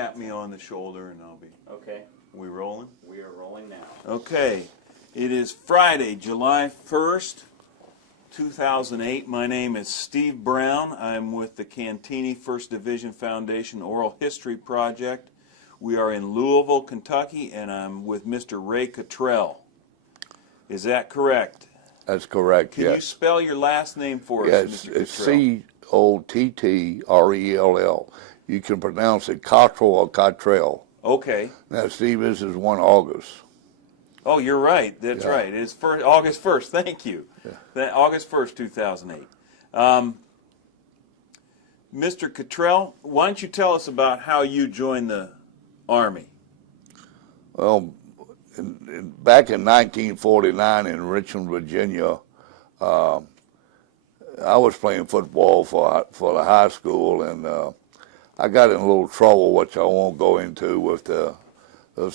tap me on the shoulder and I'll be... Okay. We rolling? We are rolling now. Okay. It is Friday, July 1st, 2008. My name is Steve Brown. I'm with the Cantigny First Division Foundation Oral History Project. We are in Louisville, Kentucky, and I'm with Mr. Ray Cottrell. Is that correct? That's correct, Can you spell your last name for us, Yes, Mr. it's Cottrell? Cottrell. You can pronounce it Cottrell or Cottrell. Okay. Now, Steve, this is 1 August. Oh, you're right. That's right. It's August 1st. Thank you. Yeah. August 1st, 2008. Mr. Cottrell, why don't you tell us about how you joined the Army? Well, back in 1949 in Richmond, Virginia, I was playing football for the high school, and I got in a little trouble, which I won't go into with the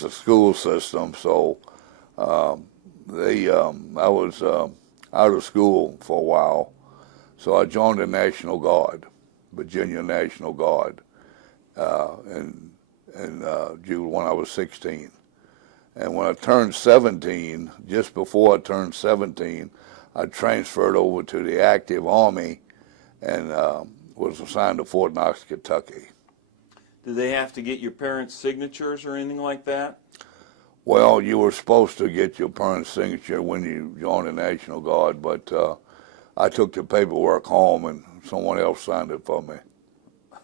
school system. So I was out of school for a while. So I joined the National Guard, Virginia National Guard, in June when I was 16. And when I turned 17, just before I turned 17, I transferred over to the active Army and was assigned to Fort Knox, Kentucky. Did they have to get your parents' signatures or anything like that? Well, you were supposed to get your parents' signature when you joined the National Guard, but I took the paperwork home and someone else signed it for me.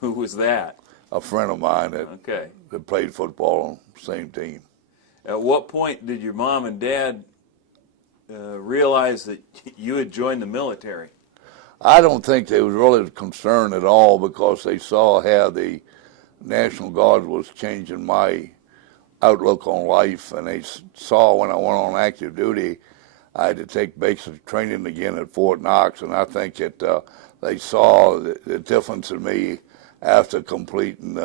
Who was that? A friend of mine that played football on the same team. At what point did your mom and dad realize that you had joined the military? I don't think they was really concerned at all because they saw how the National Guard was changing my outlook on life, and they saw when I went on active duty, I had to take basic training again at Fort Knox, and I think that they saw the difference in me after completing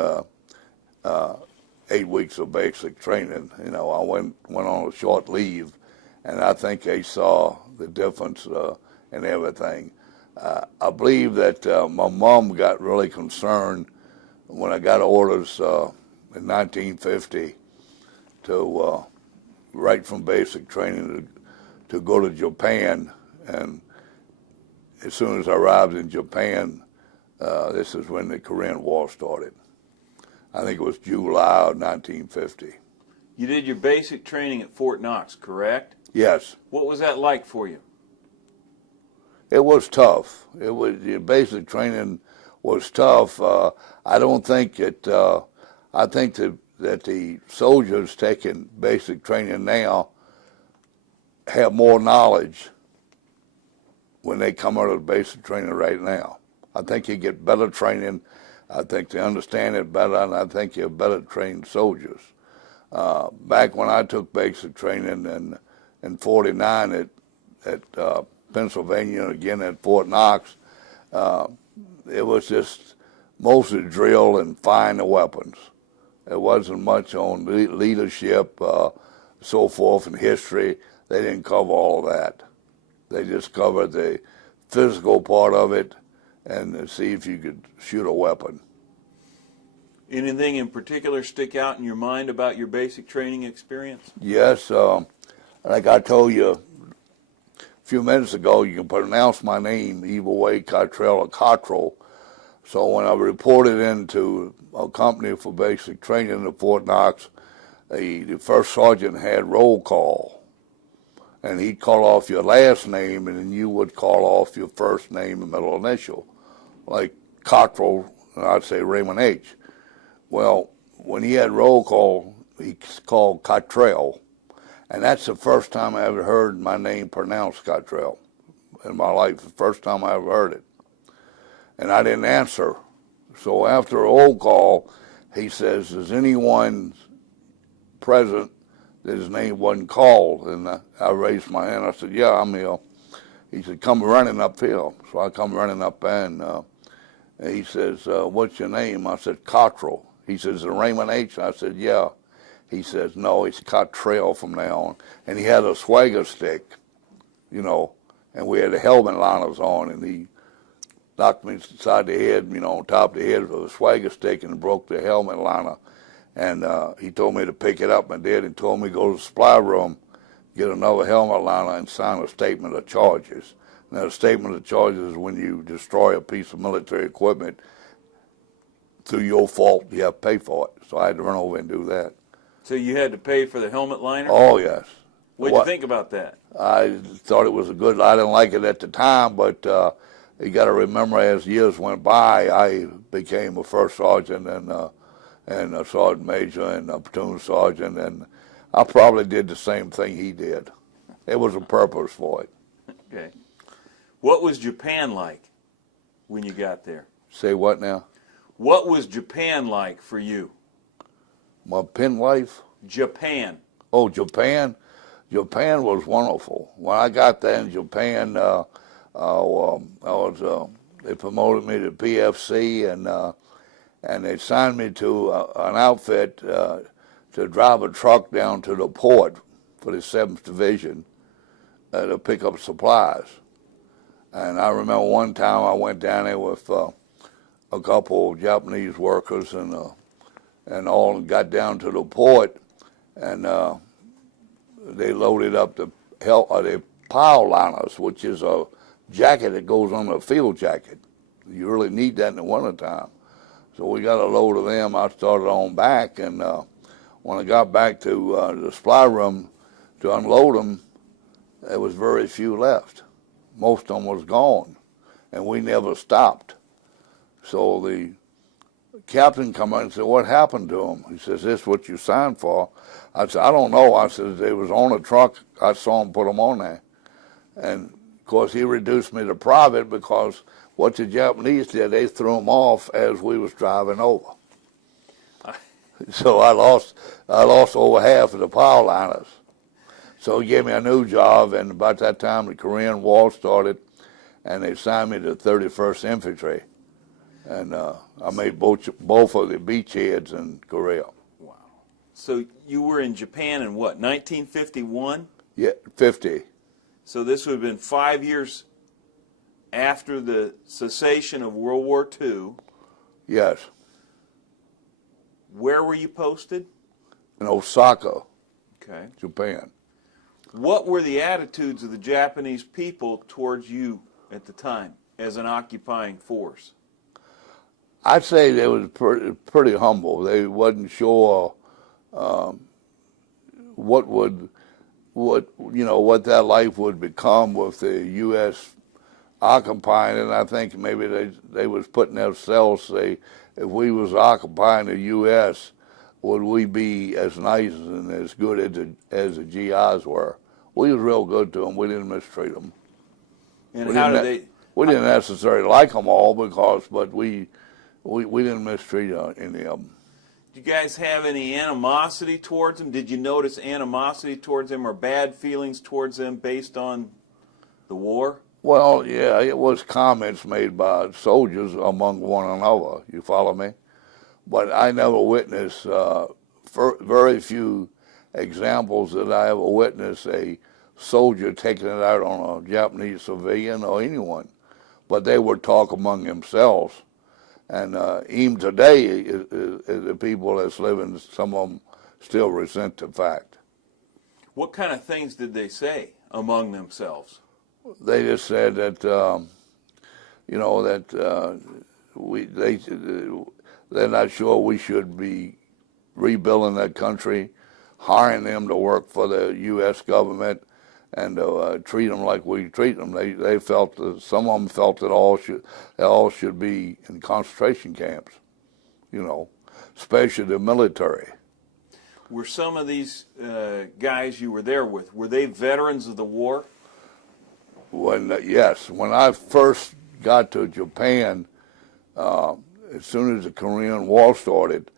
8 weeks of basic training. You know, I went on a short leave, and I think they saw the difference in everything. I believe that my mom got really concerned when I got orders in 1950 to right from basic training to go to Japan. And as soon as I arrived in Japan, this is when the Korean War started. I think it was July of 1950. You did your basic training at Fort Knox, correct? Yes. What was that like for you? It was tough. The basic training was tough. I don't think that, I think that the soldiers taking basic training now have more knowledge when they come out of basic training right now. I think you get better training. I think they understand it better, and I think you're better trained soldiers. Back when I took basic training in 49 at Pennsylvania, again at Fort Knox, it was just mostly drill and find the weapons. It wasn't much on leadership, so forth, and history. They didn't cover all of that. They just covered the physical part of it and see if you could shoot a weapon. Anything in particular stick out in your mind about your basic training experience? Yes, like I told you a few minutes ago, you can pronounce my name either way, Cottrell or Cottrell. So when I reported into a company for basic training at Fort Knox, the first sergeant had roll call. And he'd call off your last name, and then you would call off your first name and middle initial. Like Cottrell, I'd say Raymond H. Well, when he had roll call, he called Cottrell. And that's the first time I ever heard my name pronounced Cottrell in my life, the first time I ever heard it. And I didn't answer. So after a roll call, he says, is anyone present that his name wasn't called? And I raised my hand. I said, yeah, I'm here. He said, come running up here. So I come running up there, and he says, what's your name? I said, Cottrell. He says, Raymond H? I said, yeah. He says, no, it's Cottrell from now on. And he had a swagger stick, you know, and we had the helmet liners on, and he knocked me inside the head, you know, on top of the head with a swagger stick and broke the helmet liner. And he told me to pick it up, and I did. And told me to go to the supply room, get another helmet liner, and sign a statement of charges. Now, a statement of charges is when you destroy a piece of military equipment through your fault, you have to pay for it. So I had to run over and do that. So you had to pay for the helmet liner? Oh, yes. What did you think about that? I thought it was I didn't like it at the time, but you got to remember as years went by, I became a first sergeant and a sergeant major and a platoon sergeant, and I probably did the same thing he did. There was a purpose for it. Okay. What was Japan like when you got there? Say what now? What was Japan like for you? My pen life? Japan. Oh, Japan? Japan was wonderful. When I got there in Japan, they promoted me to PFC, and they signed me to an outfit to drive a truck down to the port for the 7th Division to pick up supplies. And I remember one time I went down there with a couple of Japanese workers and all, and got down to the port, and they loaded up the pile liners, which is a jacket that goes on a field jacket. You really need that in the wintertime. So we got a load of them. I started on back, and when I got back to the supply room to unload them, there was very few left. Most of them was gone, and we never stopped. So the captain come in and said, "What happened to them?" He says, "This is what you signed for." I said, "I don't know." I said, "They was on a truck. I saw them put them on there." And of course, he reduced me to private because what the Japanese did, they threw them off as we was driving over. So I lost over half of the power liners. So he gave me a new job, and about that time the Korean War started, and they signed me to 31st Infantry. And I made both of the beachheads in Korea. Wow. So you were in Japan in what, 1951? Yeah, 50. So this would have been 5 years after the cessation of World War II. Yes. Where were you posted? In Osaka, Okay. Japan. What were the attitudes of the Japanese people towards you at the time as an occupying force? I'd say they was pretty humble. They wasn't sure what that life would become with the U.S. occupying it. And I think maybe they was putting themselves, say, if we was occupying the U.S., would we be as nice and as good as the GIs were? We was real good to them. We didn't mistreat them. And how did they? We didn't necessarily like them all, but we didn't mistreat any of them. Did you guys have any animosity towards them? Did you notice animosity towards them or bad feelings towards them based on the war? Well, yeah, it was comments made by soldiers among one another. You follow me? But I never witnessed very few examples that I ever witnessed a soldier taking it out on a Japanese civilian or anyone. But they would talk among themselves. And even today, the people that's living, some of them still resent the fact. What kind of things did they say among themselves? They just said that, they're not sure we should be rebuilding that country, hiring them to work for the U.S. government, and treat them like we treat them. They felt that some of them felt that they all should be in concentration camps, especially the military. Were some of these guys you were there with, were they veterans of the war? Yes, when I first got to Japan, as soon as the Korean War started,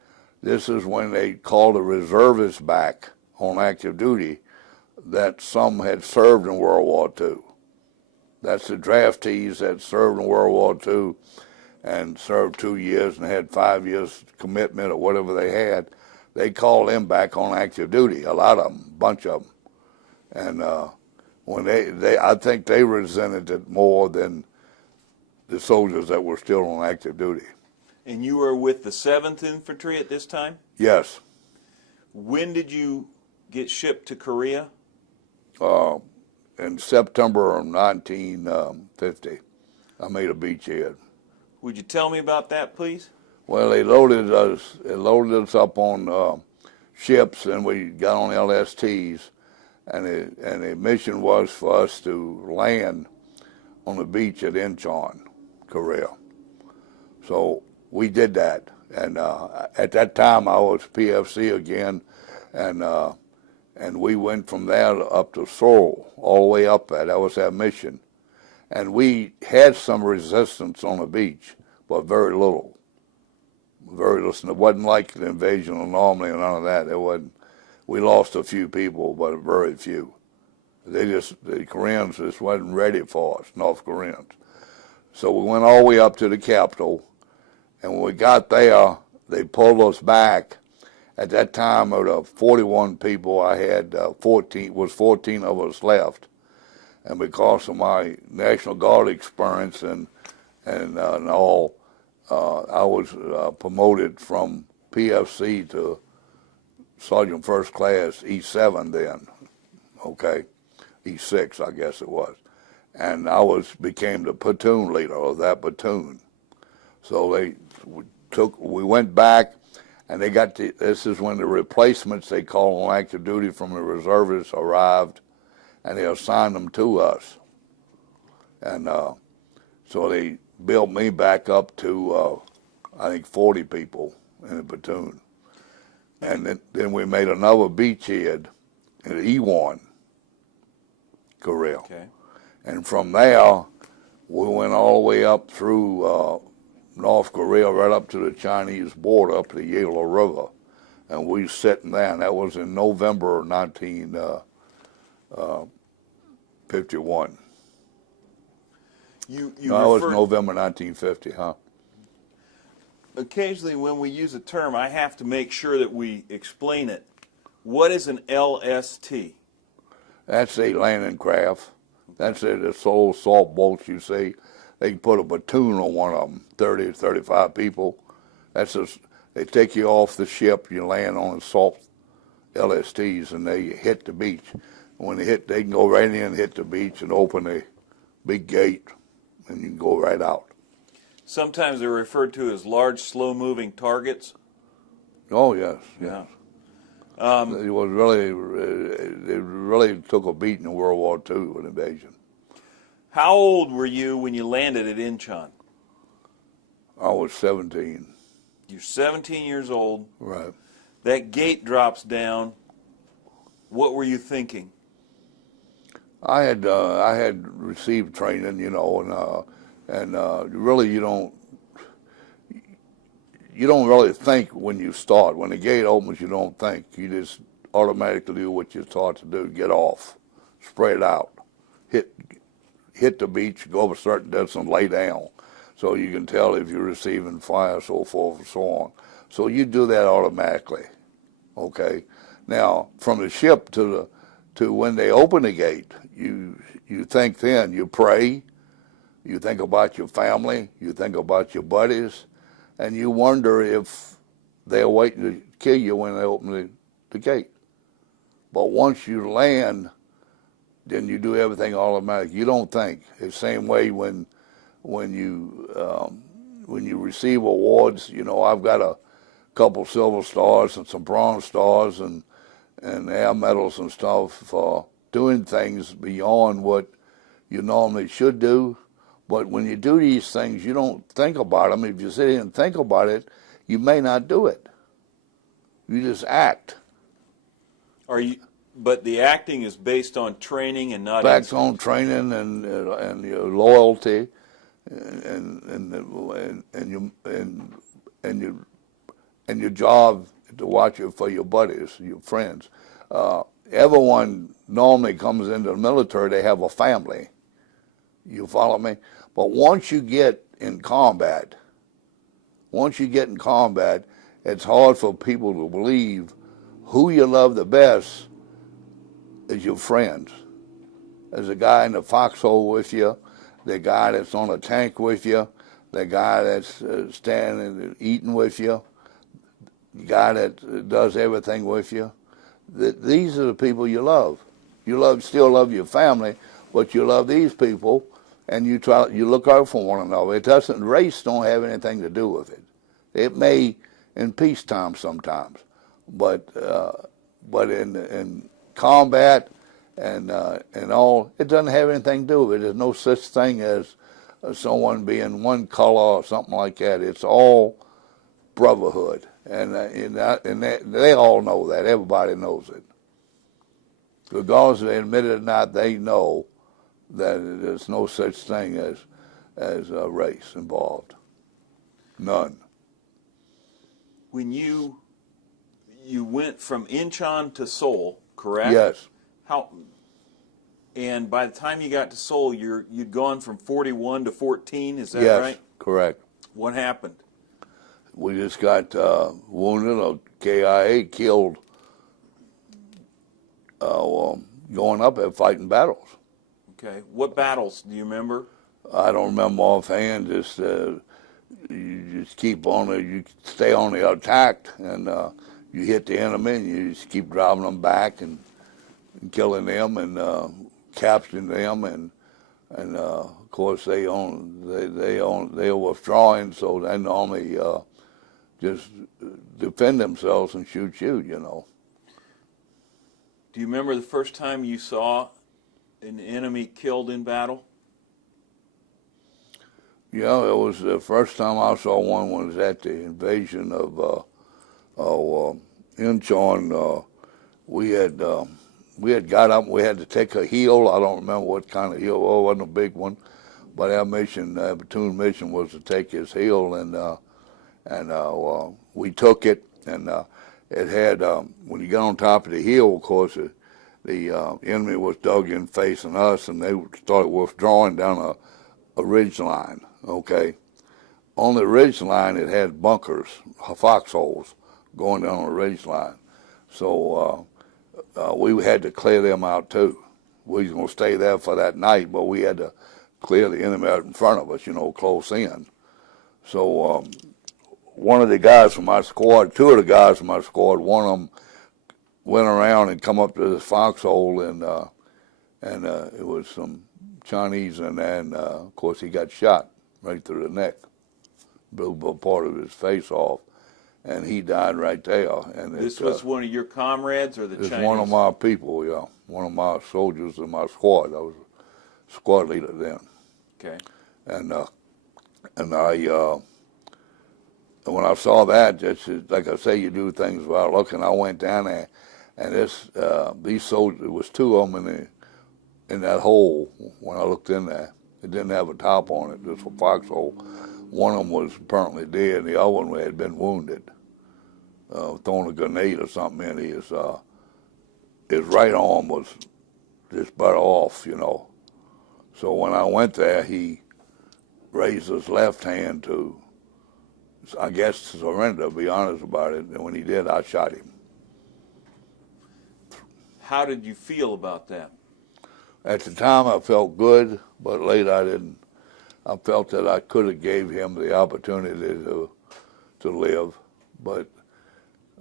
this is when they called the reservists back on active duty that some had served in World War II. That's the draftees that served in World War II and served 2 years and had 5 years commitment or whatever they had. They called them back on active duty, a lot of them, a bunch of them. And when I think they resented it more than the soldiers that were still on active duty. And you were with the 7th Infantry at this time? Yes. When did you get shipped to Korea? In September of 1950, I made a beachhead. Would you tell me about that, please? Well, they loaded us up on ships, and we got on LSTs, and the mission was for us to land on the beach at Incheon, Korea. So we did that, and at that time I was PFC again, and we went from there up to Seoul, all the way up there. That was our mission, and we had some resistance on the beach, but very little. Very little. It wasn't like the invasion of Normandy and none of that. It wasn't. We lost a few people, but very few. The Koreans just wasn't ready for us, North Koreans. So we went all the way up to the capital, and when we got there, they pulled us back. At that time, out of 41 people, I had 14 of us left, and because of my National Guard experience and all, I was promoted from PFC to Sergeant First Class E7 then, okay, E6 I guess it was, and I became the platoon leader of that platoon. So we went back, and this is when the replacements they call on active duty from the reservists arrived, and they assigned them to us, and so they built me back up to I think 40 people in the platoon. And then we made another beachhead in Ewon, Korea. Okay. And from there, we went all the way up through North Korea, right up to the Chinese border, up the Yellow River. And we were sitting there, and that was in November 1951. You No, that was November 1950, huh? Occasionally when we use a term, I have to make sure that we explain it. What is an LST? That's a landing craft. That's the sole assault boats you see. They can put a platoon on one of them, 30 to 35 people. They take you off the ship, you land on assault LSTs, and they hit the beach. When they hit, they can go right in, hit the beach, and open a big gate, and you can go right out. Sometimes they're referred to as large, slow-moving targets. Oh yes, yes. Yeah. It was they really took a beating in World War II with invasion. How old were you when you landed at Incheon? I was 17. You're 17 years old. Right. That gate drops down. What were you thinking? I had received training, you know, and really you don't really think when you start. When the gate opens, you don't think. You just automatically do what you're taught to do. Get off, spread out, hit the beach, go up a certain distance, lay down, so you can tell if you're receiving fire, so forth and so on. So you do that automatically, okay? Now, from the ship to when they open the gate, you think then, you pray, you think about your family, you think about your buddies, and you wonder if they're waiting to kill you when they open the gate. But once you land, then you do everything automatic. You don't think. It's the same way when you receive awards. You know, I've got a couple silver stars and some bronze stars and air medals and stuff for doing things beyond what you normally should do. But when you do these things, you don't think about them. If you sit here and think about it, you may not do it. You just act. But the acting is based on training and not based on training and your loyalty and your job to watch it for your buddies, your friends. Everyone normally comes into the military, they have a family. You follow me? But once you get in combat, it's hard for people to believe who you love the best is your friends. There's a guy in the foxhole with you, the guy that's on a tank with you, the guy that's standing and eating with you. guy that does everything with you. These are the people you love. You still love your family, but you love these people, and you look out for one another. Race don't have anything to do with it. It may in peacetime sometimes, but in combat and all, it doesn't have anything to do with it. There's no such thing as someone being one color or something like that. It's all brotherhood, and they all know that. Everybody knows it. Regardless if they admit it or not, they know that there's no such thing as race involved. None. When you went from Incheon to Seoul, correct? Yes. And by the time you got to Seoul, you'd gone from 41 to 14. Is that right? Yes, correct. What happened? We just got wounded or KIA, killed, going up and fighting battles. Okay. What battles do you remember? I don't remember offhand. Just you just keep on it. You stay on the attack, and you hit the enemy, and you just keep driving them back and killing them and capturing them, and of course they are withdrawing, so they normally just defend themselves and shoot you. You know. Do you remember the first time you saw an enemy killed in battle? Yeah, it was the first time I saw one was at the invasion of Incheon. We had got up. We had to take a hill. I don't remember what kind of hill. Oh, it wasn't a big one, but our platoon mission was to take this hill, and we took it. And it had when you got on top of the hill, of course, the enemy was dug in facing us, and they started withdrawing down a ridge line. Okay, on the ridge line it had bunkers, foxholes going down the ridge line. So we had to clear them out too. We was going to stay there for that night, but we had to clear the enemy out in front of us, close in. So one of the guys from my squad, two of the guys from my squad, one of them went around and come up to this foxhole, and it was some Chinese in there, and of course he got shot right through the neck, blew part of his face off, and he died right there. And this was one of your comrades or the Chinese? It's one of my people, yeah, one of my soldiers in my squad. I was a squad leader then. Okay. And I when I saw that, just like I say, you do things without looking. I went down there, and these soldiers, there was two of them in that hole. When I looked in there, it didn't have a top on it, just a foxhole. One of them was apparently dead, and the other one had been wounded, throwing a grenade or something in. His right arm was just butt off, So when I went there, he raised his left hand to, I guess, surrender, to be honest about it. And when he did, I shot him. How did you feel about that? At the time, I felt good, but later I didn't. I felt that I could have gave him the opportunity to live, but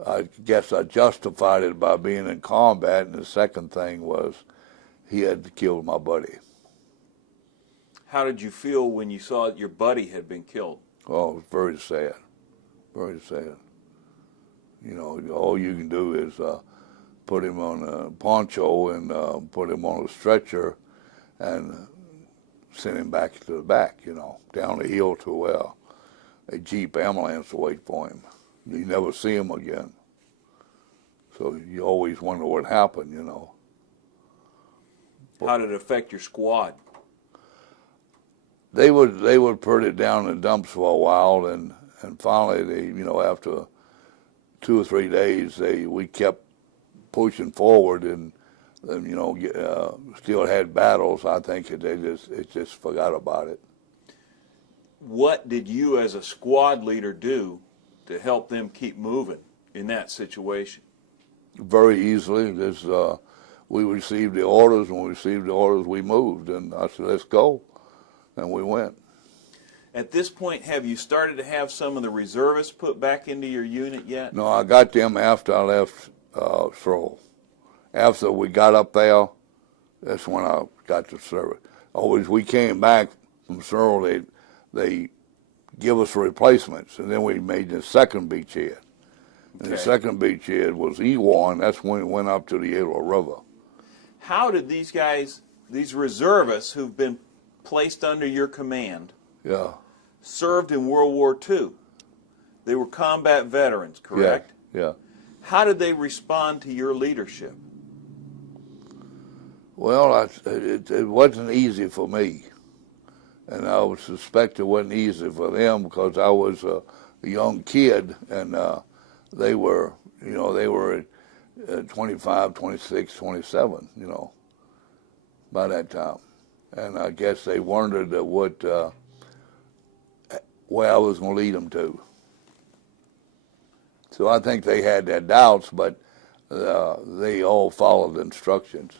I guess I justified it by being in combat. And the second thing was he had killed my buddy. How did you feel when you saw that your buddy had been killed? Oh, it was very sad, very sad. All you can do is put him on a poncho and put him on a stretcher and send him back to the back, down the hill to where a Jeep ambulance will wait for him. You never see him again. So you always wonder what happened, How did it affect your squad? They would put it down in the dumps for a while, and finally, after 2 or 3 days, we kept pushing forward, and still had battles. I think it just forgot about it. What did you as a squad leader do to help them keep moving in that situation? Very easily. We received the orders. When we received the orders, we moved, and I said, let's go, and we went. At this point, have you started to have some of the reservists put back into your unit yet? No, I got them after I left Searle. After we got up there, that's when I got the service. Always, we came back from Searle, they give us replacements, and then we made the second beachhead. And the second beachhead was E1. That's when it went up to the Yellow River. How did these guys, these reservists who've been placed under your command, served in World War II? They were combat veterans, correct? Yeah. How did they respond to your leadership? Well, it wasn't easy for me, and I would suspect it wasn't easy for them because I was a young kid, and they were, they were 25, 26, 27, by that time. And I guess they wondered where I was going to lead them to. So I think they had their doubts, but they all followed instructions.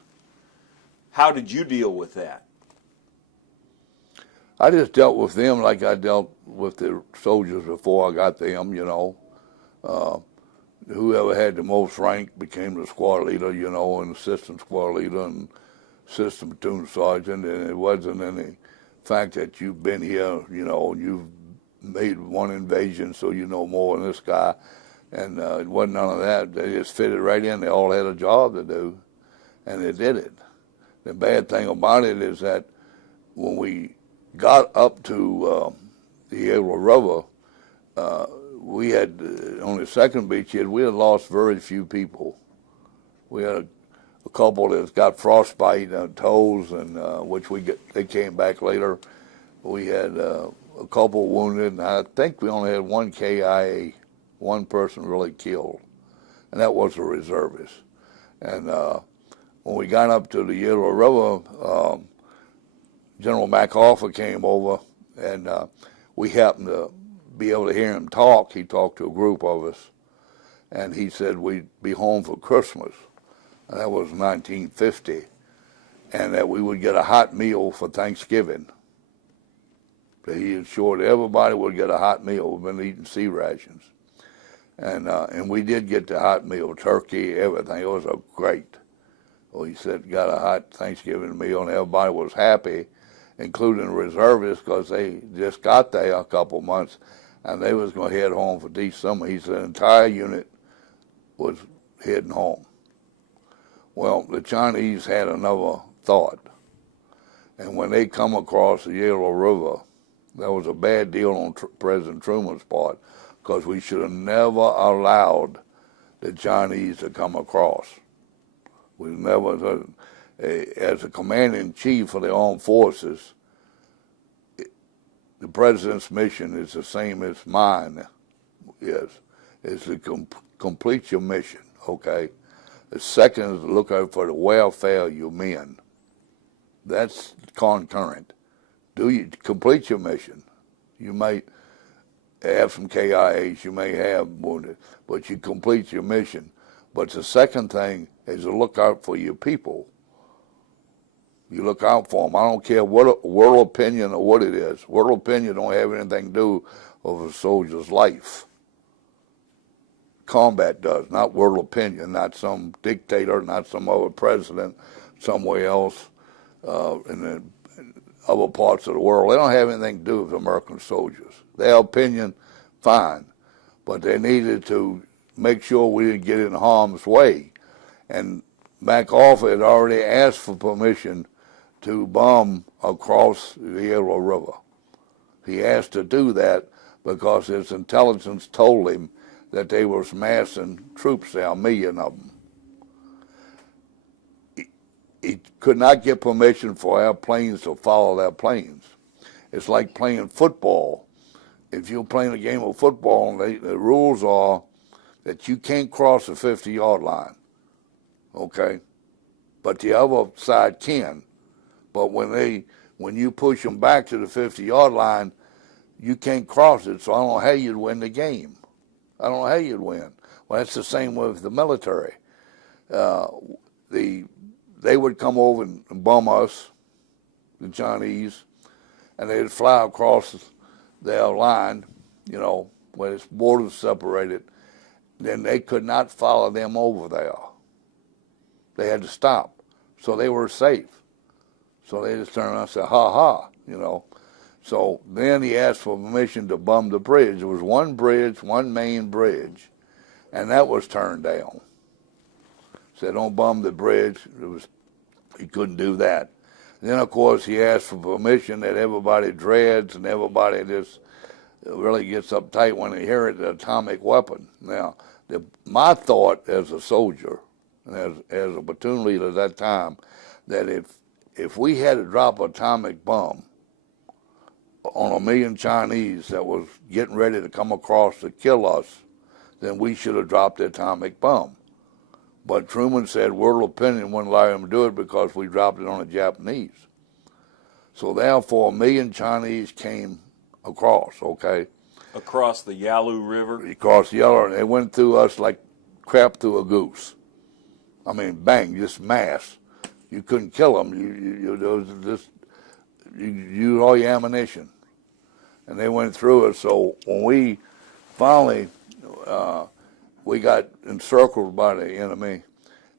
How did you deal with that? I just dealt with them like I dealt with the soldiers before I got them, whoever had the most rank became the squad leader, and assistant squad leader and assistant platoon sergeant, and it wasn't any fact that you've been here, you've made one invasion, so you know more than this guy, and it wasn't none of that. They just fitted right in. They all had a job to do, and they did it. The bad thing about it is that when we got up to the Yellow River, we had, on the second beachhead, we had lost very few people. We had a couple that got frostbite toes, and they came back later. We had a couple wounded, and I think we only had one KIA, one person really killed, and that was a reservist. And when we got up to the Yellow River, General MacArthur came over, and we happened to be able to hear him talk. He talked to a group of us, and he said we'd be home for Christmas, and that was 1950, and that we would get a hot meal for Thanksgiving. He assured everybody would get a hot meal. We've been eating sea rations, and we did get the hot meal, turkey, everything. It was great. Well, he said got a hot Thanksgiving meal, and everybody was happy, including the reservists, because they just got there a couple months, and they was going to head home for December. He said the entire unit was heading home. Well, the Chinese had another thought, and when they come across the Yellow River, that was a bad deal on President Truman's part, because we should have never allowed the Chinese to come across. We never, as a commander-in-chief of the armed forces, the president's mission is the same as mine is to complete your mission, okay? The second is to look out for the welfare of your men. That's concurrent. Do you complete your mission? You might have some KIAs, you may have wounded, but you complete your mission. But the second thing is to look out for your people. You look out for them. I don't care what world opinion or what it is. World opinion don't have anything to do with a soldier's life. Combat does, not world opinion, not some dictator, not some other president somewhere else in other parts of the world. They don't have anything to do with American soldiers. Their opinion, fine, but they needed to make sure we didn't get in harm's way. And MacArthur had already asked for permission to bomb across the Yellow River. He asked to do that because his intelligence told him that they were massing troops there, 1 million of them. He could not get permission for our planes to follow their planes. It's like playing football. If you're playing a game of football, the rules are that you can't cross the 50-yard line, okay? But the other side can. But when you push them back to the 50-yard line, you can't cross it, so I don't know how you'd win the game. I don't know how you'd win. Well, that's the same with the military. They would come over and bomb us, the Chinese, and they'd fly across their line, you know, where its borders separated, then they could not follow them over there. They had to stop. So they were safe. So they just turned around and said, ha ha, you know. So then he asked for permission to bomb the bridge. There was one bridge, one main bridge, and that was turned down. Said, don't bomb the bridge. He couldn't do that. And then, of course, he asked for permission that everybody dreads and everybody just really gets uptight when they hear it, the atomic weapon. Now, my thought as a soldier and as a platoon leader at that time, that if we had to drop an atomic bomb on 1 million Chinese that was getting ready to come across to kill us, then we should have dropped the atomic bomb. But Truman said world opinion wouldn't allow him to do it because we dropped it on the Japanese. So therefore, 1 million Chinese came across, okay? Across the Yalu River? Across the Yalu, and they went through us like crap through a goose. I mean, bang, just mass. You couldn't kill them. You used all your ammunition. And they went through us. So when we finally, we got encircled by the enemy,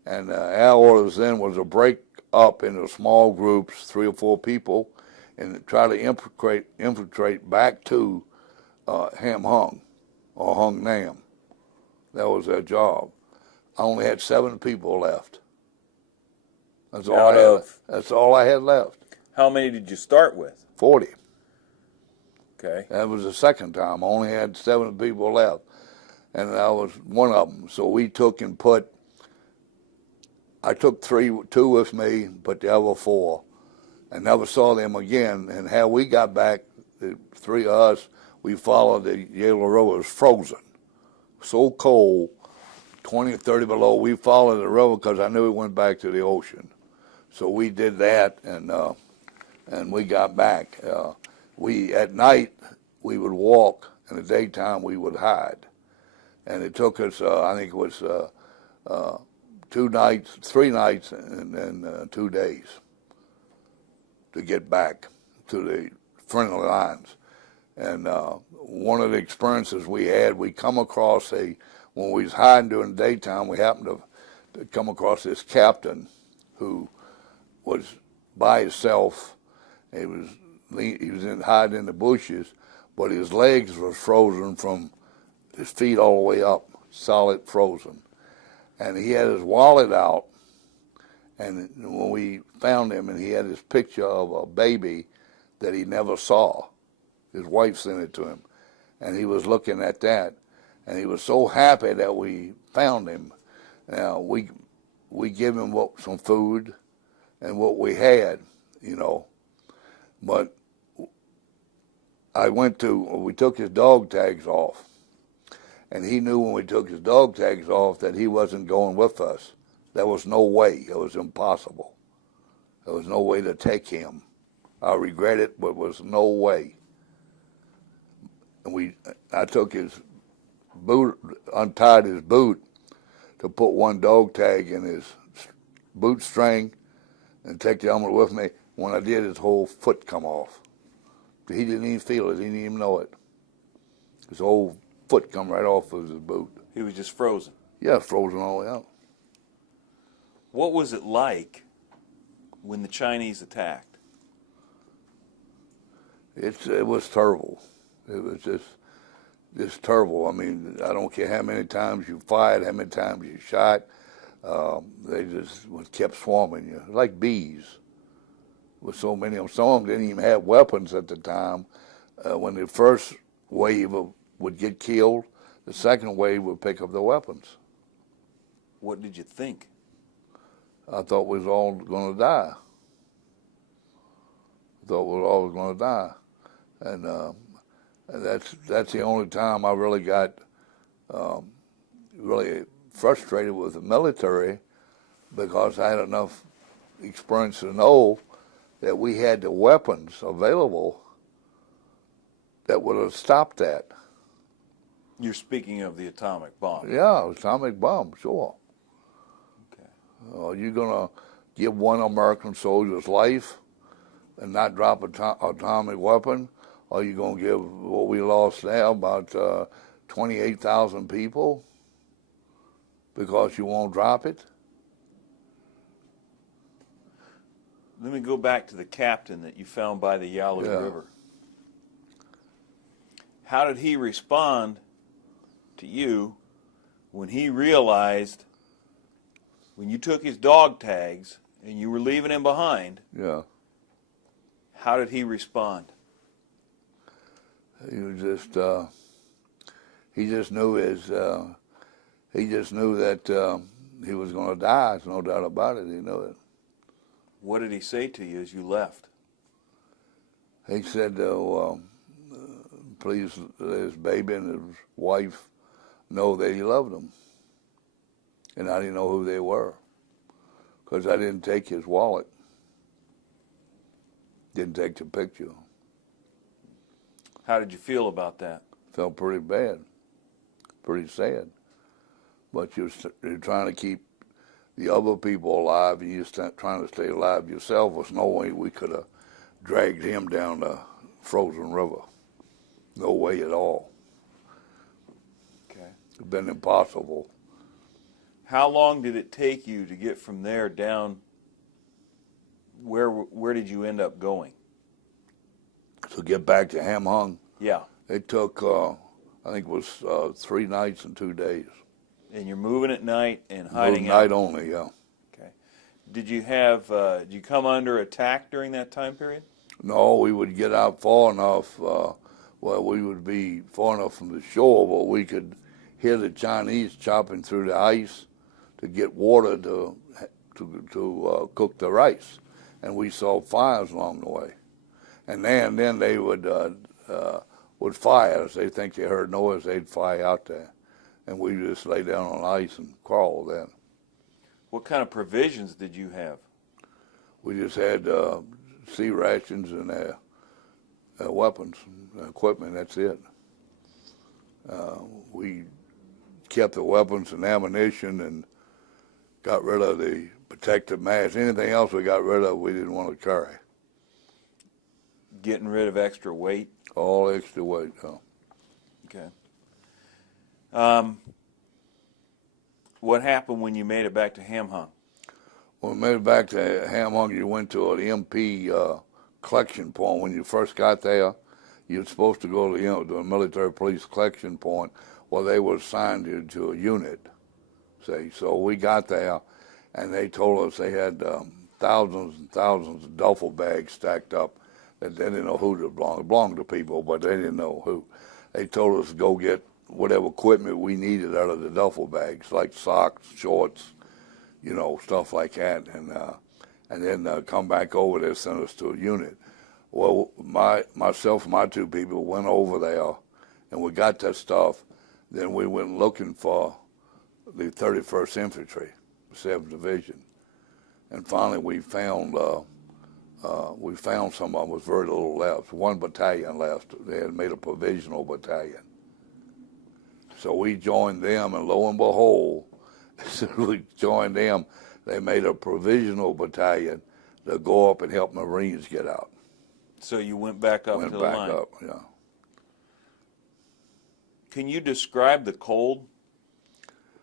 and our orders then was to break up into small groups, 3 or 4 people, and try to infiltrate back to Ham Hung or Hung Nam. That was their job. I only had 7 people left. That's all I had left. How many did you start with? 40. Okay. That was the second time. I only had 7 people left, and I was one of them. So we took and I took 2 with me, but the other 4, and never saw them again. And how we got back, the 3 of us, we followed the Yalu River. It was frozen, so cold, 20 or 30 below. We followed the river because I knew it went back to the ocean. So we did that, and we got back. At night, we would walk. In the daytime, we would hide. And it took us, I think it was 3 nights and 2 days to get back to the friendly lines. And one of the experiences we had, we come across when we was hiding during the daytime, we happened to come across this captain who was by himself. He was hiding in the bushes, but his legs were frozen from his feet all the way up, solid frozen. And he had his wallet out, and when we found him, and he had this picture of a baby that he never saw. His wife sent it to him, and he was looking at that, and he was so happy that we found him. Now, we give him some food and what we had, you know, but we took his dog tags off, and he knew when we took his dog tags off that he wasn't going with us. There was no way. It was impossible. There was no way to take him. I regret it, but there was no way. And I took his boot, untied his boot to put one dog tag in his boot string and take the helmet with me. When I did, his whole foot come off. He didn't even feel it. He didn't even know it. His whole foot come right off of his boot. He was just frozen. Yeah, frozen all the way out. What was it like when the Chinese attacked? It was terrible. It was just terrible. I mean, I don't care how many times you fired, how many times you shot. They just kept swarming you, like bees. With so many of them. Some of them didn't even have weapons at the time. When the first wave would get killed, the second wave would pick up the weapons. What did you think? I thought we was all going to die. And that's the only time I really got really frustrated with the military, because I had enough experience to know that we had the weapons available that would have stopped that. You're speaking of the atomic bomb. Yeah, atomic bomb, sure. Okay. You're going to give one American soldier's life and not drop an atomic weapon, Are you going to give what we lost now, about 28,000 people, because you won't drop it? Let me go back to the captain that you found by the Yalu River. How did he respond to you when he realized, when you took his dog tags and you were leaving him behind? Yeah. How did he respond? He was he just knew that he was going to die. There's no doubt about it. He knew it. What did he say to you as you left? He said, please let his baby and his wife know that he loved them. And I didn't know who they were, because I didn't take his wallet. Didn't take the picture. How did you feel about that? Felt pretty bad, pretty sad. But you're trying to keep the other people alive, and you're trying to stay alive yourself. There's no way we could have dragged him down the frozen river. No way at all. Okay. It's been impossible. How long did it take you to get from there down? Where did you end up going? To get back to Ham Hung, Yeah. it took, I think it was 3 nights and 2 days. And you're moving at night and hiding Moving out? night only, yeah. Okay. Did you come under attack during that time period? No, we would get out far enough, we would be far enough from the shore where we could hear the Chinese chopping through the ice to get water to cook the rice. And we saw fires along the way. And then they would fire us. They think they heard noise, they'd fire out there. And we just lay down on ice and crawl then. What kind of provisions did you have? We just had sea rations and weapons, equipment, that's it. We kept the weapons and ammunition and got rid of the protective mask. Anything else we got rid of, we didn't want to carry. Getting rid of extra weight? All extra weight, Okay. What happened when you made it back to Ham Hung? When we made it back to Ham Hung, you went to an MP collection point. When you first got there, you were supposed to go to the military police collection point where they were assigned you to a unit. See, so we got there, and they told us they had thousands and thousands of duffel bags stacked up that they didn't know who it belonged. It belonged to people, but they didn't know who. They told us to go get whatever equipment we needed out of the duffel bags, like socks, shorts, stuff like that, and then come back over there, send us to a unit. Well, myself and my 2 people went over there, and we got that stuff. Then we went looking for the 31st Infantry, 7th Division, and finally we found some of them. Was very little left. 1 battalion left. They had made a provisional battalion. So we joined them, and lo and behold, as we joined them, they made a provisional battalion to go up and help Marines get out. So you went back up to the line? Went back up, yeah. Can you describe the cold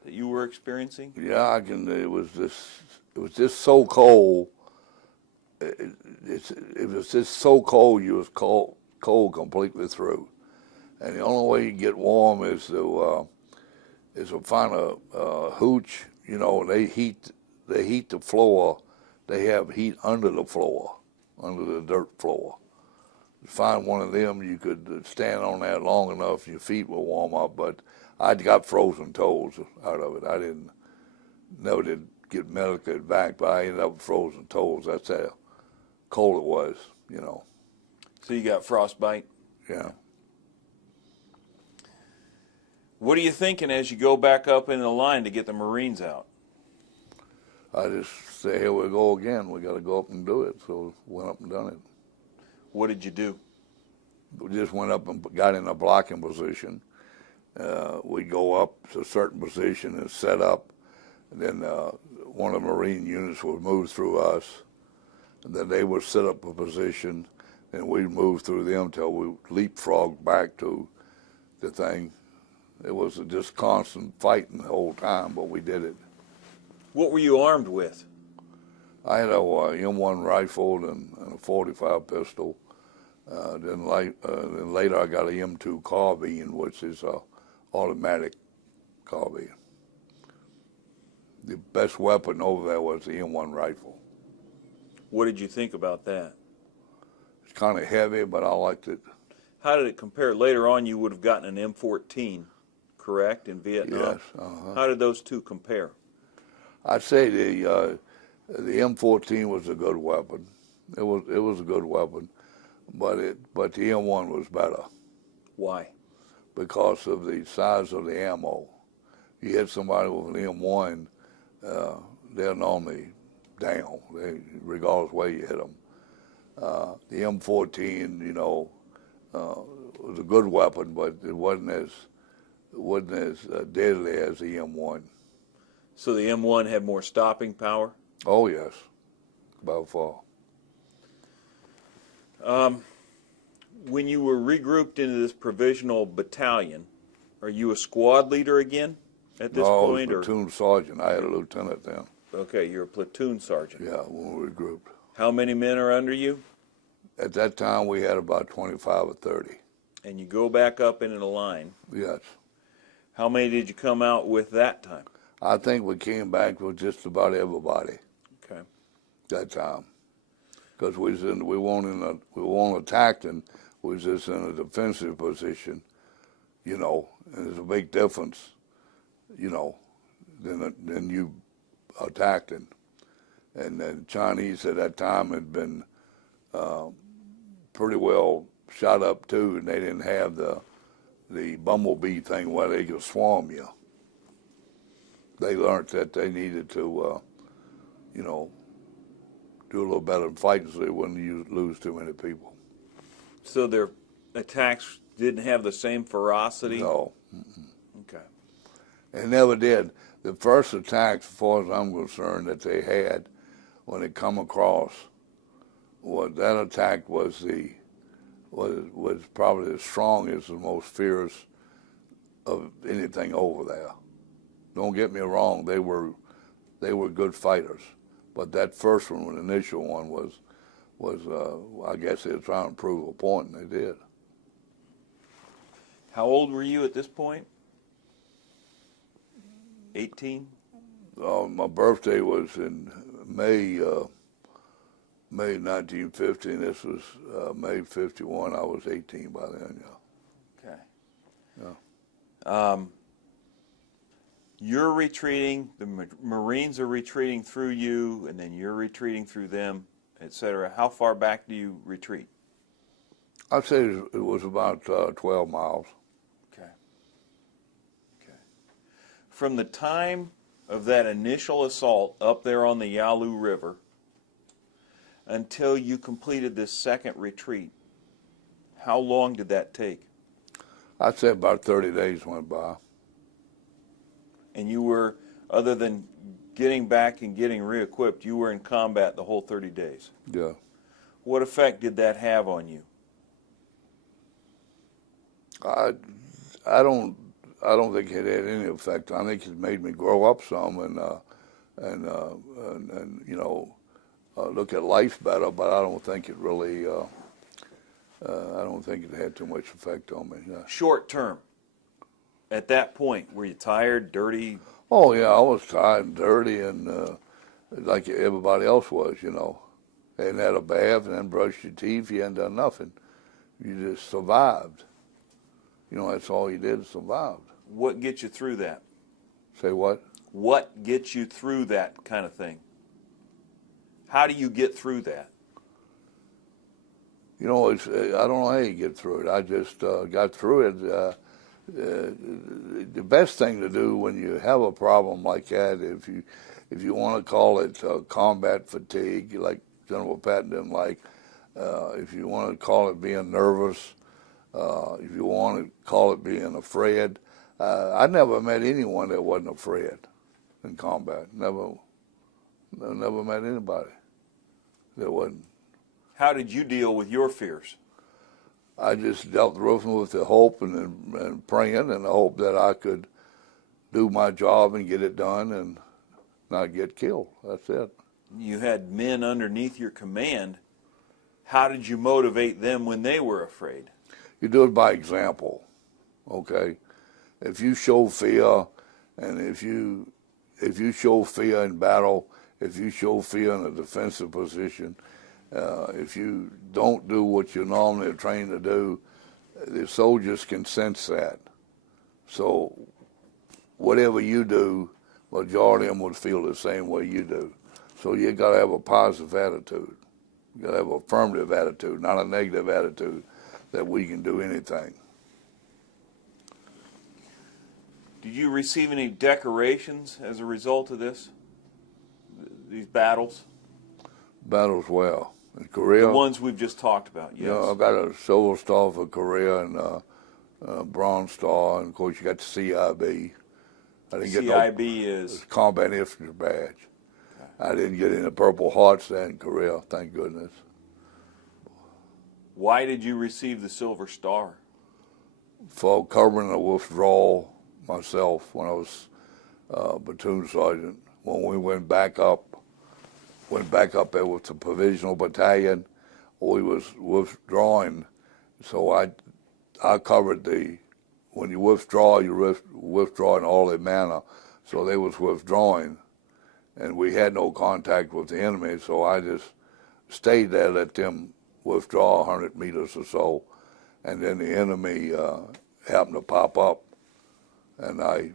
that you were experiencing? Yeah, I can. It was just so cold. It was just so cold. You was cold completely through. And the only way you get warm is to find a hooch. They heat the floor. They have heat under the floor, under the dirt floor. Find one of them, you could stand on that long enough, your feet will warm up. But I got frozen toes out of it. I never did get medicated back, but I ended up with frozen toes. That's how cold it was, So you got frostbite? Yeah. What are you thinking as you go back up in the line to get the Marines out? I just say, here we go again. We got to go up and do it. So went up and done it. What did you do? We just went up and got in a blocking position. We go up to a certain position and set up. And then one of the Marine units would move through us. And then they would set up a position. and we moved through them till we leapfrogged back to the thing. It was just constant fighting the whole time, but we did it. What were you armed with? I had a M1 rifle and a 45 pistol. Then later I got a M2 carbine, which is a automatic carbine. The best weapon over there was the M1 rifle. What did you think about that? It's kind of heavy, but I liked it. How did it compare? Later on, you would have gotten an M14, correct, in Vietnam? Yes. How did those two compare? I'd say the M14 was a good weapon. It was a good weapon, but the M1 was better. Why? Because of the size of the ammo. You hit somebody with an M1, they're normally down, regardless where you hit them. The M14, was a good weapon, but it wasn't as deadly as the M1. So the M1 had more stopping power? Oh yes, by far. When you were regrouped into this provisional battalion, are you a squad leader again at this point? No, I was a platoon sergeant. I had a lieutenant then. Okay, you're a platoon sergeant. Yeah, when we regrouped. How many men are under you? At that time, we had about 25 or 30. And you go back up into the line. Yes. How many did you come out with that time? I think we came back with just about everybody. Okay. That time, because we weren't attacked, and we was just in a defensive position, and there's a big difference, than you attacking. And the Chinese at that time had been pretty well shot up too, and they didn't have the bumblebee thing where they could swarm you. They learned that they needed to, do a little better in fighting so they wouldn't lose too many people. So their attacks didn't have the same ferocity? No. Okay. They never did. The first attack, as far as I'm concerned, that they had when they come across, that attack was probably the strongest and most fierce of anything over there. Don't get me wrong, they were good fighters, but that first one, the initial one, was I guess they were trying to prove a point, and they did. How old were you at this point? 18? My birthday was in May 1950, and this was May 51. I was 18 by then, yeah. Okay. Yeah. You're retreating, the Marines are retreating through you, and then you're retreating through them, etc. How far back do you retreat? I'd say it was about 12 miles. Okay. Okay. From the time of that initial assault up there on the Yalu River until you completed this second retreat, how long did that take? I'd say about 30 days went by. And you were, other than getting back and getting re-equipped, you were in combat the whole 30 days. Yeah. What effect did that have on you? I don't think it had any effect. I think it made me grow up some and look at life better. But I don't think it really. I don't think it had too much effect on me. Yeah. Short term. At that point, were you tired, dirty? Oh yeah, I was tired and dirty, and like everybody else was, Hadn't had a bath and then brushed your teeth. You hadn't done nothing. You just survived. That's all you did, survived. What gets you through that? Say what? What gets you through that kind of thing? How do you get through that? I don't know how you get through it. I just got through it. The best thing to do when you have a problem like that, if you want to call it combat fatigue, like General Patton didn't like, if you want to call it being nervous, if you want to call it being afraid, I never met anyone that wasn't afraid in combat. Never met anybody that wasn't. How did you deal with your fears? I just dealt with them with the hope and praying and the hope that I could do my job and get it done and not get killed. That's it. You had men underneath your command. How did you motivate them when they were afraid? You do it by example, okay? If you show fear, and if you show fear in battle, if you show fear in a defensive position, if you don't do what you normally are trained to do, the soldiers can sense that. So whatever you do, majority of them would feel the same way you do. So you got to have a positive attitude. You got to have an affirmative attitude, not a negative attitude that we can do anything. Did you receive any decorations as a result of this? These battles? Battles well. In Korea, The ones we've just talked about, yes. you know, I got a Silver Star for Korea and Bronze Star, and of course you got the CIB. I didn't get CIB no is... Combat Infantry Badge. I didn't get any Purple Hearts there in Korea, thank goodness. Why did you receive the Silver Star? For covering a withdrawal myself when I was platoon sergeant. When we went back up there with the provisional battalion, we was withdrawing. So I covered when you withdraw, you withdraw in all their manner. So they was withdrawing, and we had no contact with the enemy. So I just stayed there, let them withdraw 100 meters or so, and then the enemy happened to pop up, and I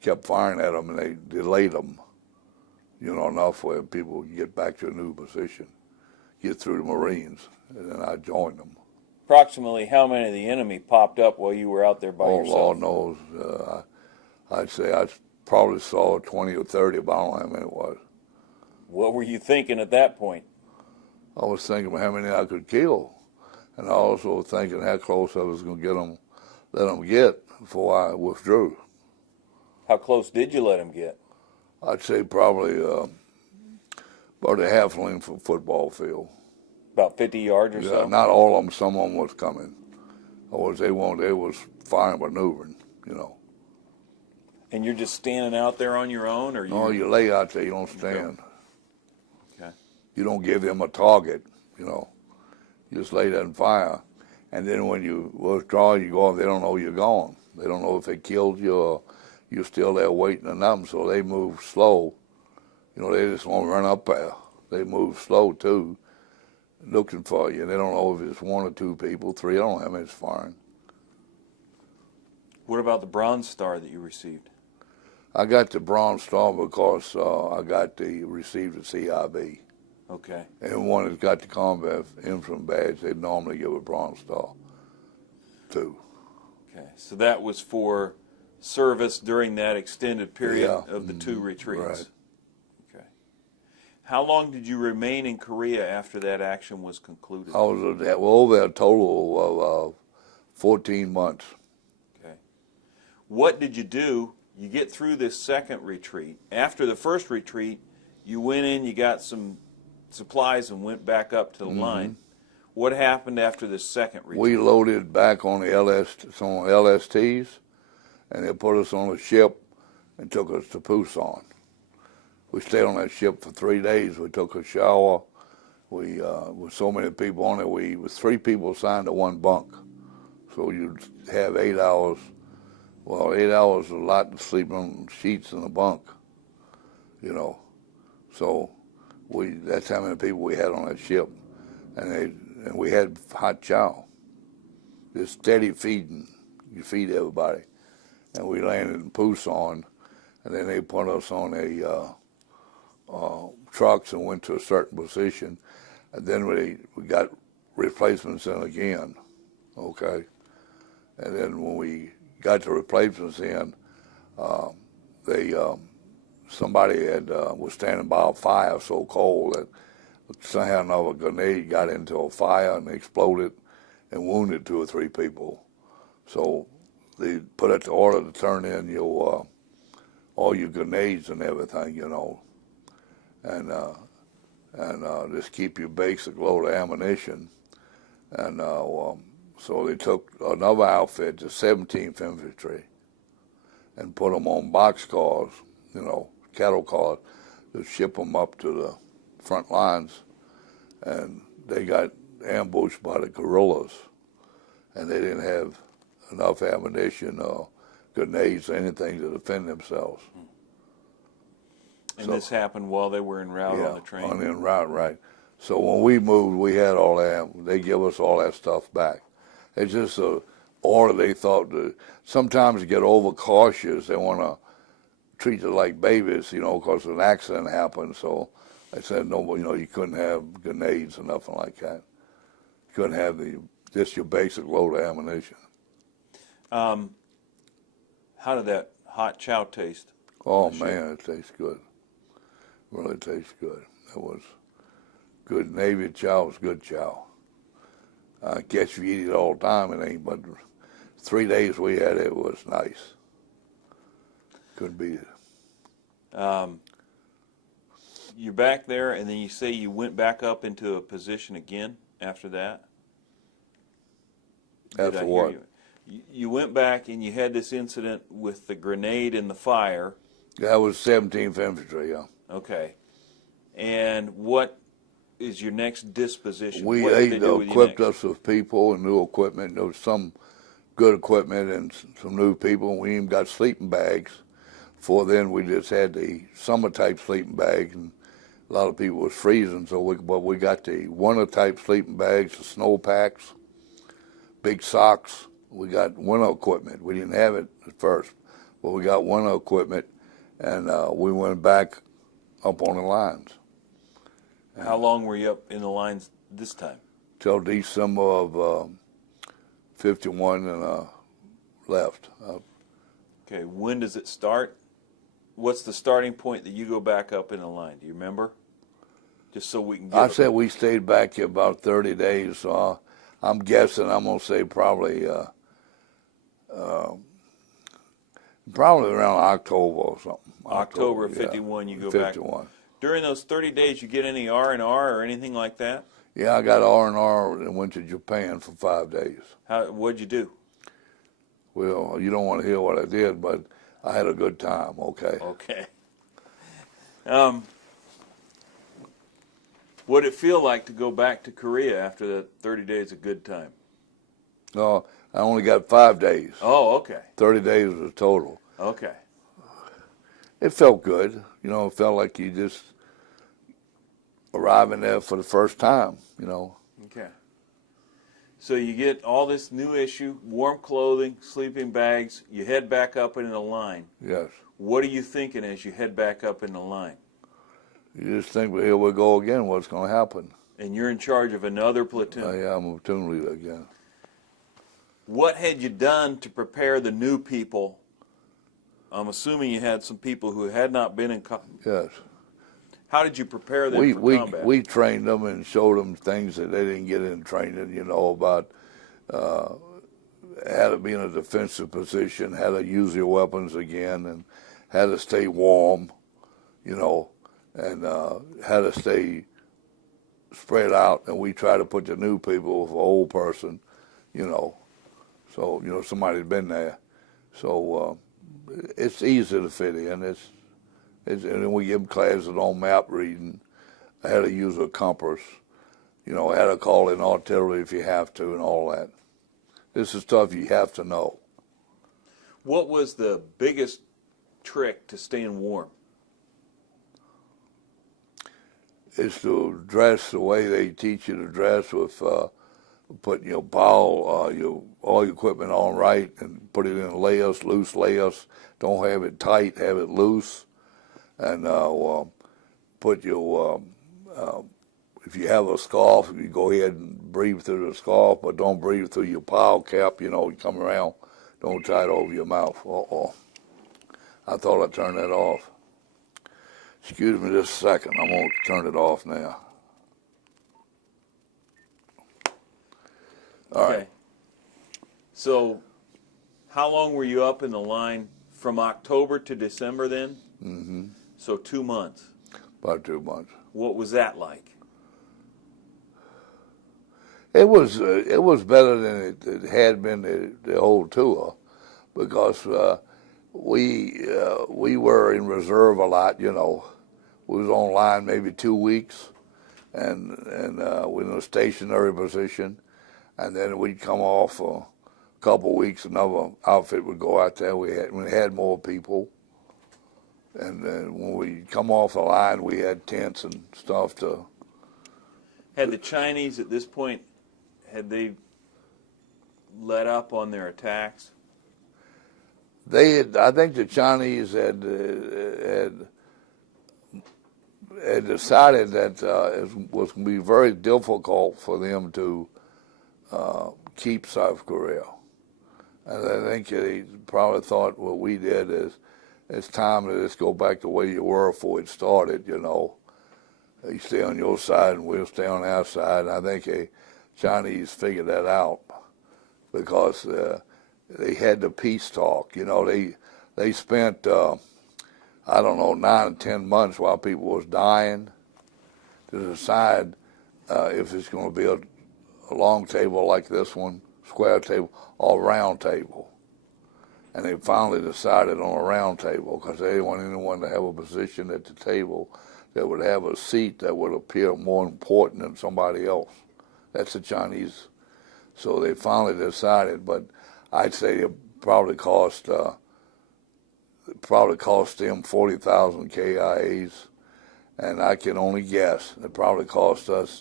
kept firing at them, and they delayed them, you know, enough where people could get back to a new position, get through the Marines, and then I joined them. Approximately how many of the enemy popped up while you were out there by yourself? Lord knows. I'd say I probably saw 20 or 30, but I don't know how many it was. What were you thinking at that point? I was thinking how many I could kill, and I also was thinking how close I was going to let them get before I withdrew. How close did you let them get? I'd say probably about a half length of football field. About 50 yards or so? Not all of them. Some of them was coming. They was firing, maneuvering, you know. And you're just standing out there on your own, or No, you lay out there. You don't stand. Okay. You don't give them a target, you know. You just lay there and fire. And then when you withdraw, you go, they don't know you're gone. They don't know if they killed you or you're still there waiting or nothing, so they move slow. You know, they just want to run up there. They move slow, too, looking for you. They don't know if it's one or two people, three. I don't know how many it's firing. What about the Bronze Star that you received? I got the Bronze Star because I received the CIB. Okay. Anyone that's got the Combat Infantry Badge, they'd normally give a Bronze Star, too. Okay, so that was for service during that extended period of the two retreats. Right. Okay. How long did you remain in Korea after that action was concluded? I was over a total of 14 months. Okay. What did you do? You get through this second retreat. After the first retreat, you went in, you got some supplies and went back up to the line. What happened after the second retreat? We loaded back on the LSTs, and they put us on a ship and took us to Pusan. We stayed on that ship for 3 days. We took a shower. We with so many people on it, with 3 people assigned to one bunk. So you'd have 8 hours. Well, 8 hours is a lot to sleep on sheets in a bunk, you know. So that's how many people we had on that ship. And we had hot chow, just steady feeding. You feed everybody. And we landed in Pusan, and then they put us on trucks and went to a certain position. And then we got replacements in again, okay? And then when we got the replacements in, somebody was standing by a fire so cold that somehow another grenade got into a fire and exploded and wounded 2 or 3 people. So they put out the order to turn in all your grenades and everything, you know. And and just keep your basic load of ammunition. And so they took another outfit, the 17th Infantry, and put them on boxcars, cattle cars, to ship them up to the front lines. And they got ambushed by the guerrillas, and they didn't have enough ammunition or grenades or anything to defend themselves. And this happened while they were en route on the train? Yeah, en route, right. So when we moved, we had all that. They give us all that stuff back. It's just a order they thought to sometimes get overcautious. They want to treat it like babies, because an accident happened. So they said, no, you couldn't have grenades or nothing like that. You couldn't have just your basic load of ammunition. How did that hot chow taste? Oh, man, it tastes good. Really tastes good. It was good. Navy chow was good chow. I guess you eat it all the time, it ain't, but 3 days we had it was nice. Couldn't beat it. You're back there, and then you say you went back up into a position again after that? After what? You went back and you had this incident with the grenade and the fire. That was 17th Infantry, yeah. Okay. And what is your next disposition? They equipped us with people and new equipment. There was some good equipment and some new people, and we even got sleeping bags. Before then, we just had the summer-type sleeping bags, and a lot of people was freezing, but we got the winter-type sleeping bags, the snow packs, big socks. We got winter equipment. We didn't have it at first, but we got winter equipment, and we went back up on the lines. How long were you up in the lines this time? Till December of 51 and left. Okay, when does it start? What's the starting point that you go back up in the line? Do you remember? Just so we can get I said we stayed back here about 30 days, so I'm guessing I'm going to say probably around October or something. October of 51 you go 51. back. During those 30 days, you get any R&R or anything like that? Yeah, I got R&R and went to Japan for 5 days. What'd you do? Well, you don't want to hear what I did, but I had a good time, okay? Okay. What'd it feel like to go back to Korea after the 30 days of good time? No, I only got 5 days. Oh, okay. 30 days was total. Okay. It felt good. It felt like you just arriving there for the first time, Okay. So you get all this new issue, warm clothing, sleeping bags, you head back up into the line. Yes. What are you thinking as you head back up in the line? You just think, well, here we go again, what's going to happen? And you're in charge of another platoon. Yeah, I'm a platoon leader again. What had you done to prepare the new people? I'm assuming you had some people who had not been in combat. Yes. How did you prepare them for combat? We trained them and showed them things that they didn't get in training, about how to be in a defensive position, how to use your weapons again, and how to stay warm, and how to stay spread out. And we try to put the new people with an old person, so, somebody's been there. So it's easy to fit in. And then we give them classes on map reading, how to use a compass, how to call in artillery if you have to, and all that. This is stuff you have to know. What was the biggest trick to staying warm? It's to dress the way they teach you to dress, with putting your all your equipment on right, and put it in layers, loose layers. Don't have it tight, have it loose. And put your, if you have a scarf, you go ahead and breathe through the scarf, but don't breathe through your pile cap, you come around, don't tie it over your mouth. I thought I turned that off. Excuse me just a second, I'm going to turn it off now. All right. So how long were you up in the line? From October to December then? Mm-hmm. So 2 months. About 2 months. What was that like? It was better than it had been the whole tour, because we were in reserve a lot. You know, we was on line maybe 2 weeks, and we were in a stationary position, and then we'd come off a couple of weeks. Another outfit would go out there. We had more people, and then when we come off the line, we had tents and stuff to. Had the Chinese at this point, had they let up on their attacks? I think the Chinese had decided that it was going to be very difficult for them to keep South Korea. And I think they probably thought what we did is, it's time to just go back the way you were before it started, you know. You stay on your side and we'll stay on our side. And I think the Chinese figured that out, because they had the peace talk. You know, they spent, I don't know, 9 or 10 months while people was dying to decide if it's going to be a long table like this one, square table, or round table. And they finally decided on a round table, because they didn't want anyone to have a position at the table that would have a seat that would appear more important than somebody else. That's the Chinese. So they finally decided, but I'd say it probably cost them 40,000 KIAs, and I can only guess it probably cost us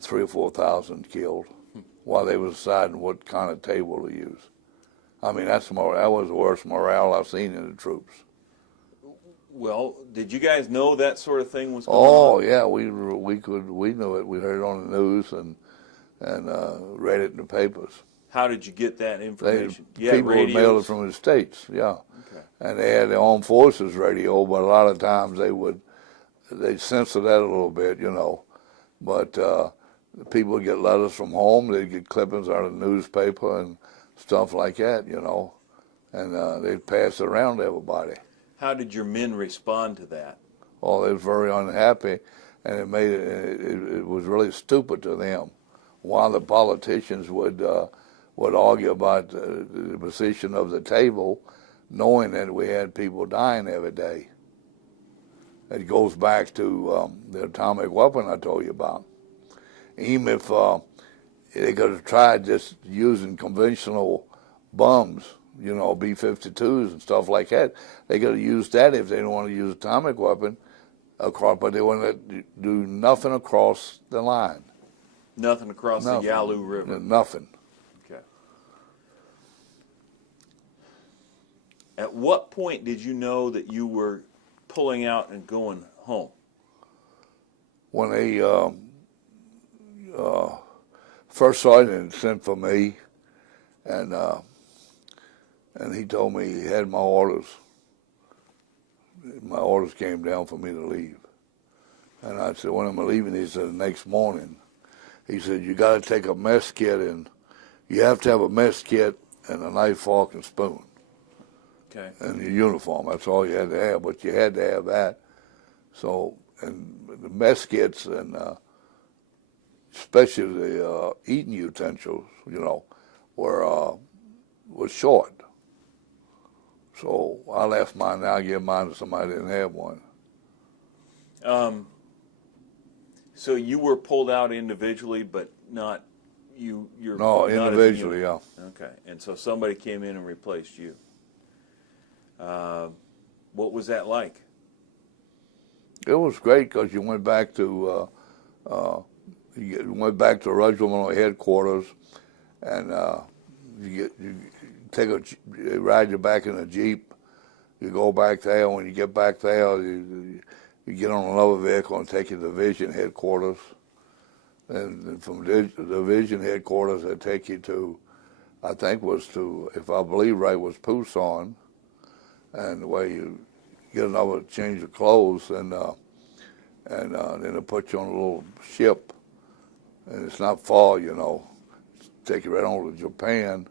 3,000 or 4,000 killed while they were deciding what kind of table to use. I mean, that was the worst morale I've seen in the troops. Well, did you guys know that sort of thing was going on? Oh yeah, we knew it. We heard it on the news and read it in the papers. How did you get that information? People would mail it from the States, yeah. Okay. And they had the Armed Forces radio, but a lot of times they'd censor that a little bit, you know. But people would get letters from home. They'd get clippings out of the newspaper and stuff like that, you know. And they'd pass it around to everybody. How did your men respond to that? Oh, they were very unhappy, and it was really stupid to them. While the politicians would argue about the position of the table, knowing that we had people dying every day. It goes back to the atomic weapon I told you about. Even if they could have tried just using conventional bombs, you know, B-52s and stuff like that, they could have used that if they didn't want to use atomic weapon across, but they wouldn't do nothing across the line. Nothing across the Yalu River? Nothing. Okay. At what point did you know that you were pulling out and going home? When they first sergeant sent for me, and he told me he had my orders. My orders came down for me to leave. And I said, when am I leaving? He said, the next morning. He said, you got to take a mess kit, and you have to have a mess kit and a knife, fork, and spoon. Okay. And your uniform. That's all you had to have, but you had to have that. So, and the mess kits and especially the eating utensils, you know, was short. So I left mine, and I gave mine to somebody that didn't have one. So you were pulled out individually, but not you. No, individually, yeah. Okay, and so somebody came in and replaced you. What was that like? It was great, because you went back to regimental headquarters, and you ride you back in a Jeep. You go back there. When you get back there, you get on another vehicle and take you to division headquarters. And from division headquarters, they take you to, I think if I believe right, was Pusan. And where you get another change of clothes, and then they put you on a little ship. And it's not far, you know. Take you right on to Japan.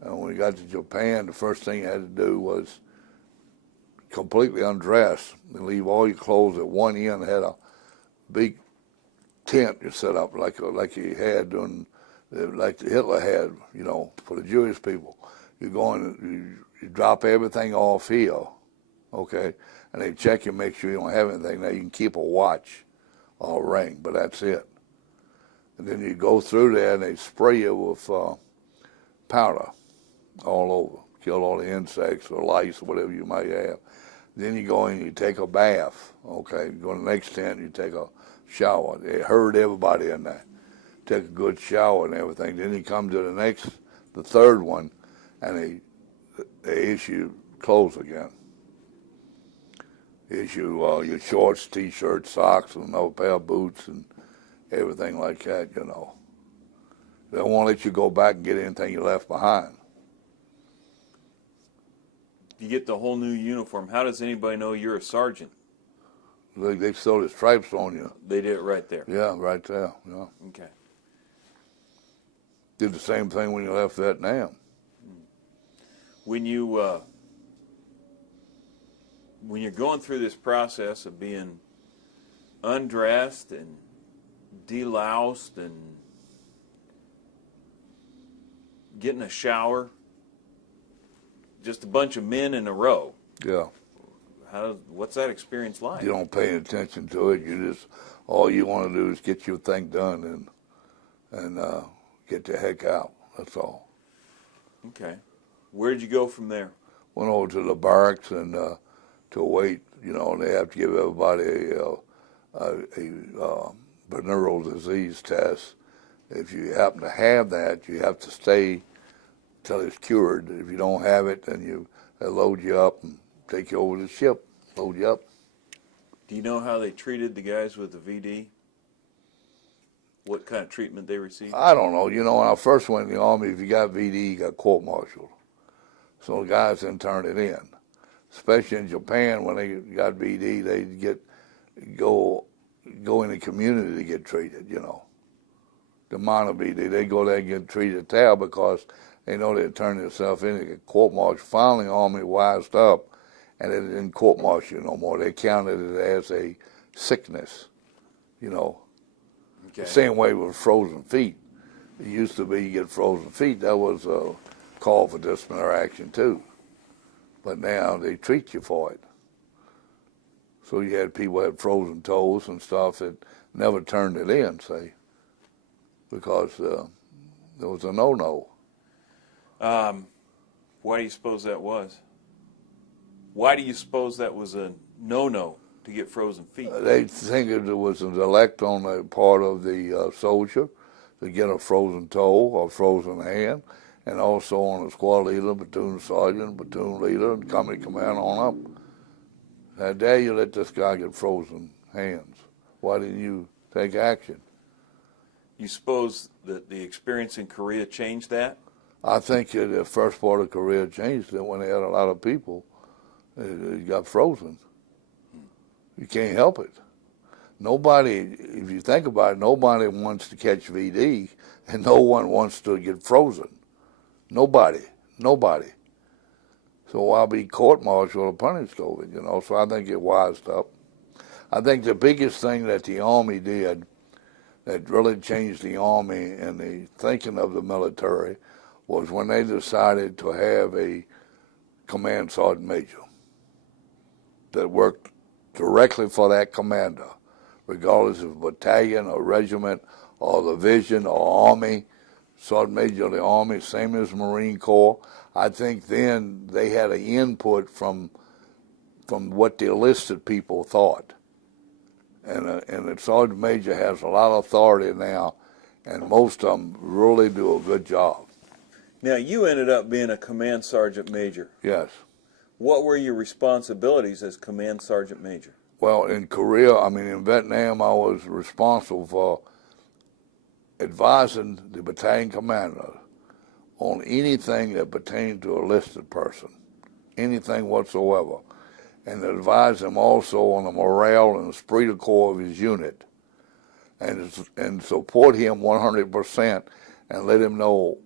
And when we got to Japan, the first thing you had to do was completely undress and leave all your clothes at one end. Had big tent you set up like you had like Hitler had, you know, for the Jewish people. You go in, you drop everything off here, okay, and they check you, make sure you don't have anything. Now you can keep a watch or a ring, but that's it. And then you go through there and they spray you with powder all over, kill all the insects or lice or whatever you might have. Then you go in, you take a bath, okay. You go to the next tent, you take a shower. They herd everybody in there. Take a good shower and everything. Then you come to the third one, and they issue clothes again. Issue your shorts, T-shirts, socks, and another pair of boots and everything like that, you know. They won't let you go back and get anything you left behind. You get the whole new uniform. How does anybody know you're a sergeant? They sew the stripes on you. They did it right there. Yeah, right there. Yeah. Okay. Did the same thing when you left Vietnam. When you're going through this process of being undressed and deloused and getting a shower, just a bunch of men in a row. Yeah. What's that experience like? You don't pay attention to it. You just, all you want to do is get your thing done and get the heck out. That's all. Okay. Where did you go from there? Went over to the barracks and to wait. You know, they have to give everybody a venereal disease test. If you happen to have that, you have to stay till it's cured. If you don't have it, then they load you up and take you over to the ship, load you up. Do you know how they treated the guys with the VD? What kind of treatment they received? I don't know. You know, when I first went in the Army, if you got VD, you got court-martialed. So the guys didn't turn it in. Especially in Japan, when they got VD, they'd go in the community to get treated, you know. The minor VD, they go there and get treated there because they know they'd turn themselves in and get court-martialed. Finally, the Army wised up, and they didn't court-martial you no more. They counted it as a sickness, you know. Okay. The same way with frozen feet. It used to be you get frozen feet. That was a call for disciplinary action too. But now they treat you for it. So you had people that had frozen toes and stuff that never turned it in, say, because there was a no-no. Why do you suppose that was? Why do you suppose that was a no-no to get frozen feet? They think it was a neglect on the part of the soldier to get a frozen toe or frozen hand, and also on the squad leader, platoon sergeant, platoon leader, and company command on up. How dare you let this guy get frozen hands? Why didn't you take action? You suppose that the experience in Korea changed that? I think the first part of Korea changed it when they had a lot of people. It got frozen. You can't help it. Nobody, if you think about it, nobody wants to catch VD, and no one wants to get frozen. Nobody. So why be court-martialed or punished over it, you know? So I think it wised up. I think the biggest thing that the Army did that really changed the Army and the thinking of the military was when they decided to have a command sergeant major that worked directly for that commander, regardless of battalion or regiment or division or army. Sergeant major of the Army, same as Marine Corps. I think then they had an input from what the enlisted people thought. And the sergeant major has a lot of authority now, and most of them really do a good job. Now, you ended up being a command sergeant major. Yes. What were your responsibilities as command sergeant major? Well, in in Vietnam, I was responsible for advising the battalion commander on anything that pertained to a listed person, anything whatsoever, and advise him also on the morale and esprit de corps of his unit, and support him 100% and let him know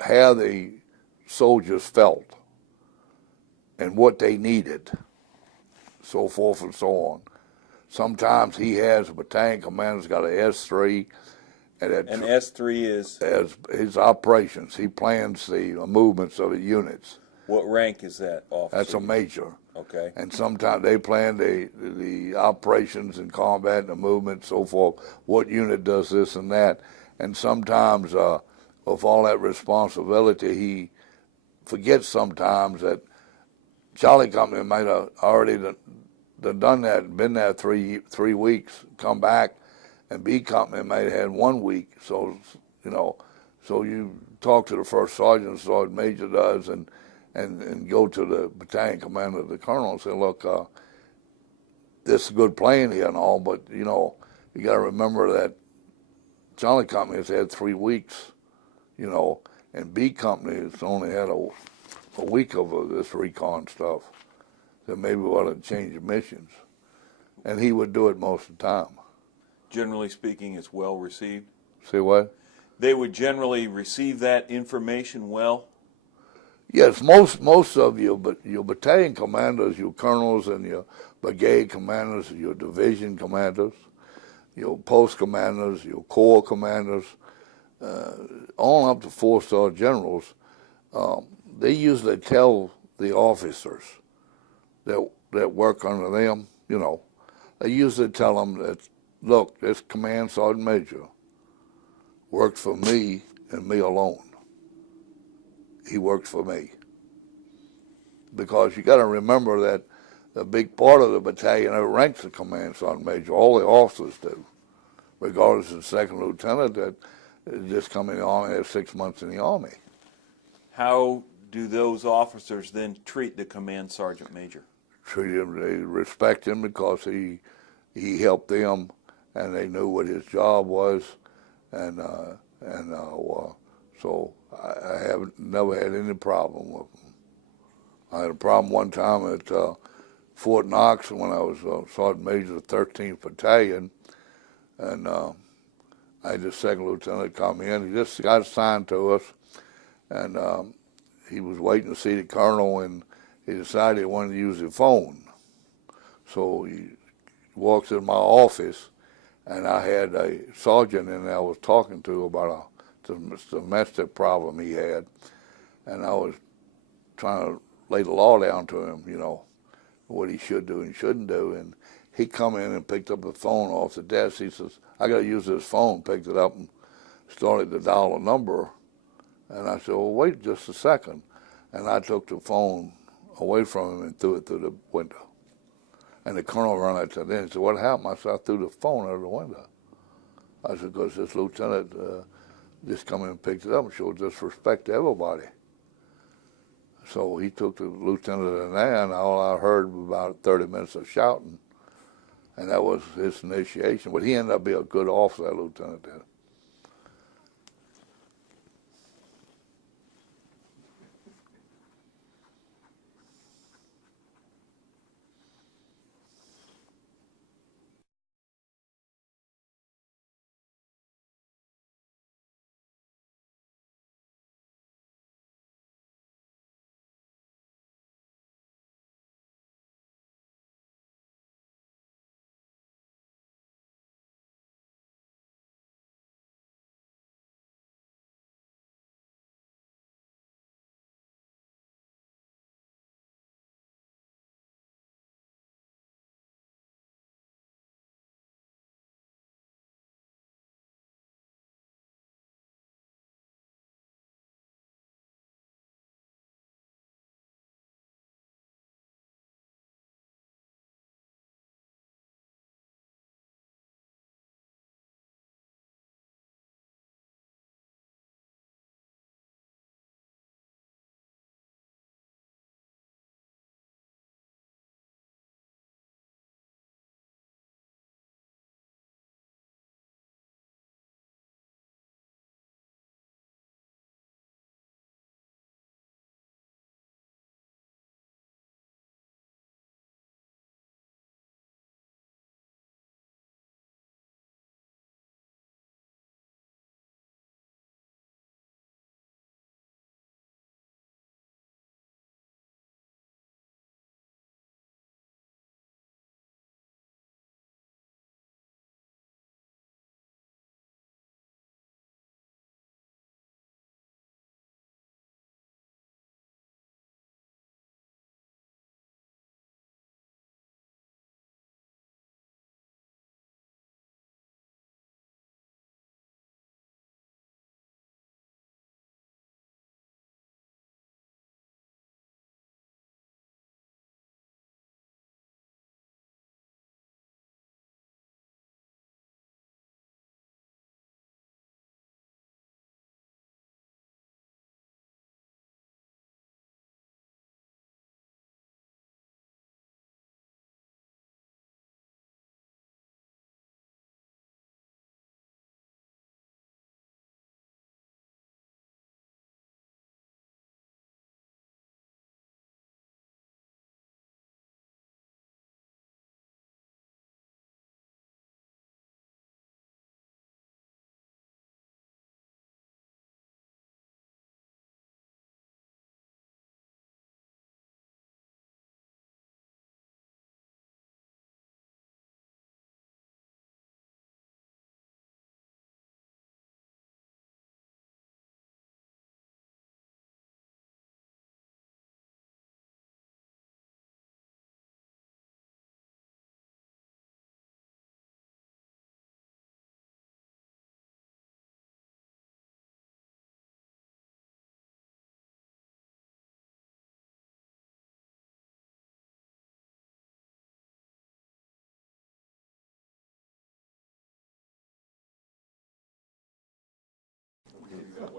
how the soldiers felt and what they needed, so forth and so on. Sometimes he has a battalion commander's got an S3, and And S3 is, as his operations, he plans the movements of the units. what rank is that officer? That's a major. Okay. And sometimes they plan the operations and combat and the movement, so forth. What unit does this and that? And sometimes, with all that responsibility, he forgets sometimes that Charlie Company might have already done that, been there 3 weeks, come back, and B Company might have had 1 week. So, so you talk to the first sergeant, sergeant major does, and go to the battalion commander, the colonel, and say, look, this is a good plan here and all, but, you got to remember that Charlie Company has had 3 weeks, and B Company has only had a week of this recon stuff. So maybe we ought to change the missions. And he would do it most of the time. Generally speaking, it's well received. See what? They would generally receive that information well. Yes, most of your battalion commanders, your colonels and your brigade commanders, your division commanders, your post commanders, your corps commanders, on up to 4-star generals, they usually tell the officers that work under them, they usually tell them that, look, this command sergeant major works for me and me alone. He works for me. Because you got to remember that a big part of the battalion outranks the command sergeant major. All the officers do, regardless of the second lieutenant that just come in the army, have 6 months in the army. How do those officers then treat the command sergeant major? Treat him, they respect him because he helped them, and they knew what his job was, and so I have never had any problem with him. I had a problem one time at Fort Knox when I was sergeant major of the 13th Battalion, and I had the second lieutenant come in. He just got assigned to us, and he was waiting to see the colonel, and he decided he wanted to use the phone. So he walks in my office, and I had a sergeant in there I was talking to about a domestic problem he had, and I was trying to lay the law down to him, what he should do and shouldn't do. And he come in and picked up the phone off the desk. He says, I got to use this phone. Picked it up and started to dial a number. And I said, well, wait just a second. And I took the phone away from him and threw it through the window. And the colonel ran out to me and said, what happened? I said, I threw the phone out of the window. I said, because this lieutenant just come in and picked it up and showed disrespect to everybody. So he took the lieutenant in there, and all I heard was about 30 minutes of shouting, and that was his initiation. But he ended up being a good officer, that lieutenant did.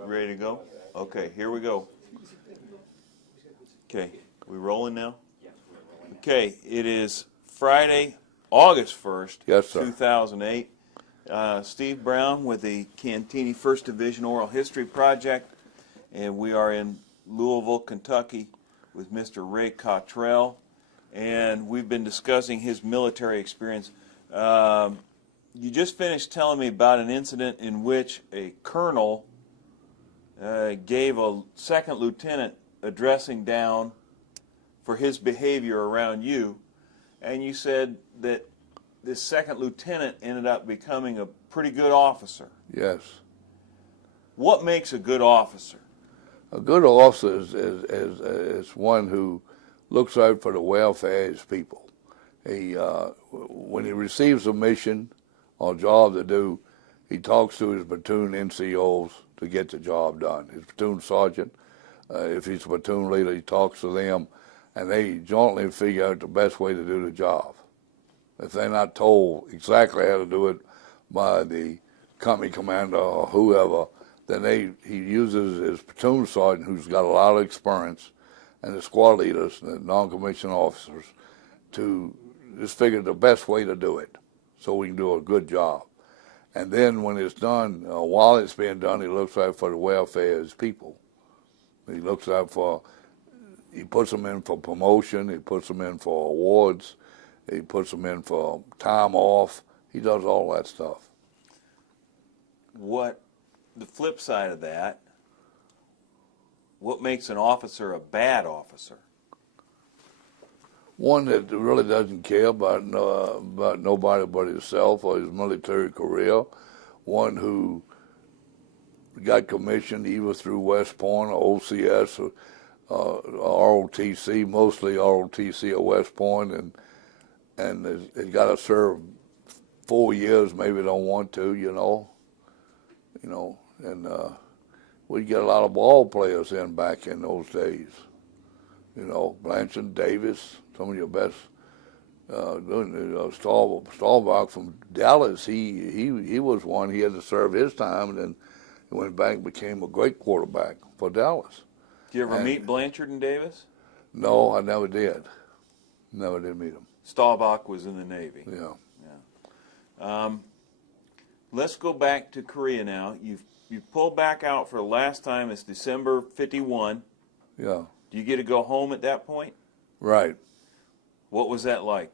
Ready to go? Okay, here we go. Okay, we rolling now? Okay, it is Friday, August 1st, Yes, sir. 2008. Steve Brown with the Cantigny First Division Oral History Project, and we are in Louisville, Kentucky with Mr. Ray Cottrell, and we've been discussing his military experience. You just finished telling me about an incident in which a colonel gave a second lieutenant a dressing down for his behavior around you, and you said that this second lieutenant ended up becoming a pretty good officer. Yes. What makes a good officer? A good officer is one who looks out for the welfare of his people. When he receives a mission or job to do, he talks to his platoon NCOs to get the job done. His platoon sergeant, if he's a platoon leader, he talks to them, and they jointly figure out the best way to do the job. If they're not told exactly how to do it by the company commander or whoever, then he uses his platoon sergeant, who's got a lot of experience, and the squad leaders, the non-commissioned officers, to just figure the best way to do it so we can do a good job. And then when it's done, while it's being done, he looks out for the welfare of his people. He looks out for, he puts them in for promotion, he puts them in for awards, he puts them in for time off. He does all that stuff. The flip side of that, what makes an officer a bad officer? One that really doesn't care about nobody but himself or his military career. One who got commissioned either through West Point or OCS or ROTC, mostly ROTC or West Point, and has got to serve 4 years, maybe don't want to, and we'd get a lot of ball players in back in those days. Blanchard, Davis, some of your best. Staubach from Dallas, he was one. He had to serve his time, and then he went back and became a great quarterback for Dallas. Did you ever meet Blanchard and Davis? No, I never did. Never did meet him. Staubach was in the Navy. Yeah. Let's go back to Korea now. You pulled back out for the last time. It's December 51. Yeah. Do you get to go home at that point? Right. What was that like?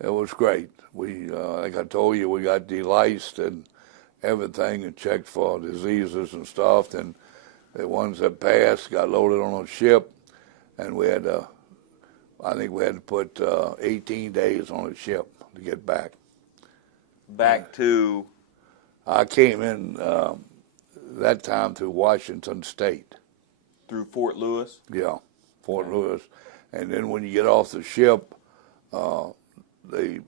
It was great. We, like I told you, we got deliced and everything and checked for diseases and stuff. And the ones that passed got loaded on a ship, and we had to, I think we had to put 18 days on a ship to get back. Back to? I came in that time through Washington State. Through Fort Lewis? Yeah, Fort Lewis. And then when you get off the ship, they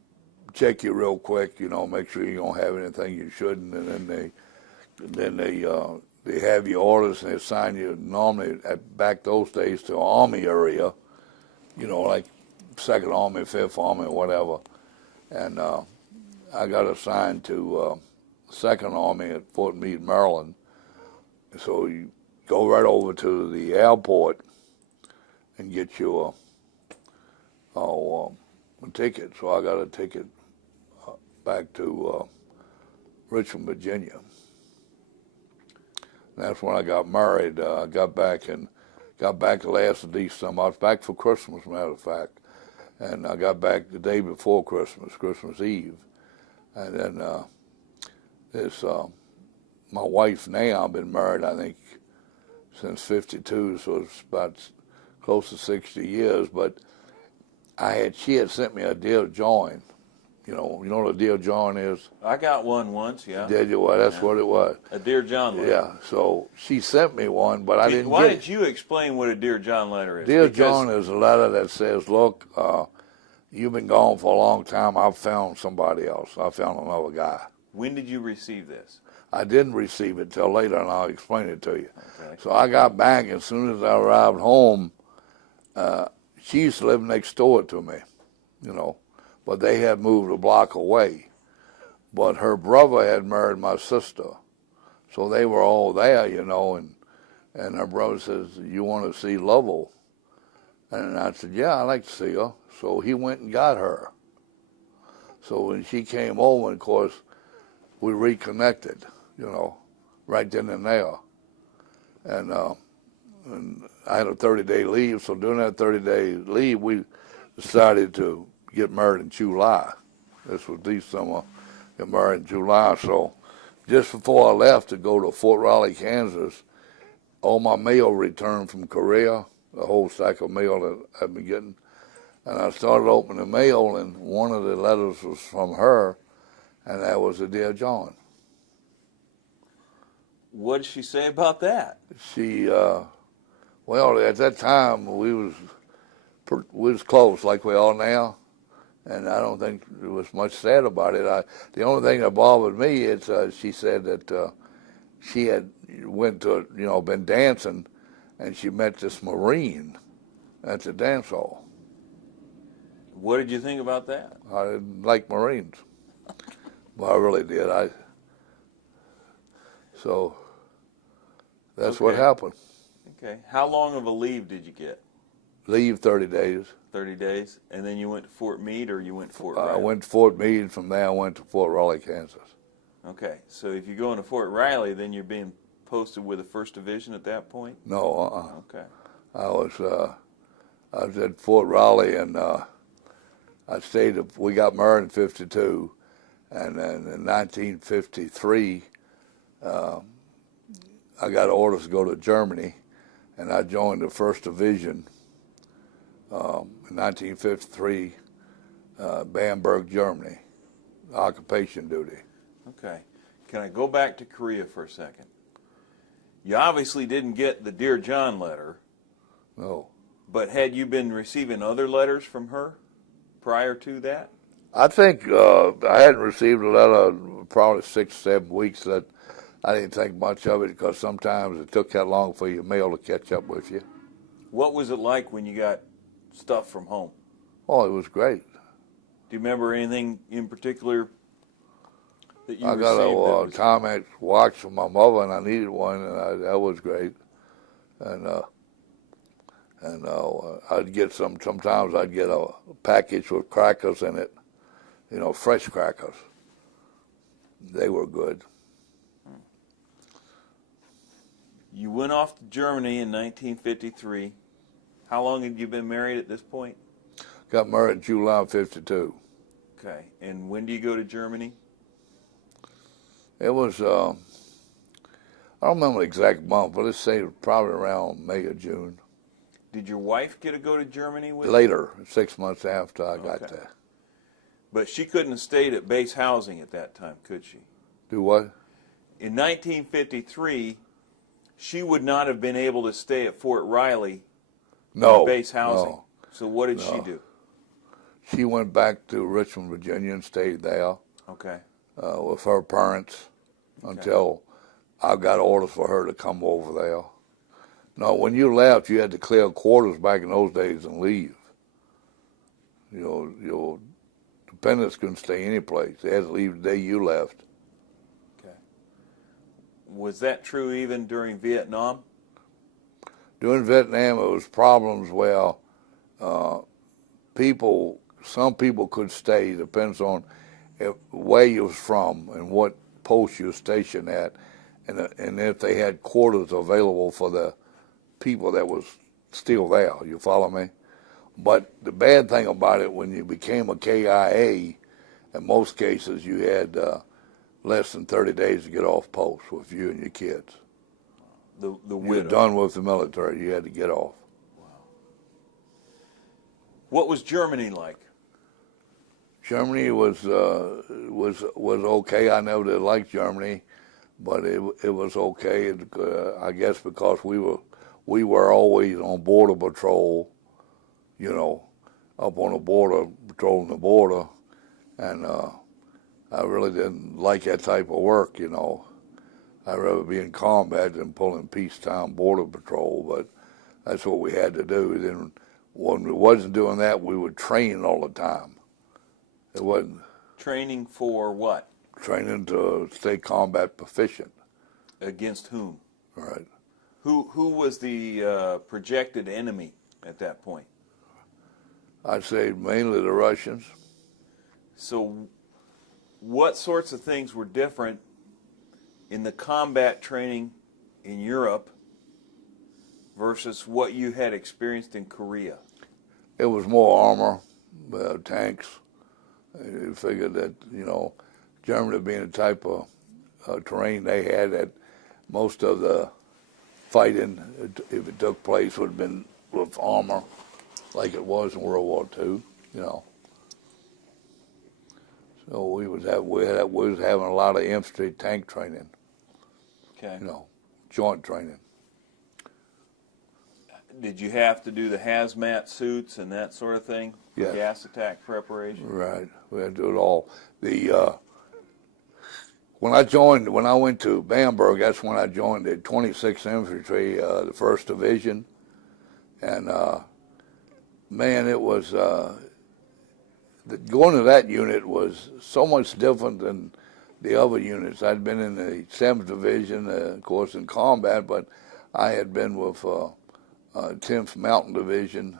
check you real quick, make sure you don't have anything you shouldn't, and then they have your orders and they assign you normally back those days to an Army area, like 2nd Army, 5th Army, whatever. And I got assigned to 2nd Army at Fort Meade, Maryland. So you go right over to the airport and get you a ticket. So I got a ticket back to Richmond, Virginia. And that's when I got married. I got back the last of December. I was back for Christmas, as a matter of fact. And I got back the day before Christmas Eve. And then my wife now, I've been married, I think, since 52, so it's about close to 60 years. But she had sent me a deal join. You know what a deal join is? I got one once, yeah. Did you? Well, that's what it was. A Dear John letter. Yeah, so she sent me one, but I didn't Why get did you explain what a Dear John letter is? Dear John is a letter that says, look, you've been gone for a long time. I've found somebody else. I found another guy. When did you receive this? I didn't receive it till later, and I'll explain it to you. Okay. So I got back, and as soon as I arrived home, she used to live next door to me, but they had moved a block away. But her brother had married my sister, So they were all there, you know, and her brother says, "You want to see Lovell?" And I said, "Yeah, I'd like to see her." So he went and got her. So when she came over, of course, we reconnected, you know, right then and there. And I had a 30-day leave, so during that 30-day leave, we decided to get married in July. This was December, get married in July. So just before I left to go to Fort Riley, Kansas, all my mail returned from Korea, the whole stack of mail that I'd been getting. And I started opening the mail, and one of the letters was from her, and that was a Dear John. What did she say about that? She, well, at that time, we was close like we are now, and I don't think there was much said about it. The only thing that bothered me is she said that she had went to, you know, been dancing, and she met this Marine at the dance hall. What did you think about that? I didn't like Marines. Well, I really did. So that's what happened. Okay. How long of a leave did you get? Leave 30 days. 30 days? And then you went to Fort Meade, or you went to Fort Riley? I went to Fort Meade. From there, I went to Fort Riley, Kansas. Okay. So if you go into Fort Riley, then you're being posted with the First Division at that point? No, Okay. I was at Fort Riley, and I stayed. We got married in '52, and then in 1953, I got orders to go to Germany, and I joined the First Division in 1953, Bamberg, Germany, occupation duty. Okay. Can I go back to Korea for a second? You obviously didn't get the Dear John letter. No. But had you been receiving other letters from her prior to that? I think I hadn't received a letter in probably 6, 7 weeks. That I didn't think much of it because sometimes it took that long for your mail to catch up with you. What was it like when you got stuff from home? Oh, it was great. Do you remember anything in particular that you I received? got a Timex watch from my mother, and I needed one, and that was great. And I'd get sometimes I'd get a package with crackers in it, you know, fresh crackers. They were good. You went off to Germany in 1953. How long had you been married at this point? Got married in July of '52. Okay. And when do you go to Germany? It was, I don't remember the exact month, but let's say it was probably around May or June. Did your wife get to go to Germany with you? Later, 6 months after I got there. But she couldn't have stayed at base housing at that time, could she? Do what? In 1953, she would not have been able to stay at Fort Riley No. base housing. No. So what did she do? She went back to Richmond, Virginia, and stayed there Okay. with her parents until I got orders for her to come over there. No, when you left, you had to clear quarters back in those days and leave. You know, your dependents couldn't stay any place. They had to leave the day you left. Okay. Was that true even during Vietnam? During Vietnam, it was problems where some people could stay. Depends on where you was from and what post you were stationed at, and if they had quarters available for the people that was still there. You follow me? But the bad thing about it, when you became a KIA, in most cases you had less than 30 days to get off post with you and your kids. The You're done with the military. You had to get off. Wow. What was Germany like? Germany was okay. I never did like Germany, but it was okay. I guess because we were always on border patrol, you know, up on the border, patrolling the border, and I really didn't like that type of work, you know. I'd rather be in combat than pulling peacetime border patrol, but that's what we had to do. Then when we wasn't doing that, we would train all the time. It wasn't training for what? Training to stay combat proficient. Against whom? Right. Who was the projected enemy at that point? I'd say mainly the Russians. So what sorts of things were different in the combat training in Europe versus what you had experienced in Korea? It was more armor, tanks. You figured that, Germany being the type of terrain they had, that most of the fighting, if it took place, would have been with armor, like it was in World War II, So we was having a lot of infantry tank training, Okay. joint training. Did you have to do the hazmat suits and that sort of thing? Yes. Gas attack preparation? Right, we had to do it all. When I went to Bamberg, that's when I joined the 26th Infantry, the First Division, and man, it was going to that unit was so much different than the other units. I'd been in the 7th Division, of course, in combat, but I had been with 10th Mountain Division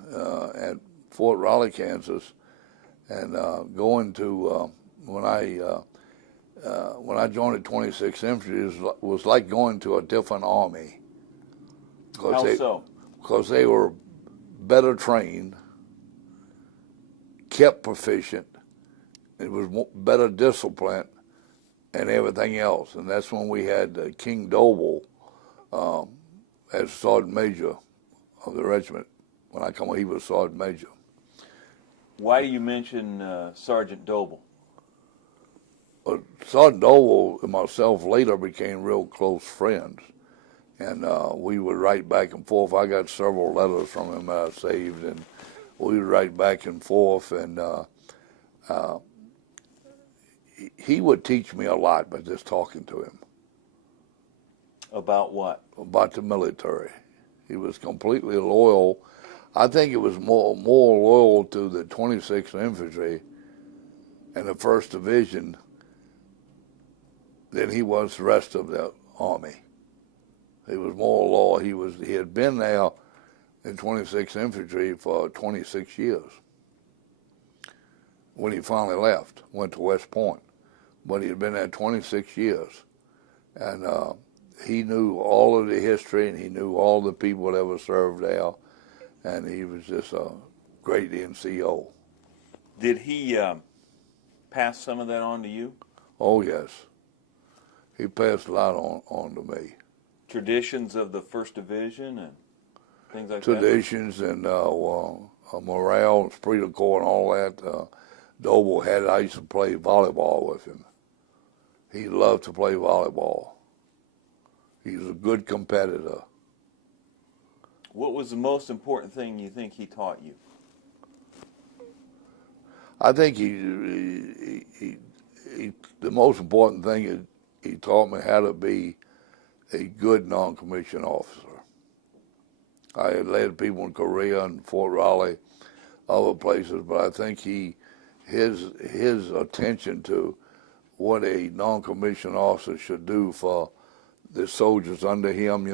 at Fort Raleigh, Kansas, and going to when I joined the 26th Infantry, was like going to a different army. How so? Because they were better trained, kept proficient, it was better discipline, and everything else. And that's when we had King Doble as Sergeant Major of the regiment. When I come, he was Sergeant Major. Why do you mention Sergeant Doble? Sergeant Doble and myself later became real close friends, and we would write back and forth. I got several letters from him that I saved, and we would write back and forth, and he would teach me a lot by just talking to him. About what? About the military. He was completely loyal. I think it was more loyal to the 26th Infantry and the 1st Division than he was the rest of the Army. He was more loyal. He had been there in 26th Infantry for 26 years when he finally left, went to West Point. But he had been there 26 years. And he knew all of the history, and he knew all the people that ever served there, and he was just a great NCO. Did he pass some of that on to you? Oh, yes. He passed a lot on to me. Traditions of the 1st Division and things like Traditions and morale, esprit de corps, and all that. Doble had. I used to play volleyball with him. He loved to play volleyball. He was a good competitor. What was the most important thing you think he taught you? I think he the most important thing is he taught me how to be a good non-commissioned officer. I had led people in Korea and Fort Raleigh, other places, but I think his attention to what a non-commissioned officer should do for the soldiers under him,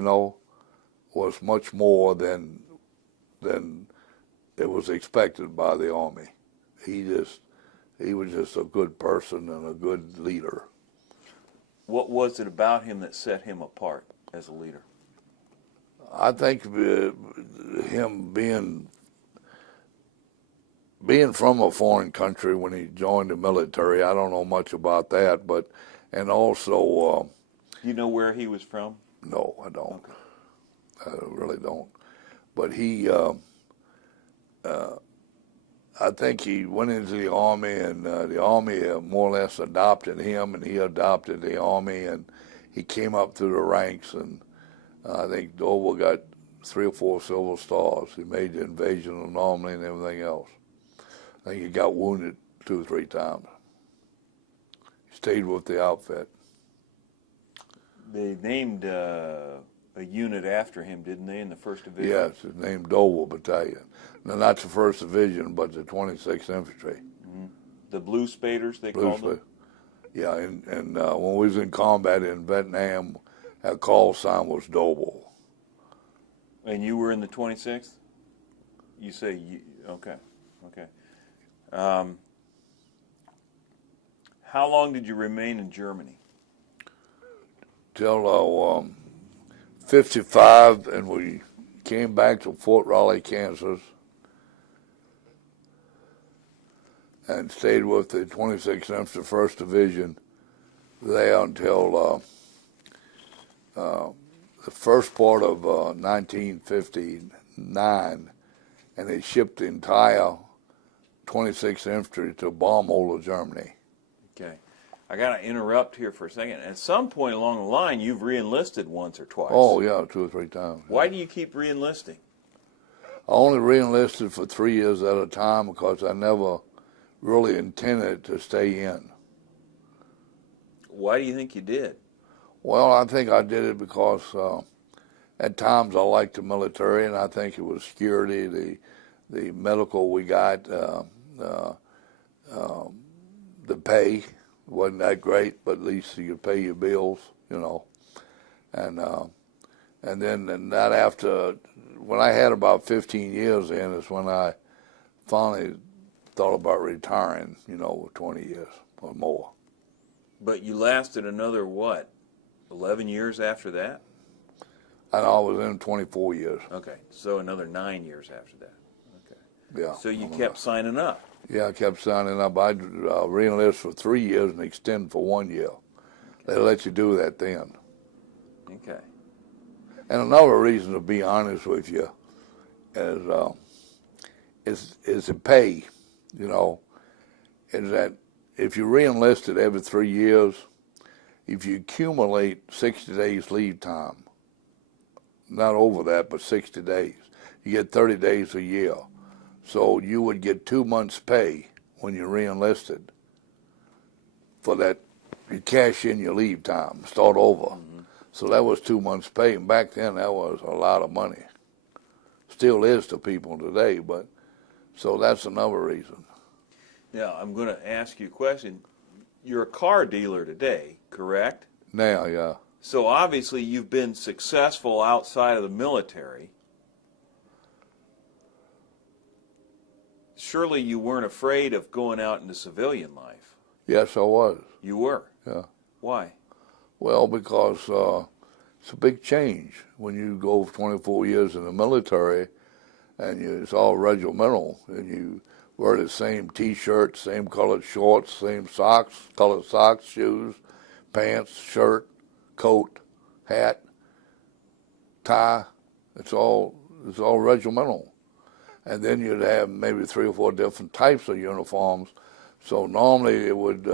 was much more than it was expected by the Army. He was just a good person and a good leader. What was it about him that set him apart as a leader? I think him being from a foreign country when he joined the military, I don't know much about that, and also... you know where he was from? No, I don't. Okay. I really don't. But I think he went into the Army, and the Army more or less adopted him, and he adopted the Army, and he came up through the ranks, and I think Doble got 3 or 4 Silver Stars. He made the invasion of Normandy and everything else. I think he got wounded 2 or 3 times. He stayed with the outfit. They named a unit after him, didn't they, in the 1st Division? Yes, it's named Doble Battalion. Now, not the 1st Division, but the 26th Infantry. Mm-hmm. The Blue Spaders, they called them? Yeah, and when we was in combat in Vietnam, Our call sign was Doble. And you were in the 26th? You say, okay, okay. How long did you remain in Germany? Till 55, and we came back to Fort Raleigh, Kansas, and stayed with the 26th Infantry First Division there until the first part of 1959, and they shipped the entire 26th Infantry to Baumholder, Germany. Okay. I got to interrupt here for a second. At some point along the line, you've re-enlisted once or twice. Oh, yeah, 2 or 3 times. Why do you keep re-enlisting? I only re-enlisted for 3 years at a time because I never really intended to stay in. Why do you think you did? Well, I think I did it because at times I liked the military, and I think it was security, the medical we got, the pay wasn't that great, but at least you could pay your bills, you know. And then that after, when I had about 15 years in, is when I finally thought about retiring, you know, 20 years or more. But you lasted another, what, 11 years after that? And I was in 24 years. Okay, so another 9 years after that. Okay. Yeah. So you kept signing up. Yeah, I kept signing up. I'd re-enlist for 3 years and extend for 1 year. They let you do that then. Okay. And another reason, to be honest with you, is the pay. You know, is that if you re-enlisted every 3 years, if you accumulate 60 days leave time, not over that, but 60 days, you get 30 days a year. So you would get 2 months' pay when you re-enlisted for that. You cash in your leave time, start over. Mm-hmm. So that was 2 months' pay, and back then that was a lot of money. Still is to people today, but so that's another reason. Now, I'm going to ask you a question. You're a car dealer today, correct? Now, yeah. So obviously you've been successful outside of the military. Surely you weren't afraid of going out into civilian life. Yes, I was. You were? Yeah. Why? Well, because it's a big change when you go 24 years in the military and it's all regimental, and you wear the same T-shirt, same colored shorts, same socks, colored socks, shoes, pants, shirt, coat, hat, tie. It's all regimental. And then you'd have maybe 3 or 4 different types of uniforms. So normally it would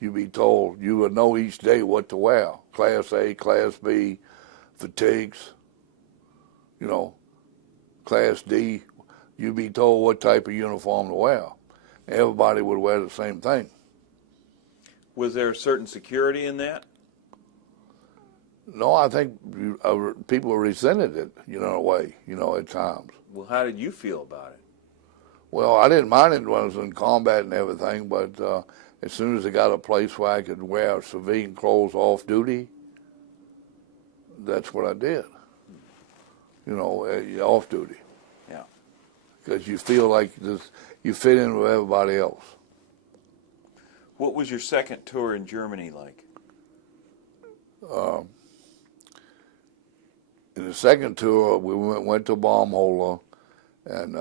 you'd be told, you would know each day what to wear. Class A, Class B, fatigues, you know, Class D. You'd be told what type of uniform to wear. Everybody would wear the same thing. Was there a certain security in that? No, I think people resented it, you know, in a way, you know, at times. Well, how did you feel about it? Well, I didn't mind it when I was in combat and everything, but as soon as I got a place where I could wear civilian clothes off duty, that's what I did. You know, off duty. Yeah. Because you feel like you fit in with everybody else. What was your second tour in Germany like? In the second tour, we went to Baumholder, and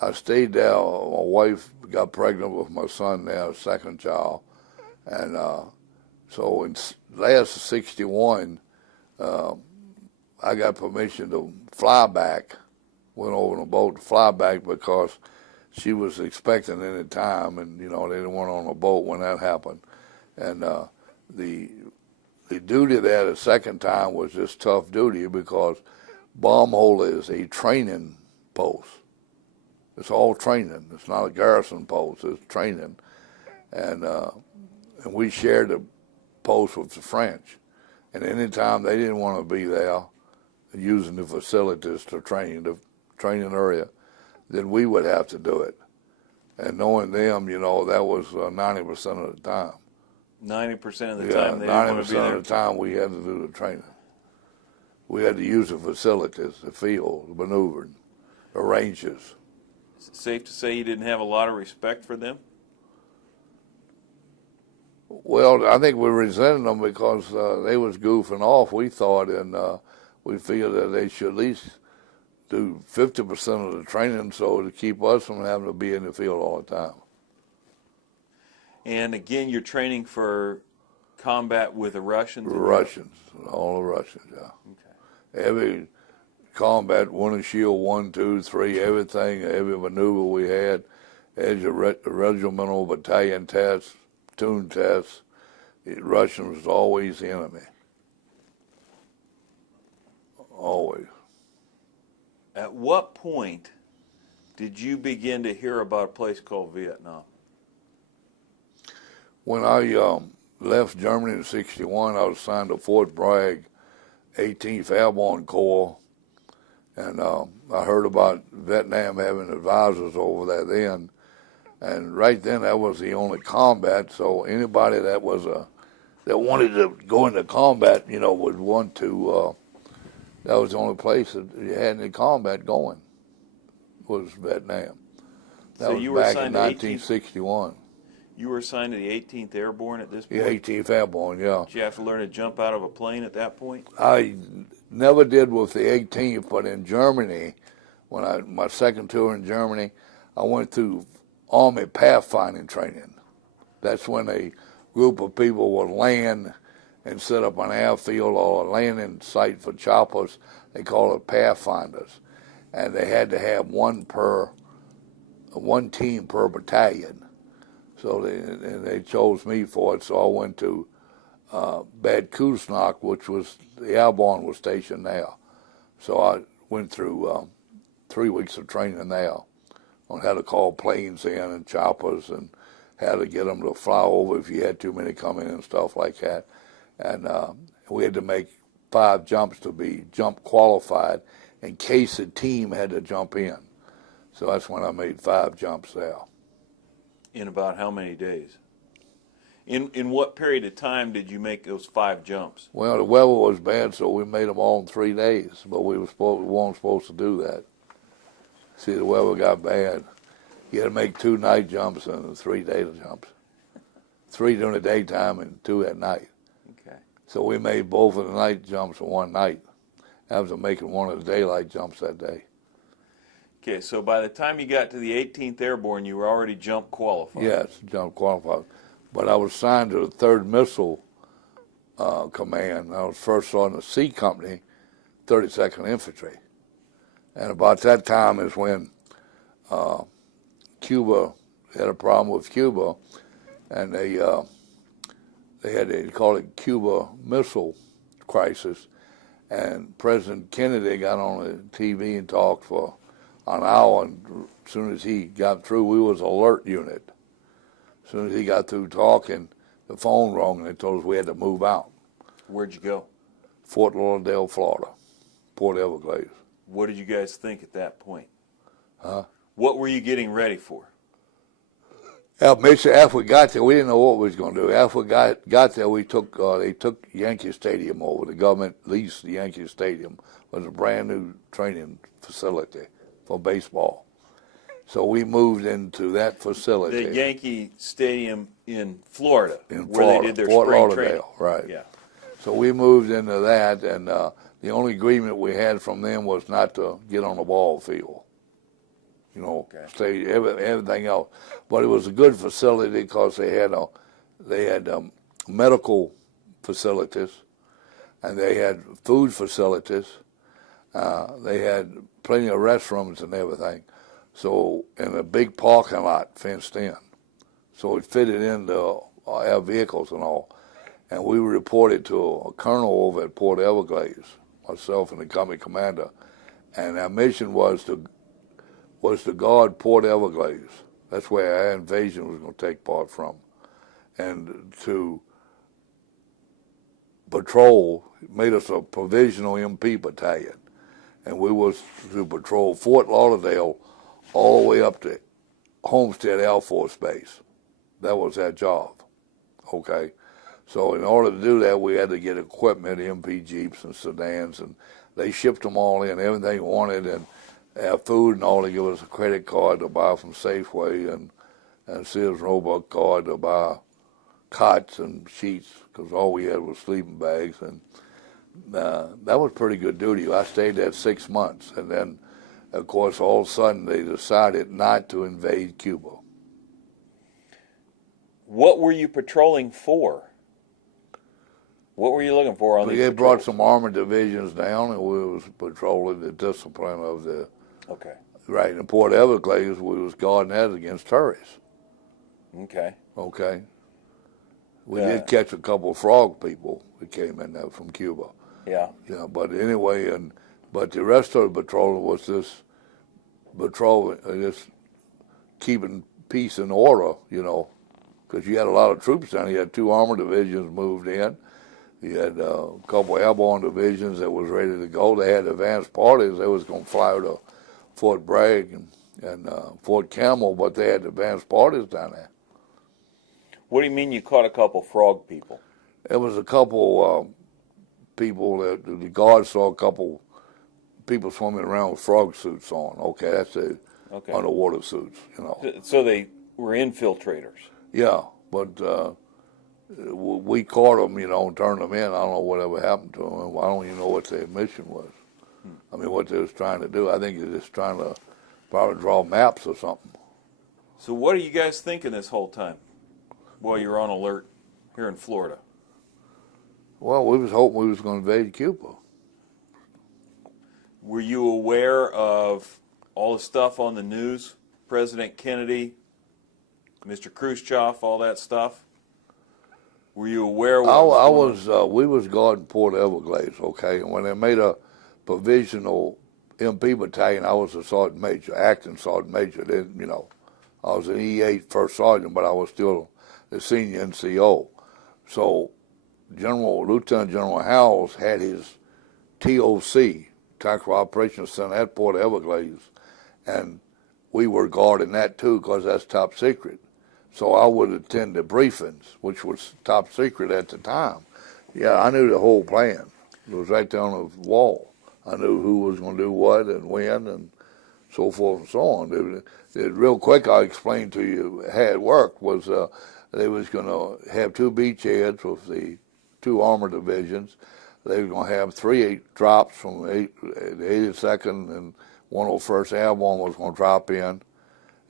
I stayed there. My wife got pregnant with my son there, second child, and so in last of '61, I got permission to fly back. Went over on a boat to fly back because she was expecting any time, and you know they didn't want her on a boat when that happened. And the duty there the second time was just tough duty because Baumholder is a training post. It's all training. It's not a garrison post. It's training, and we shared the post with the French. And anytime they didn't want to be there, using the facilities to train, the training area, then we would have to do it. And knowing them, that was 90% of the time. 90% of the Yeah, time they didn't want to be 90% there. of the time we had to do the training. We had to use the facilities, the field, the maneuvering, the ranges. Is it safe to say you didn't have a lot of respect for them? Well, I think we resented them because they was goofing off, we thought, and we figured that they should at least do 50% of the training so to keep us from having to be in the field all the time. And again, you're training for combat with the Russians? The Russians, all the Russians, yeah. Okay. Every combat, winter shield, 1, 2, 3, everything, every maneuver we had, as a regimental battalion test, platoon tests, the Russians was always the enemy. Always. At what point did you begin to hear about a place called Vietnam? When I left Germany in '61, I was assigned to Fort Bragg, 18th Airborne Corps, and I heard about Vietnam having advisors over there then, and right then that was the only combat. So anybody that was that wanted to go into combat, would want to. That was the only place that you had any combat going, was Vietnam. That So was you were back in assigned to 1961. You were assigned to the 18th Airborne at this point? Yeah, 18th Airborne, yeah. Did you have to learn to jump out of a plane at that point? I never did with the 18th, but in Germany, my second tour in Germany, I went through Army pathfinding training. That's when a group of people would land and set up an airfield or a landing site for choppers. They call it pathfinders, and they had to have one team per battalion. So they chose me for it. So I went to Bad Kusnak, which was the airborne was stationed there. So I went through 3 weeks of training there on how to call planes in and choppers and how to get them to fly over if you had too many coming in and stuff like that. And we had to make 5 jumps to be jump qualified in case the team had to jump in. So that's when I made 5 jumps there. In about how many days? In what period of time did you make those 5 jumps? Well, the weather was bad, so we made them all in 3 days, but we weren't supposed to do that. See, the weather got bad. You had to make 2 night jumps and 3 day jumps. 3 during the daytime and 2 at night. Okay. So we made both of the night jumps in one night after making one of the daylight jumps that day. Okay, so by the time you got to the 18th Airborne, you were already jump qualified. Yes, jump qualified. But I was assigned to the 3rd Missile Command. I was first on the C Company, 32nd Infantry. And about that time is when Cuba had a problem with Cuba, and they called it Cuba Missile Crisis. And President Kennedy got on the TV and talked for an hour, and as soon as he got through, we was alert unit. As soon as he got through talking, the phone rang, and they told us we had to move out. Where'd you go? Fort Lauderdale, Florida, Port Everglades. What did you guys think at that point? Huh? What were you getting ready for? After we got there, we didn't know what we was going to do. After we got there, they took Yankee Stadium over. The government leased the Yankee Stadium. It was a brand new training facility for baseball. So we moved into that facility. The Yankee Stadium in Florida, in where Florida, they did their Fort spring Lauderdale, training. right. Yeah. So we moved into that, and the only agreement we had from them was not to get on the ball field. Okay. Stay everything else. But it was a good facility because they had medical facilities, and they had food facilities. They had plenty of restrooms and everything. So, in a big parking lot fenced in. So it fitted into our vehicles and all. And we reported to a colonel over at Port Everglades, myself and the company commander. And our mission was to guard Port Everglades. That's where our invasion was going to take part from. And to patrol, made us a provisional MP battalion. And we was to patrol Fort Lauderdale all the way up to Homestead Air Force Base. That was that job, okay? So in order to do that, we had to get equipment, MP Jeeps and sedans, and they shipped them all in, everything we wanted, and have food and all. They give us a credit card to buy from Safeway and Sears Roebuck card to buy cots and sheets, because all we had was sleeping bags, and that was pretty good duty. I stayed there 6 months, and then, of course, all of a sudden they decided not to invade Cuba. What were you patrolling for? What were you looking for on these They patrols? brought some armored divisions down, and we was patrolling the discipline of the, Okay. right, in Port Everglades, we was guarding that against terrorists, Okay. okay? We Yeah. did catch a couple of frog people that came in there from Cuba. Yeah. Yeah, but anyway, but the rest of the patrol was this patrol, just keeping peace and order, because you had a lot of troops down. You had 2 armored divisions moved in. You had a couple of airborne divisions that was ready to go. They had advanced parties. They was going to fly to Fort Bragg and Fort Campbell, but they had advanced parties down there. What do you mean you caught a couple frog people? There was a couple people that the guards saw a couple people swimming around with frog suits on. Okay, that's the Okay. underwater suits, So they were infiltrators. Yeah, but we caught them, and turned them in. I don't know whatever happened to them. I don't even know what their mission was. I mean, what they was trying to do. I think they're just trying to probably draw maps or something. So what are you guys thinking this whole time while you're on alert here in Florida? Well, we was hoping we was going to invade Cuba. Were you aware of all the stuff on the news? President Kennedy, Mr. Khrushchev, all that stuff? Were you aware? We was guarding Port Everglades, okay? And when they made a provisional MP battalion, I was a sergeant major, acting sergeant major. Then, I was an E8 first sergeant, but I was still the senior NCO. So Lieutenant General Howells had his TOC, Tactical Operations Center, at Port Everglades, and we were guarding that too, because that's top secret. So I would attend the briefings, which was top secret at the time. Yeah, I knew the whole plan. It was right there on the wall. I knew who was going to do what and when and so forth and so on. Real quick, I'll explain to you how it worked. Was they was going to have 2 beachheads with the 2 armored divisions. They were going to have 3 drops from the 82nd and 101st Airborne was going to drop in,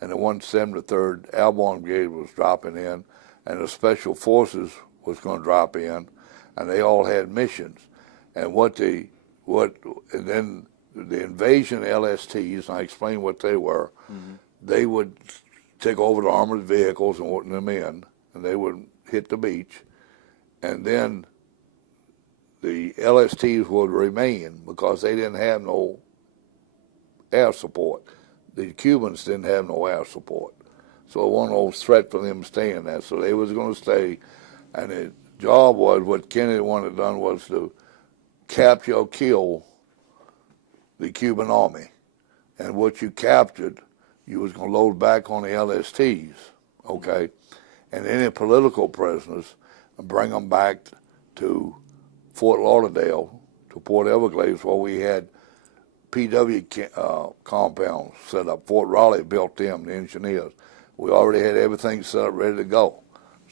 and the 173rd Airborne Brigade was dropping in, and the Special Forces was going to drop in, and they all had missions. And and then the invasion LSTs, and I explained what they were, they would take over the armored vehicles and put them in, and they would hit the beach, and then the LSTs would remain because they didn't have no air support. The Cubans didn't have no air support. So it wasn't no threat for them staying there. So they was going to stay, and the job was, what Kennedy wanted done was to capture or kill the Cuban army. And what you captured, you was going to load back on the LSTs, okay? And any political prisoners, and bring them back to Fort Lauderdale, to Port Everglades, where we had PW compounds set up. Fort Raleigh built them, the engineers. We already had everything set up, ready to go.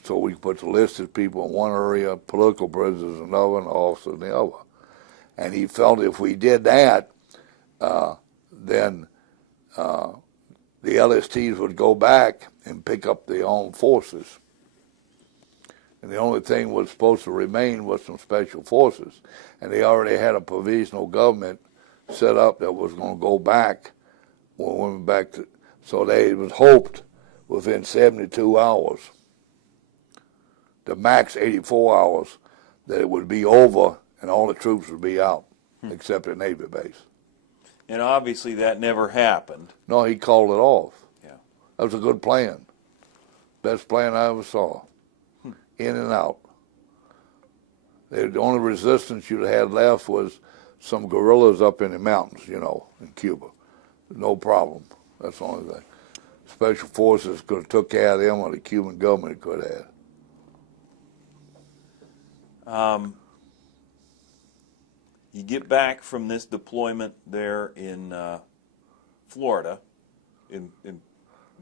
So we put the listed people in one area, political prisoners in another, and officers in the other. And he felt if we did that, then the LSTs would go back and pick up the armed forces. And the only thing was supposed to remain was some special forces. And they already had a provisional government set up that was going to go back when we went back to, so they was hoped within 72 hours, the max 84 hours, that it would be over and all the troops would be out, except the Navy base. And obviously that never happened. No, he called it off. Yeah. That was a good plan. Best plan I ever saw. In and out. The only resistance you'd had left was some guerrillas up in the mountains, in Cuba. No problem. That's the only thing. Special Forces could have took care of them, or the Cuban government could have. You get back from this deployment there in Florida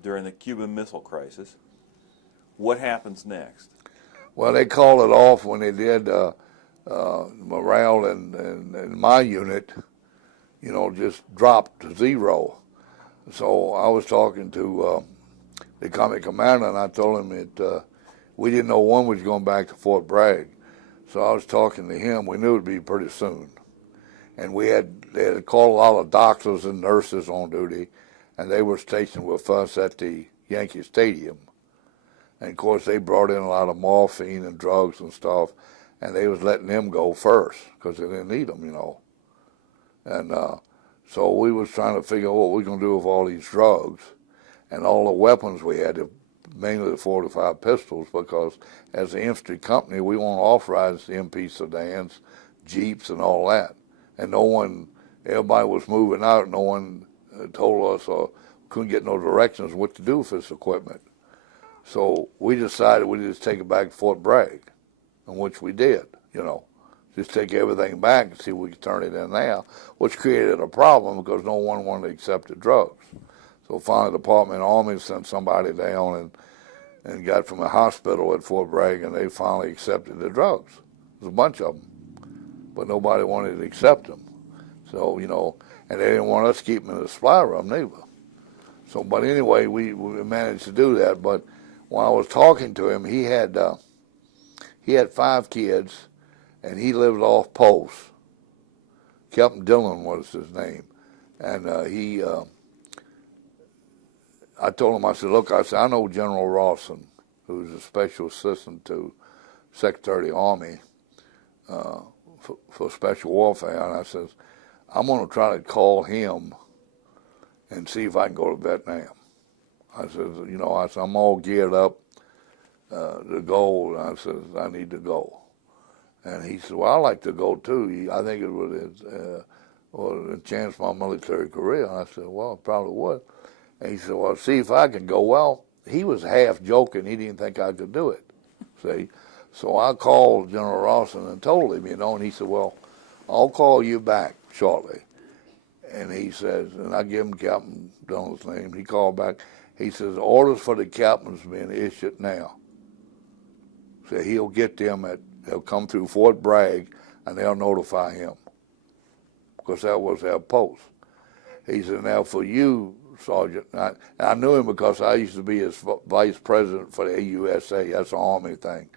during the Cuban Missile Crisis. What happens next? Well, they called it off when they did morale in my unit, just dropped to zero. So I was talking to the company commander, and I told him that we didn't know when we was going back to Fort Bragg. So I was talking to him. We knew it would be pretty soon. And they had called a lot of doctors and nurses on duty, and they were stationed with us at the Yankee Stadium. And of course, they brought in a lot of morphine and drugs and stuff, and they was letting them go first because they didn't need them, And so we was trying to figure out what we're going to do with all these drugs and all the weapons we had, mainly the 45 pistols, because as an infantry company, we won't authorize the MP sedans, Jeeps, and all that. And everybody was moving out. No one told us or couldn't get no directions what to do with this equipment. So we decided we'd just take it back to Fort Bragg, and which we did, Just take everything back and see if we could turn it in there, which created a problem because no one wanted to accept the drugs. So finally the Department of Army sent somebody down and got from a hospital at Fort Bragg, and they finally accepted the drugs. There's a bunch of them, but nobody wanted to accept them. So, and they didn't want us to keep them in the supply room neither. So, but anyway, we managed to do that. But when I was talking to him, he had 5 kids, and he lived off post. Captain Dillon was his name. And I told him, I said, look, I know General Rawson, who's a special assistant to Secretary of the Army for Special Warfare. And I says, I'm going to try to call him and see if I can go to Vietnam. I said, I'm all geared up to go. And I said, I need to go. And he said, well, I'd like to go too. I think it would enhance my military career. And I said, well, it probably would. And he said, well, see if I can go. Well, he was half joking. He didn't think I could do it, see. So I called General Rawson and told him, and he said, well, I'll call you back shortly. And he says, and I give him Captain Dillon's name. He called back. He says, orders for the captain's being issued now. So he'll get them they'll come through Fort Bragg, and they'll notify him, because that was our post. He said, now for you, Sergeant, I knew him because I used to be his vice president for the AUSA, that's an Army thing,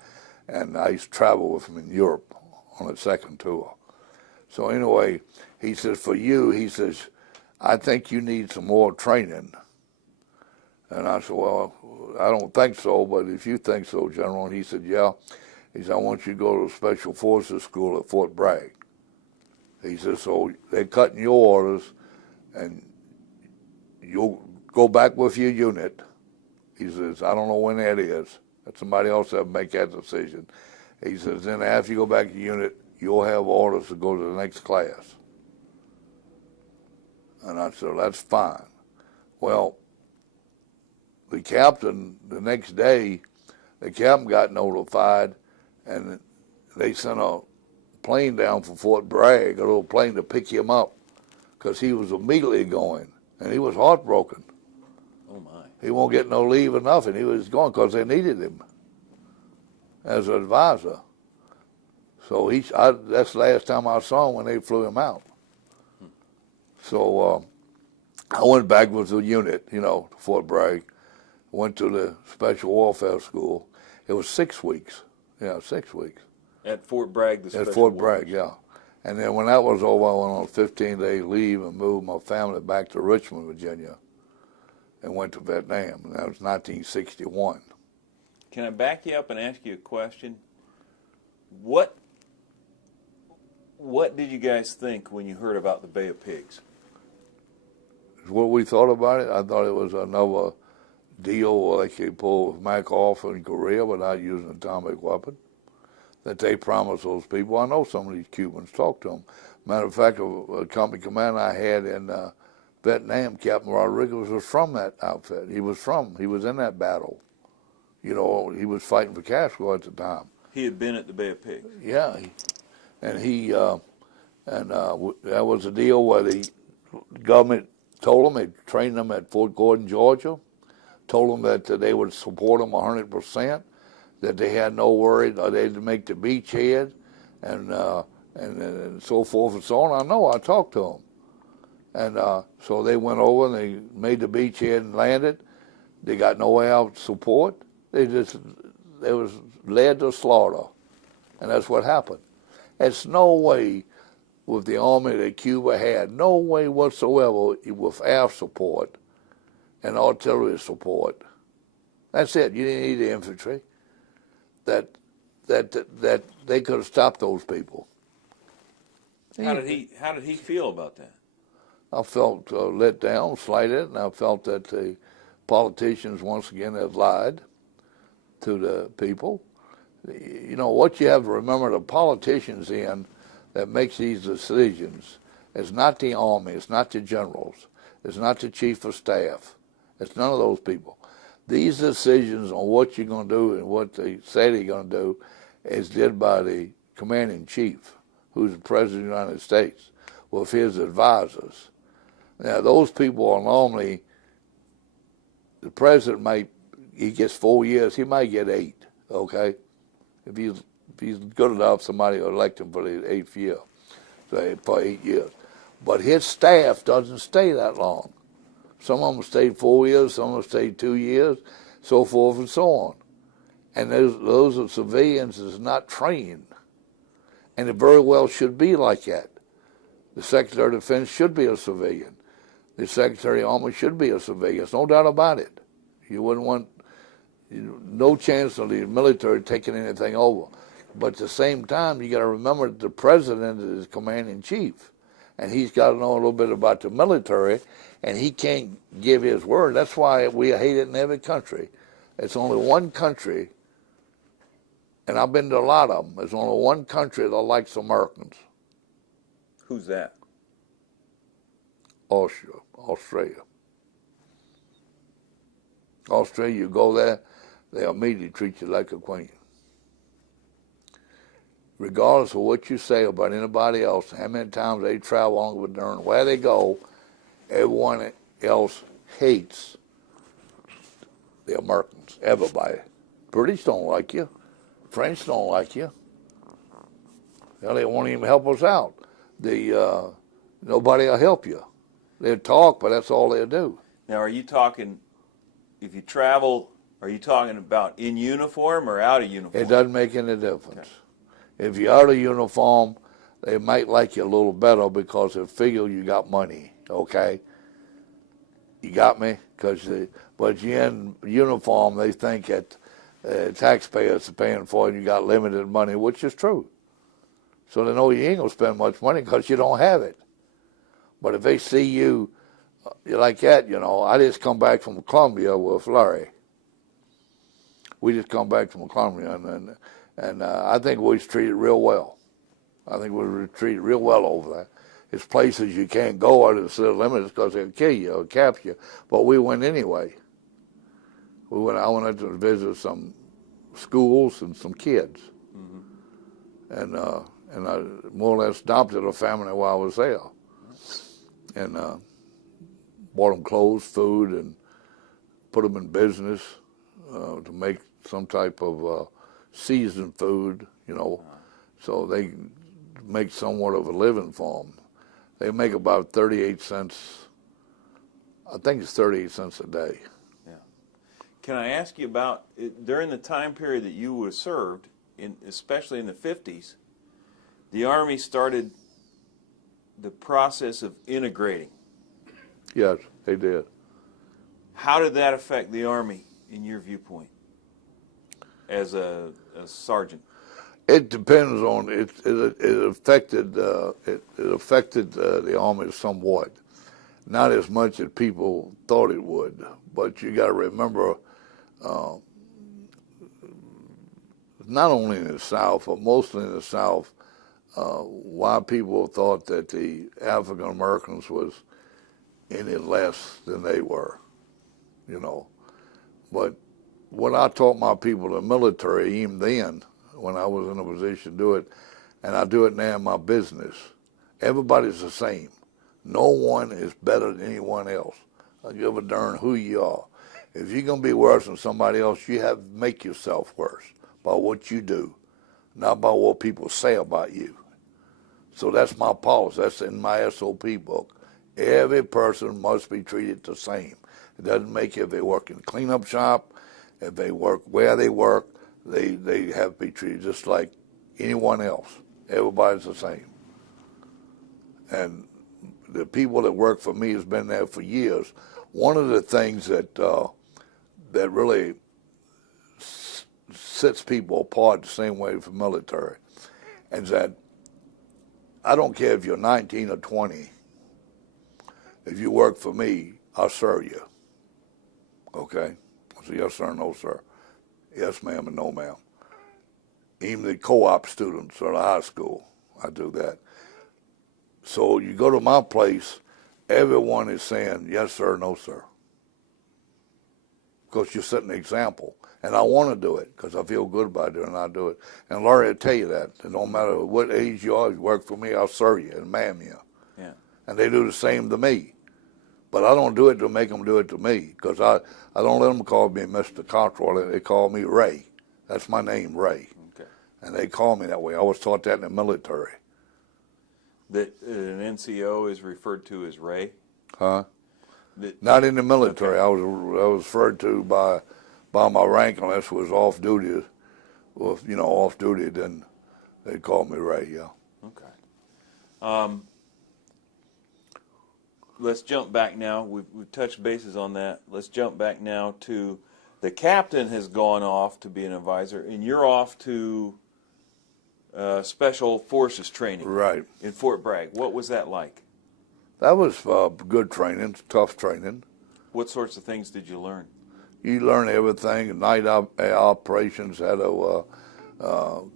and I used to travel with him in Europe on a second tour. So anyway, he says, for you, he says, I think you need some more training. And I said, well, I don't think so, but if you think so, General. And he said, yeah. He said, I want you to go to Special Forces School at Fort Bragg. He said, so they're cutting your orders, and you'll go back with your unit. He says, I don't know when that is. That's somebody else that will make that decision. He says, then after you go back to your unit, you'll have orders to go to the next class. And I said, that's fine. Well, the captain, the next day, the captain got notified, and they sent a plane down from Fort Bragg, a little plane to pick him up, because he was immediately going, and he was heartbroken. Oh, my. He won't get no leave or nothing. He was going because they needed him as an advisor. So that's the last time I saw him when they flew him out. So I went back with the unit, to Fort Bragg. Went to the Special Warfare School. It was 6 weeks. Yeah, 6 weeks. At Fort Bragg, the Special At Fort Warfare. Bragg, yeah. And then when that was over, I went on a 15-day leave and moved my family back to Richmond, Virginia, and went to Vietnam. And that was 1961. Can I back you up and ask you a question? What did you guys think when you heard about the Bay of Pigs? What we thought about it, I thought it was another deal like they pulled with Mac off in Korea without using an atomic weapon that they promised those people. I know some of these Cubans talked to them. Matter of fact, a company commander I had in Vietnam, Captain Rodriguez was from that outfit. He was in that battle. You know, he was fighting for Castro at the time. He had been at the Bay of Pigs. Yeah, that was a deal where the government told them, they trained them at Fort Gordon, Georgia, told them that they would support them 100%, that they had no worry, they'd make the beachhead, and so forth and so on. I know, I talked to them. And so they went over and they made the beachhead and landed. They got no way out support. They was led to slaughter. And that's what happened. There's no way with the army that Cuba had, no way whatsoever with air support and artillery support. That's it. You didn't need the infantry. That they could have stopped those people. How did he feel about that? I felt let down, slighted, and I felt that the politicians once again have lied to the people. You know, what you have to remember, the politicians that makes these decisions is not the army, it's not the generals, it's not the chief of staff, it's none of those people. These decisions on what you're going to do and what they say they're going to do is did by the commanding chief, who's the president of the United States, with his advisors. Now, those people are normally, the president he gets 4 years, he might get 8, okay? If he's good enough, somebody will elect him for the 8th year, say, for 8 years. But his staff doesn't stay that long. Some of them stayed 4 years, some of them stayed 2 years, so forth and so on. And those are civilians that's not trained. And it very well should be like that. The Secretary of Defense should be a civilian. The Secretary of Army should be a civilian. There's no doubt about it. You wouldn't want no chance of the military taking anything over. But at the same time, you got to remember that the president is commanding chief, and he's got to know a little bit about the military, and he can't give his word. That's why we hate it in every country. It's only one country, and I've been to a lot of them. There's only one country that likes Americans. Who's that? Australia. Australia, you go there, they immediately treat you like a queen. Regardless of what you say about anybody else, how many times they travel on with during where they go, everyone else hates the Americans, everybody. British don't like you. French don't like you. Hell, they won't even help us out. Nobody will help you. They'll talk, but that's all they'll do. Now, are you talking, if you travel, are you talking about in uniform or out of uniform? It doesn't make any difference. Okay. If you're out of uniform, they might like you a little better because they figure you got money, okay? You got me? But you're in uniform, they think that taxpayers are paying for it and you got limited money, which is true. So they know you ain't going to spend much money because you don't have it. But if they see you like that, you know, I just come back from Columbia with Larry. We just come back from Columbia, and I think we was treated real well. I think we were treated real well over there. It's places you can't go out of the city limits because they'll kill you or capture you, but we went anyway. I went to visit some schools and some kids, and I more or less adopted a family while I was there. And bought them clothes, food, and put them in business to make some type of seasoned food, you know, so they make somewhat of a living for them. They make about 38 cents, I think it's 38 cents a day. Yeah. Can I ask you about, during the time period that you were served, especially in the 50s, the Army started the process of integrating. Yes, they did. How did that affect the Army, in your viewpoint, as a sergeant? It depends on it. It affected the Army somewhat, not as much as people thought it would. But you got to remember, not only in the South, but mostly in the South, why people thought that the African Americans was any less than they were, you know. But what I taught my people in the military, even then, when I was in a position to do it, and I do it now in my business, everybody's the same. No one is better than anyone else. I give a darn who you are. If you're going to be worse than somebody else, you have to make yourself worse by what you do, not by what people say about you. So that's my policy. That's in my SOP book. Every person must be treated the same. It doesn't make if they work in a cleanup shop, if they work where they work, they have to be treated just like anyone else. Everybody's the same. And the people that work for me has been there for years. One of the things that that really sets people apart the same way from military is that I don't care if you're 19 or 20. If you work for me, I'll serve you. Okay? So yes, sir, no, sir. Yes, ma'am, and no, ma'am. Even the co-op students or the high school, I do that. So you go to my place, everyone is saying, yes, sir, no, sir. Because you're setting an example. And I want to do it because I feel good about it, and I do it. And Larry will tell you that. It don't matter what age you are, if you work for me, I'll serve you and ma'am you. Yeah. And they do the same to me. But I don't do it to make them do it to me because I don't let them call me Mr. Cottrell. They call me Ray. That's my name, Ray. Okay. And they call me that way. I was taught that in the military. That an NCO is referred to as Ray? Huh? Not in the military. Okay. I was referred to by my rank unless it was off duty. Well, you know, off duty, then they call me Ray. Yeah. Okay. Let's jump back now. We've touched bases on that. Let's jump back now to the captain has gone off to be an advisor, and you're off to Special Forces training. Right. In Fort Bragg. What was that like? That was good training, tough training. What sorts of things did you learn? You learn everything. Night operations, how to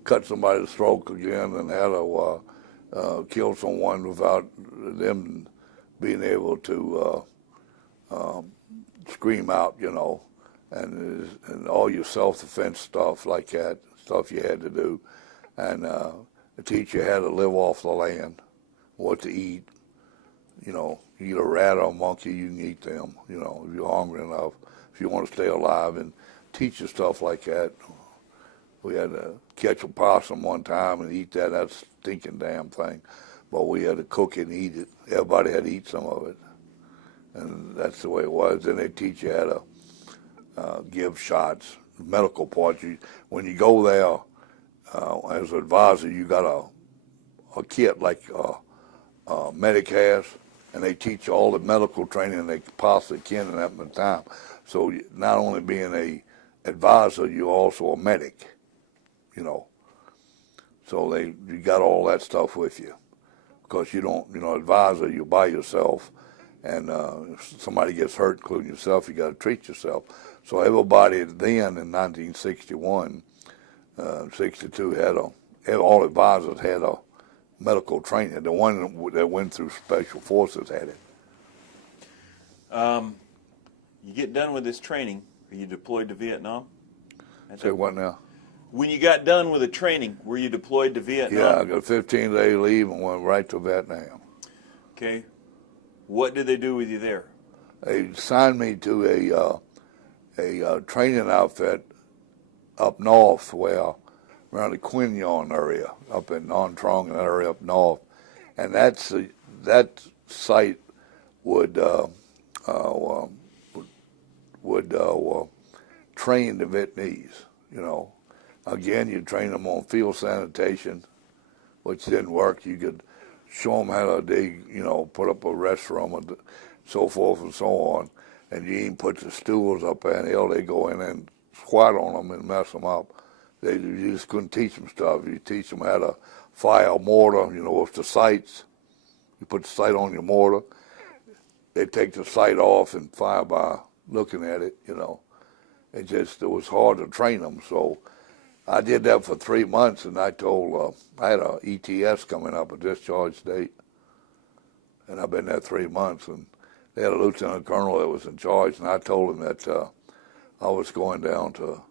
cut somebody's throat again, and how to kill someone without them being able to scream out, you know, and all your self-defense stuff like that, stuff you had to do, and teach you how to live off the land, what to eat. You know, you eat a rat or a monkey, you can eat them, you know, if you're hungry enough, if you want to stay alive, and teach you stuff like that. We had to catch a possum one time and eat that stinking damn thing. But we had to cook it and eat it. Everybody had to eat some of it. And that's the way it was. Then they teach you how to give shots, medical parts. When you go there as an advisor, you got a kit like medic has, and they teach you all the medical training they possibly can in that time. So not only being a advisor, you're also a medic, you know. So you got all that stuff with you. Because you don't, you know, advisor, you're by yourself, and if somebody gets hurt, including yourself, you got to treat yourself. So everybody then in 1961, 62 all advisors had a medical training. The one that went through Special Forces had it. You get done with this training, are you deployed to Vietnam? Say what now? When you got done with the training, were you deployed to Vietnam? Yeah, I got a 15-day leave and went right to Vietnam. Okay. What did they do with you there? They signed me to a training outfit up north, around the Quin Yon area, up in Non Trong, and that area up north. And that site would train the Vietnamese, you know. Again, you train them on field sanitation, which didn't work. You could show them how to dig, you know, put up a restroom and so forth and so on. And you even put the stools up there, and they go in and squat on them and mess them up. You just couldn't teach them stuff. You teach them how to fire a mortar, you know, with the sights. You put the sight on your mortar. They take the sight off and fire by looking at it, you know. It was hard to train them, so I did that for 3 months, and I told, I had a ETS coming up, a discharge date, and I've been there 3 months, and they had a lieutenant colonel that was in charge, and I told him that I was going down to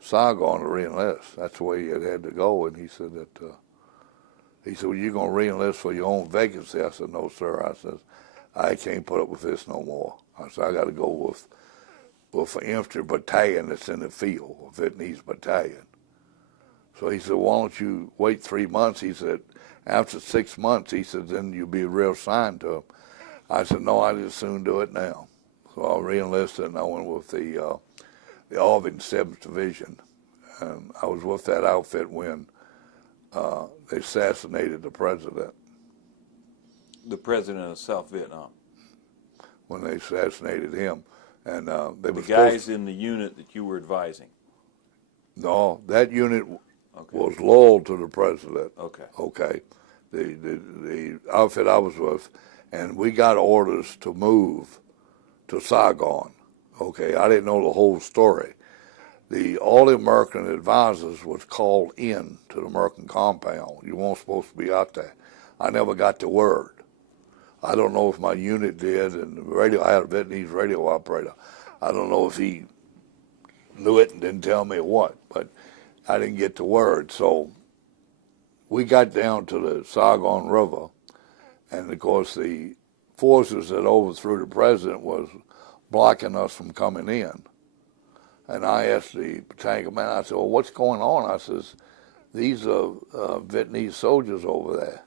Saigon to reenlist. That's the way it had to go. And he said, well, you're going to reenlist for your own vacancy? I said, no, sir. I said, I can't put up with this no more. I said, I got to go with an infantry battalion that's in the field, a Vietnamese battalion. So he said, why don't you wait 3 months? He said, after 6 months, he said, then you'll be reassigned to him. I said, no, I'd just soon do it now. So I re-enlisted, and I went with the Arvin 7th Division. And I was with that outfit when they assassinated the president. The president of South Vietnam. When they assassinated him. And they were the guys in the unit that you were advising. No, that unit was loyal to the president. Okay. Okay. The outfit I was with, and we got orders to move to Saigon. Okay, I didn't know the whole story. All the American advisors was called in to the American compound. You weren't supposed to be out there. I never got the word. I don't know if my unit did, and the radio, I had a Vietnamese radio operator. I don't know if he knew it and didn't tell me what, but I didn't get the word. So we got down to the Saigon River, and of course the forces that overthrew the president was blocking us from coming in. And I asked the battalion commander, I said, well, what's going on? I says, these are Vietnamese soldiers over there.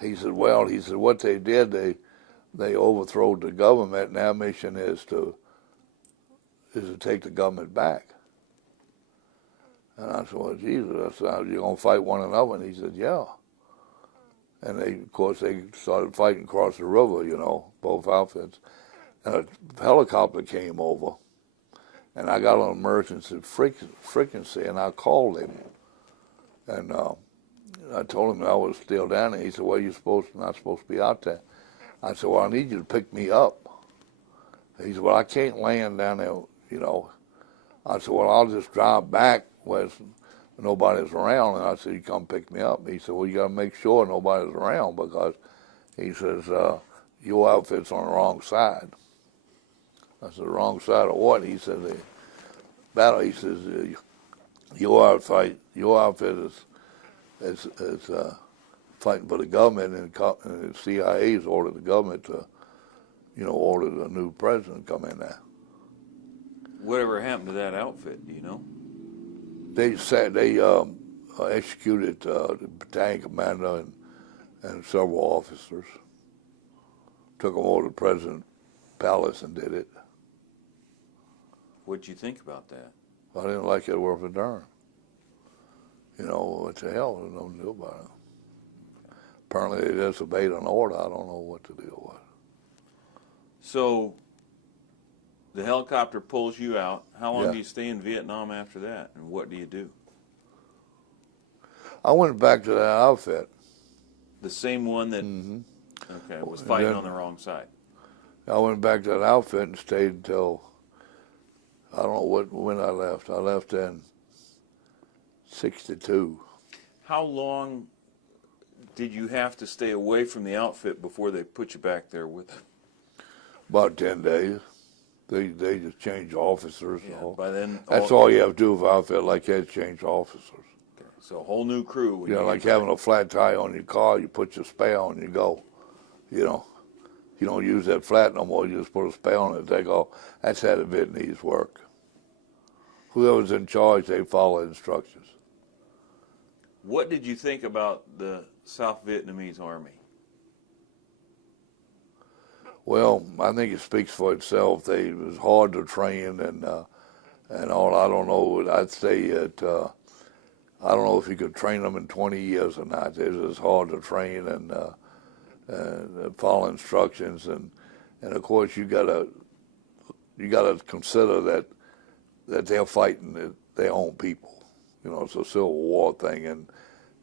He said, well, what they did, they overthrew the government, and our mission is to take the government back. And I said, well, Jesus, I said, you're going to fight one another? And he said, yeah. And of course, they started fighting across the river, both outfits. And a helicopter came over, and I got an emergency frequency, and I called him. And I told him I was still down there. He said, well, you're not supposed to be out there. I said, well, I need you to pick me up. He said, well, I can't land down there, I said, well, I'll just drive back where nobody's around. And I said, you come pick me up. He said, well, you got to make sure nobody's around, because he says, your outfit's on the wrong side. I said, the wrong side of what? He said, the battle. He says, your outfit is fighting for the government, and the CIA's ordered the government to, order the new president to come in there. Whatever happened to that outfit, do you know? They executed the battalion commander and several officers. Took them over to the president's palace and did it. What'd you think about that? I didn't like it worth a darn. What the hell? There's nothing to do about it. Apparently they disobeyed an order. I don't know what the deal was. So the helicopter pulls you out. How long do you stay in Vietnam after that, and what do you do? I went back to that outfit. The same one that was fighting on the wrong side. I went back to that outfit and stayed until, I don't know when I left. I left in 62. How long did you have to stay away from the outfit before they put you back there with them? About 10 days. They just changed officers. Yeah, by then, that's all you have to do with an outfit like that, change officers. Okay, so a whole new crew. Like having a flat tire on your car, you put your spare on, you go. You don't use that flat no more, you just put a spare on it, take off. That's how the Vietnamese work. Whoever's in charge, they follow instructions. What did you think about the South Vietnamese Army? Well, I think it speaks for itself. It was hard to train and all. I don't know. I'd say that I don't know if you could train them in 20 years or not. It was hard to train and follow instructions, and of course you gotta consider that they're fighting their own people. It's a Civil War thing, and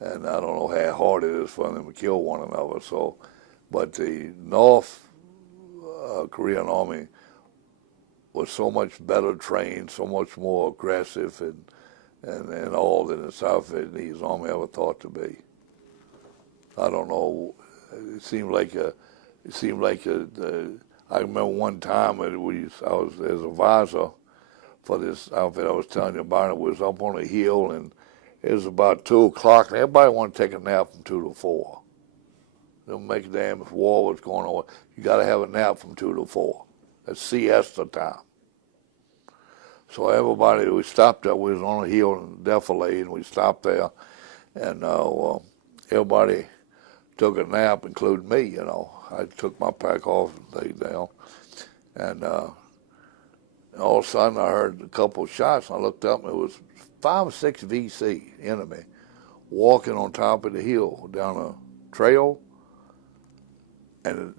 I don't know how hard it is for them to kill one another. So, but the North Korean Army was so much better trained, so much more aggressive, and all than the South Vietnamese Army ever thought to be. I don't know. It seemed like I remember one time I was as advisor for this outfit I was telling you about. It was up on a hill, and it was about 2 o'clock, and everybody wanted to take a nap from 2 to 4. They'll make a damn if war was going on. You got to have a nap from 2 to 4. That's siesta time. So everybody, we stopped there. We was on a hill in Defilade, and we stopped there, and everybody took a nap, including me. You know, I took my pack off and laid down, and all of a sudden I heard a couple of shots. And I looked up, and it was 5 or 6 VC enemy walking on top of the hill down a trail, and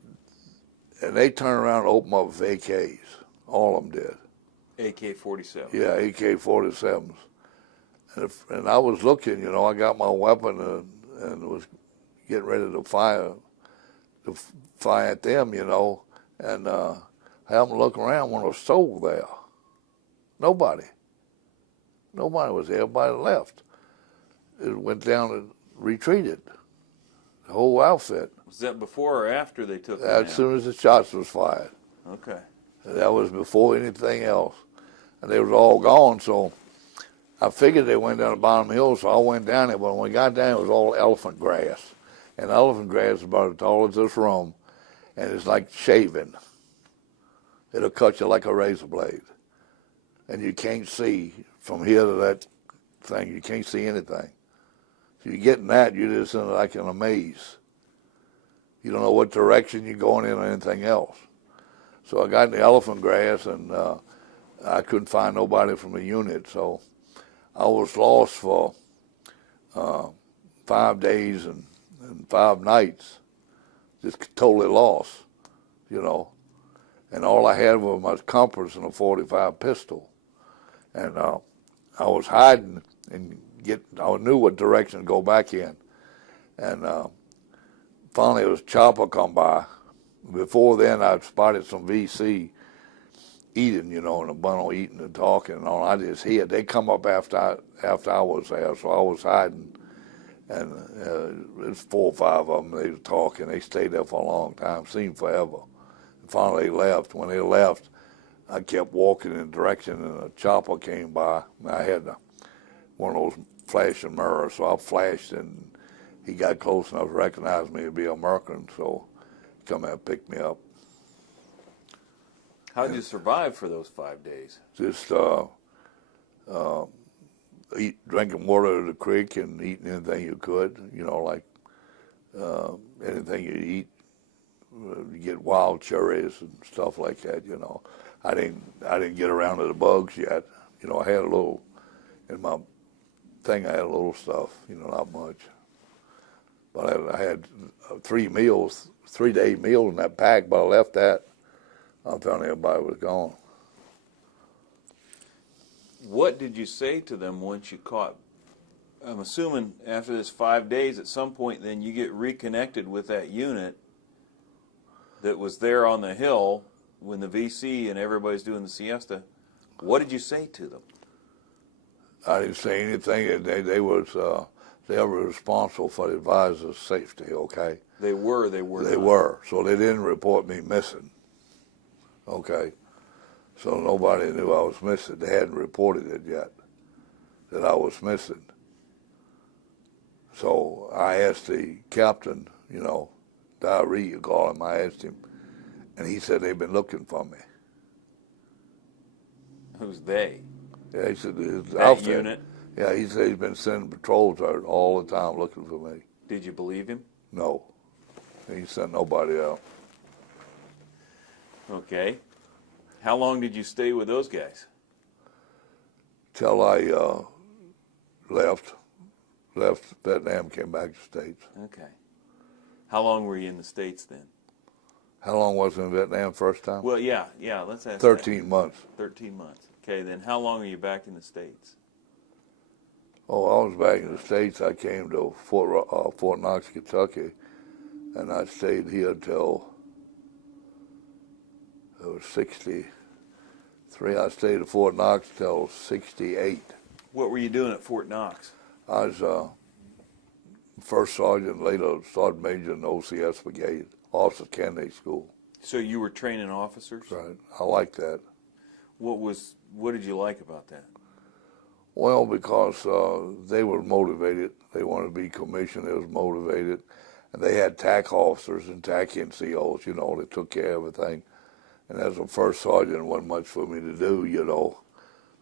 they turned around and opened up with AKs. All of them did. AK-47. Yeah, AK-47s. And I was looking, you know, I got my weapon and was getting ready to fire at them, you know, and I happened to look around when I was sold there. Nobody was there. Everybody left. It went down and retreated. The whole outfit. Was that before or after they took them As out? soon as the shots was fired. Okay. That was before anything else. And they was all gone, so I figured they went down the bottom hill, so I went down there. But when we got down, it was all elephant grass. And elephant grass is about as tall as this room, and it's like shaving. It'll cut you like a razor blade. And you can't see from here to that thing. You can't see anything. So you get in that, you're just in like in a maze. You don't know what direction you're going in or anything else. So I got in the elephant grass, and I couldn't find nobody from the unit. So I was lost for 5 days and 5 nights, just totally lost, you know. And all I had was my compass and a .45 pistol. And I was hiding and I knew what direction to go back in. And finally, it was chopper come by. Before then, I'd spotted some VC eating, you know, in a bundle eating and talking and all. I just hid. They come up after I was there, so I was hiding. And there's 4 or 5 of them. They were talking. They stayed there for a long time, seemed forever. And finally, they left. When they left, I kept walking in the direction, and a chopper came by. I had one of those flashing mirrors, so I flashed, and he got close enough to recognize me to be American, so he come out and picked me up. How did you survive for those 5 days? Just drinking water at the creek and eating anything you could, you know, like anything you eat. You get wild cherries and stuff like that, you know. I didn't get around to the bugs yet. You know, I had a little, in my thing I had a little stuff, you know, not much. But I had 3 meals, 3-day meal in that pack, but I left that. I found everybody was gone. What did you say to them once you caught? I'm assuming after this 5 days, at some point, then you get reconnected with that unit that was there on the hill when the VC and everybody's doing the siesta. What did you say to them? I didn't say anything. They were responsible for the advisor's safety. Okay. They were. They were. So they didn't report me missing. Okay. So nobody knew I was missing. They hadn't reported it yet that I was missing. So I asked the captain, you know, Diary, you call him, I asked him, and he said they've been looking for me. Who's they? Yeah, he said his That outfit. unit? Yeah, he said he's been sending patrols out all the time looking for me. Did you believe him? No. He sent nobody out. Okay. How long did you stay with those guys? Till I left Vietnam, came back to the States. Okay. How long were you in the States then? How long was I in Vietnam first time? Well, yeah, let's ask 13 months. 13 months. Okay, then how long are you back in the States? Oh, I was back in the States. I came to Fort Knox, Kentucky, and I stayed here till it was 63. I stayed at Fort Knox till 68. What were you doing at Fort Knox? I was first sergeant, later sergeant major in the OCS brigade, Officer Cantigny School. So you were training officers? Right. I like that. What did you like about that? Well, because they were motivated. They wanted to be commissioned. They was motivated. And they had TAC officers and TAC NCOs, you know, that took care of everything. And as a first sergeant, it wasn't much for me to do, you know.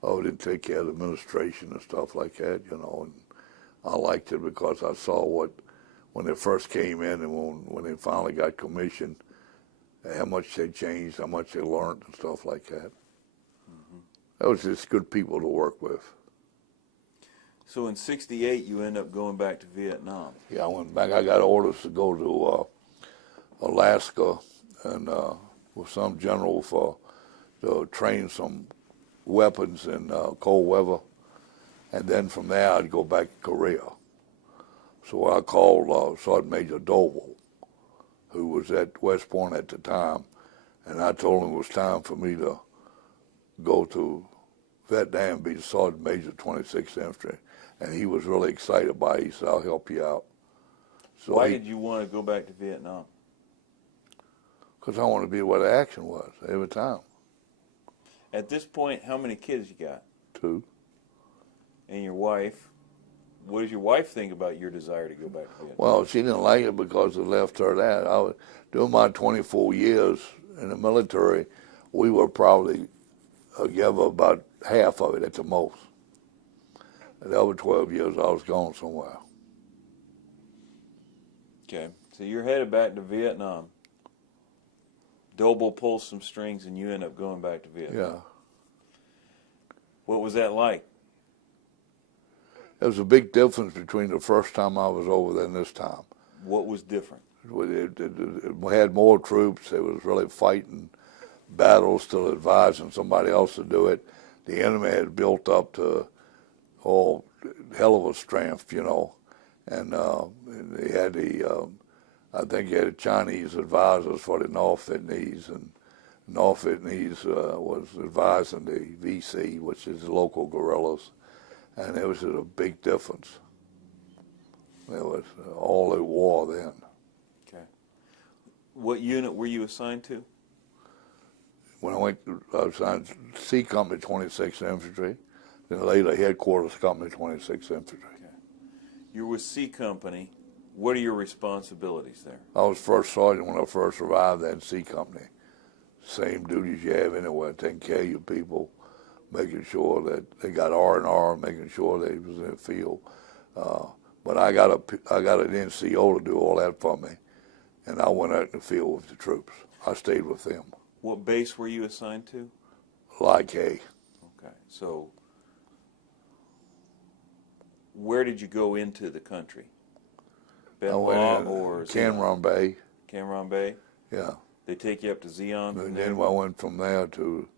I didn't take care of the administration and stuff like that, you know. And I liked it because I saw when they first came in and when they finally got commissioned, how much they changed, how much they learned and stuff like that. Mm-hmm. That was just good people to work with. So in '68, you end up going back to Vietnam. Yeah, I went back. I got orders to go to Alaska and with some general to train some weapons in cold weather. And then from there, I'd go back to Korea. So I called Sergeant Major Doble, who was at West Point at the time, and I told him it was time for me to go to Vietnam and be the Sergeant Major 26th Infantry. And he was really excited about it. He said, I'll help you out. So Why did you want to go back to Vietnam? Because I wanted to be where the action was every time. At this point, how many kids you got? 2. And your wife? What does your wife think about your desire to go back to Vietnam? Well, she didn't like it because it left her that. I was doing my 24 years in the military. We were probably together about half of it at the most. And the other 12 years, I was gone somewhere. Okay, so you're headed back to Vietnam. Doble pulls some strings, and you end up going back to Vietnam. Yeah. What was that like? There was a big difference between the first time I was over there and this time. What was different? We had more troops. It was really fighting battles, still advising somebody else to do it. The enemy had built up to hell of a strength, you know. And they had I think he had the Chinese advisors for the North Vietnamese, and North Vietnamese was advising the VC, which is the local guerrillas. And it was a big difference. It was all at war then. Okay. What unit were you assigned to? When I was assigned C Company 26th Infantry, then later Headquarters Company 26th Infantry. Okay. You're with C Company. What are your responsibilities there? I was first sergeant when I first arrived at C Company. Same duties you have anywhere, taking care of your people, making sure that they got R&R, making sure they was in the field. But I got an NCO to do all that for me, and I went out in the field with the troops. I stayed with them. What base were you assigned to? Like A. Okay, so where did you go into the country? Benoit or Cam Ranh Bay. Cam Ranh Bay? Yeah. They take you up to Zion? And then I went from there to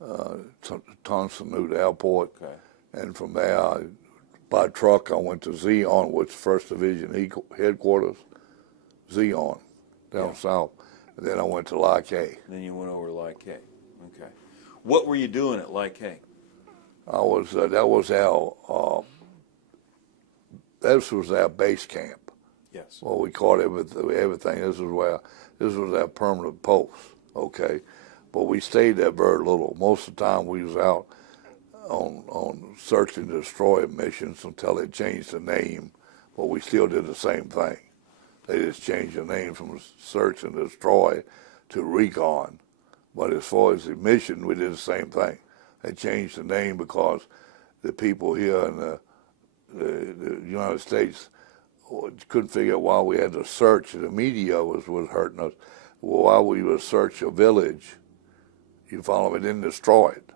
Ton Son Nhut Airport. Okay. And from there, by truck, I went to Zion, which is First Division Headquarters, Zion, down south. And then I went to Like A. Then you went over to Like A. Okay. What were you doing at Like A? This was our base camp. Yes. Well, we caught everything. This was our permanent post, okay? But we stayed there very little. Most of the time we was out on search and destroy missions until they changed the name, but we still did the same thing. They just changed the name from search and destroy to recon. But as far as the mission, we did the same thing. They changed the name because the people here in the United States couldn't figure out why we had to search. The media was hurting us. Well, while we would search a village, you follow me, didn't destroy it.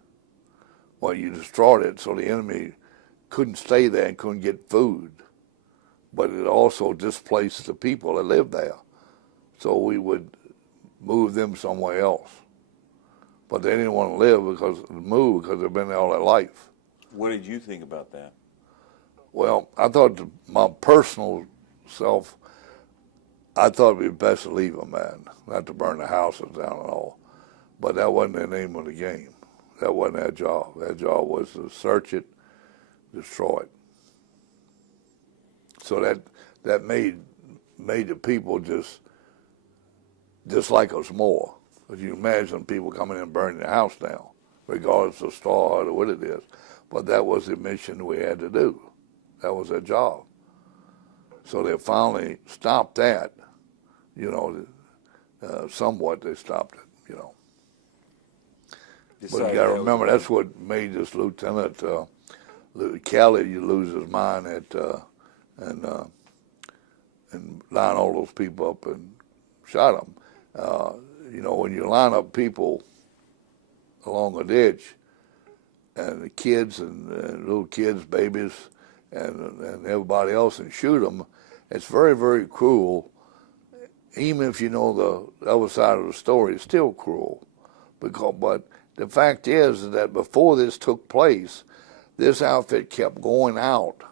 Well, you destroyed it so the enemy couldn't stay there and couldn't get food. But it also displaced the people that lived there. So we would move them somewhere else. But they didn't want to move because they've been there all their life. What did you think about that? Well, I thought my personal self, I thought it'd be best to leave them, man, not to burn the houses down and all. But that wasn't the name of the game. That wasn't our job. Our job was to search it, destroy it. So that made the people just dislike us more. As you imagine people coming in and burning the house down, regardless of star or what it is. But that was the mission we had to do. That was their job. So they finally stopped that, you know, somewhat they stopped it, you know. But you got to remember, that's what made this Lieutenant Kelly lose his mind and line all those people up and shot them. You know, when you line up people along a ditch, and the kids and little kids, babies, and everybody else, and shoot them, it's very, very cruel. Even if you know the other side of the story, it's still cruel. But the fact is that before this took place, this outfit kept going out.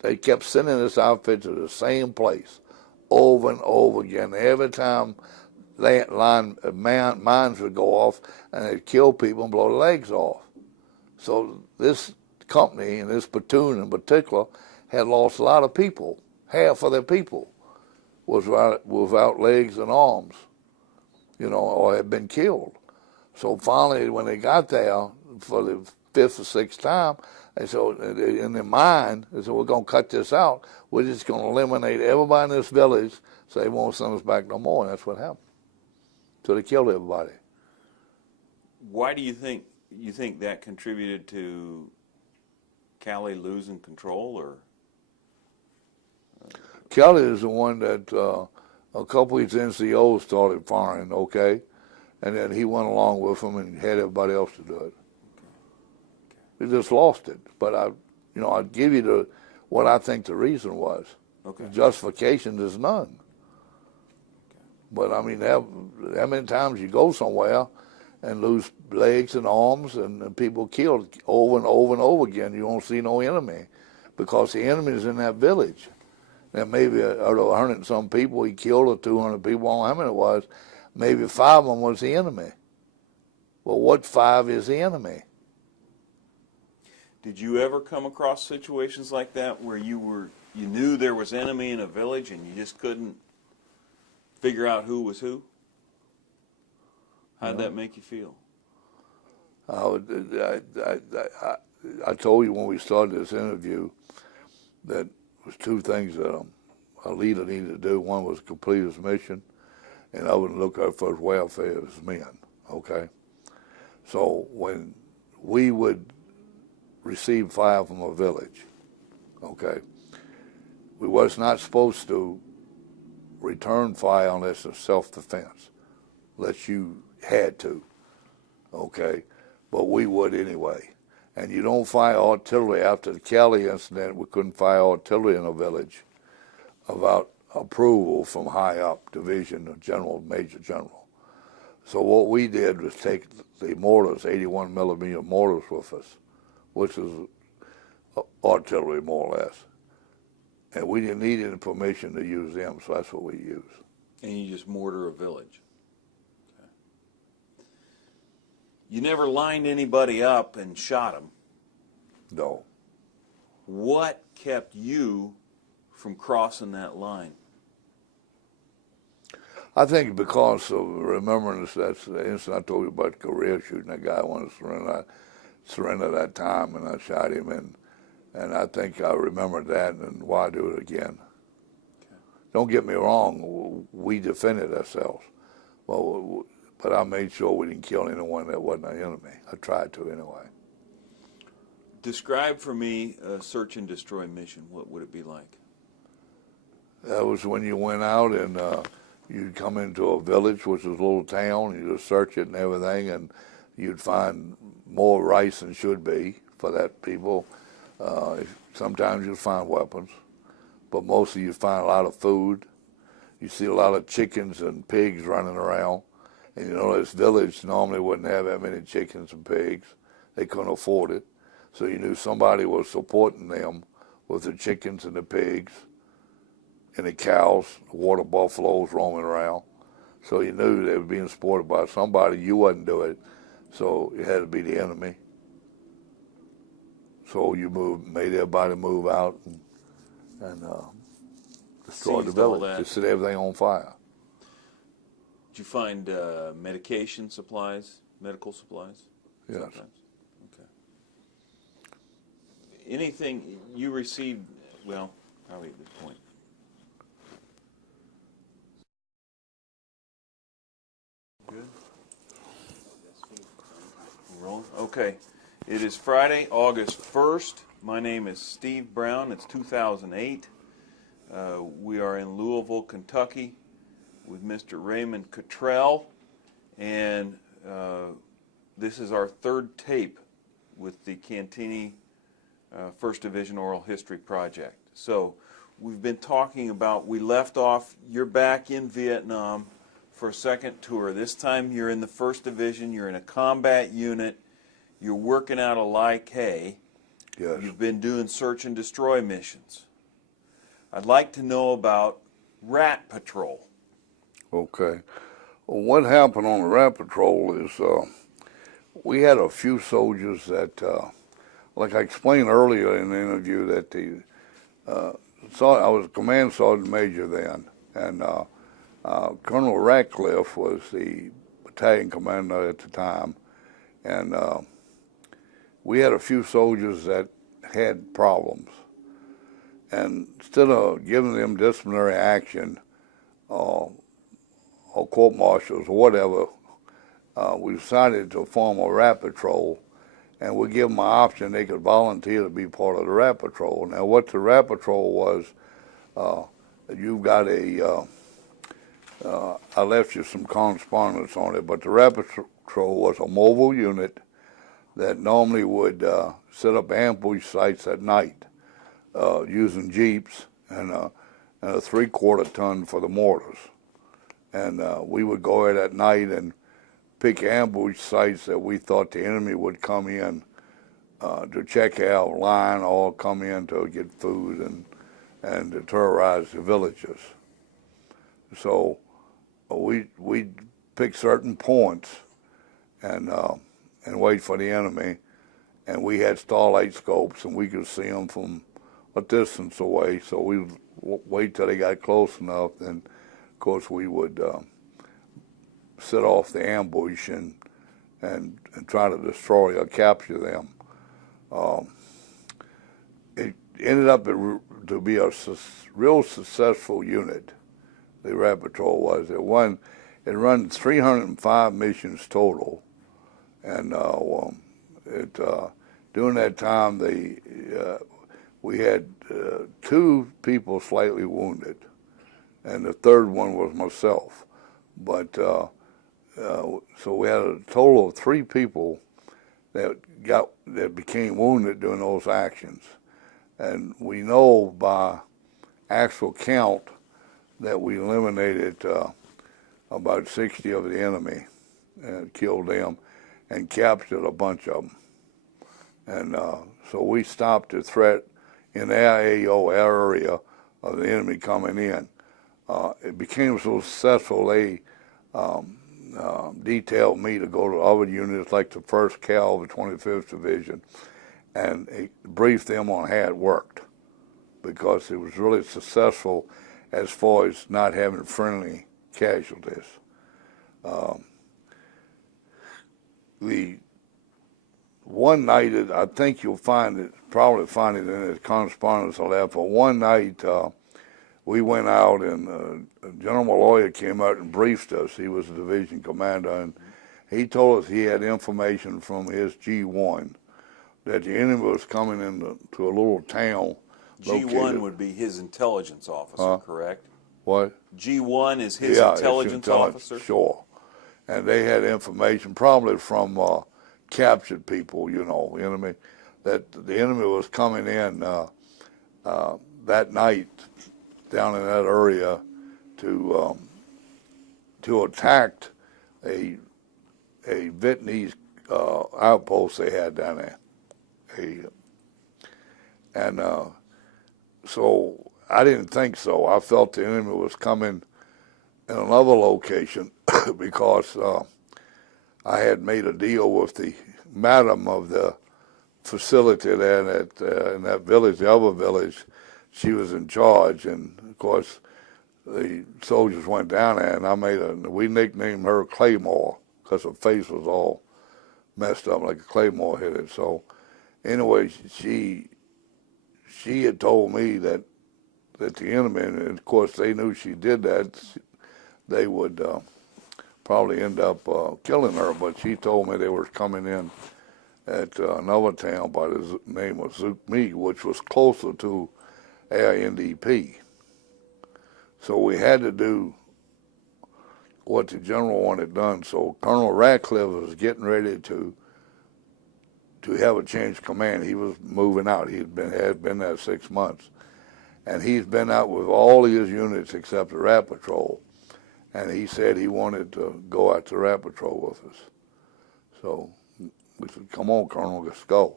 They kept sending this outfit to the same place over and over again. Every time mines would go off and they'd kill people and blow their legs off. So this company and this platoon in particular had lost a lot of people. Half of their people was without legs and arms, you know, or had been killed. So finally, when they got there for the fifth or sixth time, they said, in their mind, they said, we're going to cut this out. We're just going to eliminate everybody in this village so they won't send us back no more. And that's what happened. So they killed everybody. Why do you think that contributed to Cali losing control, or? Kelly is the one that a couple of these NCOs started firing, okay? And then he went along with them and had everybody else to do it. They just lost it. But I'd give you what I think the reason was. Okay. The justification is none. Okay. But I mean, how many times you go somewhere and lose legs and arms and people killed over and over and over again, you don't see no enemy because the enemy is in that village. Now maybe out of 100 and some people he killed, or 200 people, I don't know how many it was, maybe 5 of them was the enemy. Well, what 5 is the enemy? Did you ever come across situations like that where you knew there was enemy in a village and you just couldn't figure out who was who? How'd that make you feel? I told you when we started this interview that was 2 things that a leader needed to do. One was complete his mission, and I would look out for his welfare of his men, okay? So when we would receive fire from a village, okay, we was not supposed to return fire unless it's self-defense, unless you had to, okay? But we would anyway. And you don't fire artillery. After the Cali incident, we couldn't fire artillery in a village without approval from high up, division, or general, major general. So what we did was take the mortars, 81 millimeter mortars with us, which is artillery more or less. And we didn't need any permission to use them, so that's what we used. And you just mortar a village. Okay. You never lined anybody up and shot them. No. What kept you from crossing that line? I think because of remembrance, that's the incident I told you about, the career shooting that guy. I wanted to surrender that time, and I shot him, and I think I remembered that, and why do it again? Okay. Don't get me wrong, we defended ourselves, well, but I made sure we didn't kill anyone that wasn't an enemy. I tried to anyway. Describe for me a search and destroy mission. What would it be like? That was when you went out and you'd come into a village, which was a little town, you just search it and everything, and you'd find more rice than should be for that people. Sometimes you'd find weapons, but mostly you'd find a lot of food. You see a lot of chickens and pigs running around. And you know, this village normally wouldn't have that many chickens and pigs. They couldn't afford it. So you knew somebody was supporting them with the chickens and the pigs and the cows, the water buffaloes roaming around. So you knew they were being supported by somebody. You wasn't doing it, so it had to be the enemy. So you made everybody move out and destroyed the village. Just set everything on fire. Did you find medication supplies, medical supplies? Yes. Sometimes? Okay. Anything you received, well, probably at this point. Good. Rolling? Okay. It is Friday, August 1st. My name is Steve Brown. It's 2008. We are in Louisville, Kentucky with Mr. Raymond Cottrell, and this is our third tape with the Cantigny First Division Oral History Project. So we've been talking about, we left off, you're back in Vietnam for a second tour. This time you're in the First Division, you're in a combat unit, you're working out of Lai K. Yes. You've been doing search and destroy missions. I'd like to know about Rat Patrol. Okay. Well, what happened on the Rat Patrol is we had a few soldiers that, like I explained earlier in the interview, that I was a command sergeant major then, and Colonel Ratcliffe was the battalion commander at the time, and we had a few soldiers that had problems. And instead of giving them disciplinary action or court martials or whatever, we decided to form a Rat Patrol, and we give them an option they could volunteer to be part of the Rat Patrol. Now, what the Rat Patrol was, you've got I left you some correspondence on it, but the Rat Patrol was a mobile unit that normally would set up ambush sites at night using jeeps and a 3/4 ton for the mortars. And we would go out at night and pick ambush sites that we thought the enemy would come in to check our line or come in to get food and to terrorize the villages. So we'd pick certain points and wait for the enemy. And we had starlight scopes, and we could see them from a distance away. So we would wait till they got close enough, and of course we would set off the ambush and try to destroy or capture them. It ended up to be a real successful unit. The Rat Patrol was. It run 305 missions total, and during that time we had 2 people slightly wounded, and the third one was myself. But so we had a total of 3 people that became wounded during those actions, and we know by actual count that we eliminated about 60 of the enemy and killed them and captured a bunch of them. And so we stopped the threat in our AO area of the enemy coming in. It became so successful they detailed me to go to other units like the 1st Cal, the 25th Division, and brief them on how it worked, because it was really successful as far as not having friendly casualties. The one night, I think you'll probably find it in the correspondence I left, but one night we went out and General Malloy came out and briefed us. He was the division commander, and he told us he had information from his G1 that the enemy was coming into a little town. G1 would be his intelligence officer, correct? What? G1 is his intelligence officer? Sure. And they had information probably from captured people, enemy, that the enemy was coming in that night down in that area to attack a Vietnamese outpost they had down there. So I didn't think so. I felt the enemy was coming in another location because I had made a deal with the madam of the facility there in that village, the other village. She was in charge, and of course the soldiers went down there, and we nicknamed her Claymore because her face was all messed up like a claymore hit it. So anyway, she had told me that the enemy, and of course they knew she did that, they would probably end up killing her. But she told me they were coming in at another town by the name of Zookme, which was closer to our NDP. So we had to do what the general wanted done. So Colonel Ratcliffe was getting ready to have a change of command. He was moving out. Had been there 6 months, and he's been out with all his units except the Rat Patrol. And he said he wanted to go out to Rat Patrol with us. So we said, "Come on, Colonel, let's go."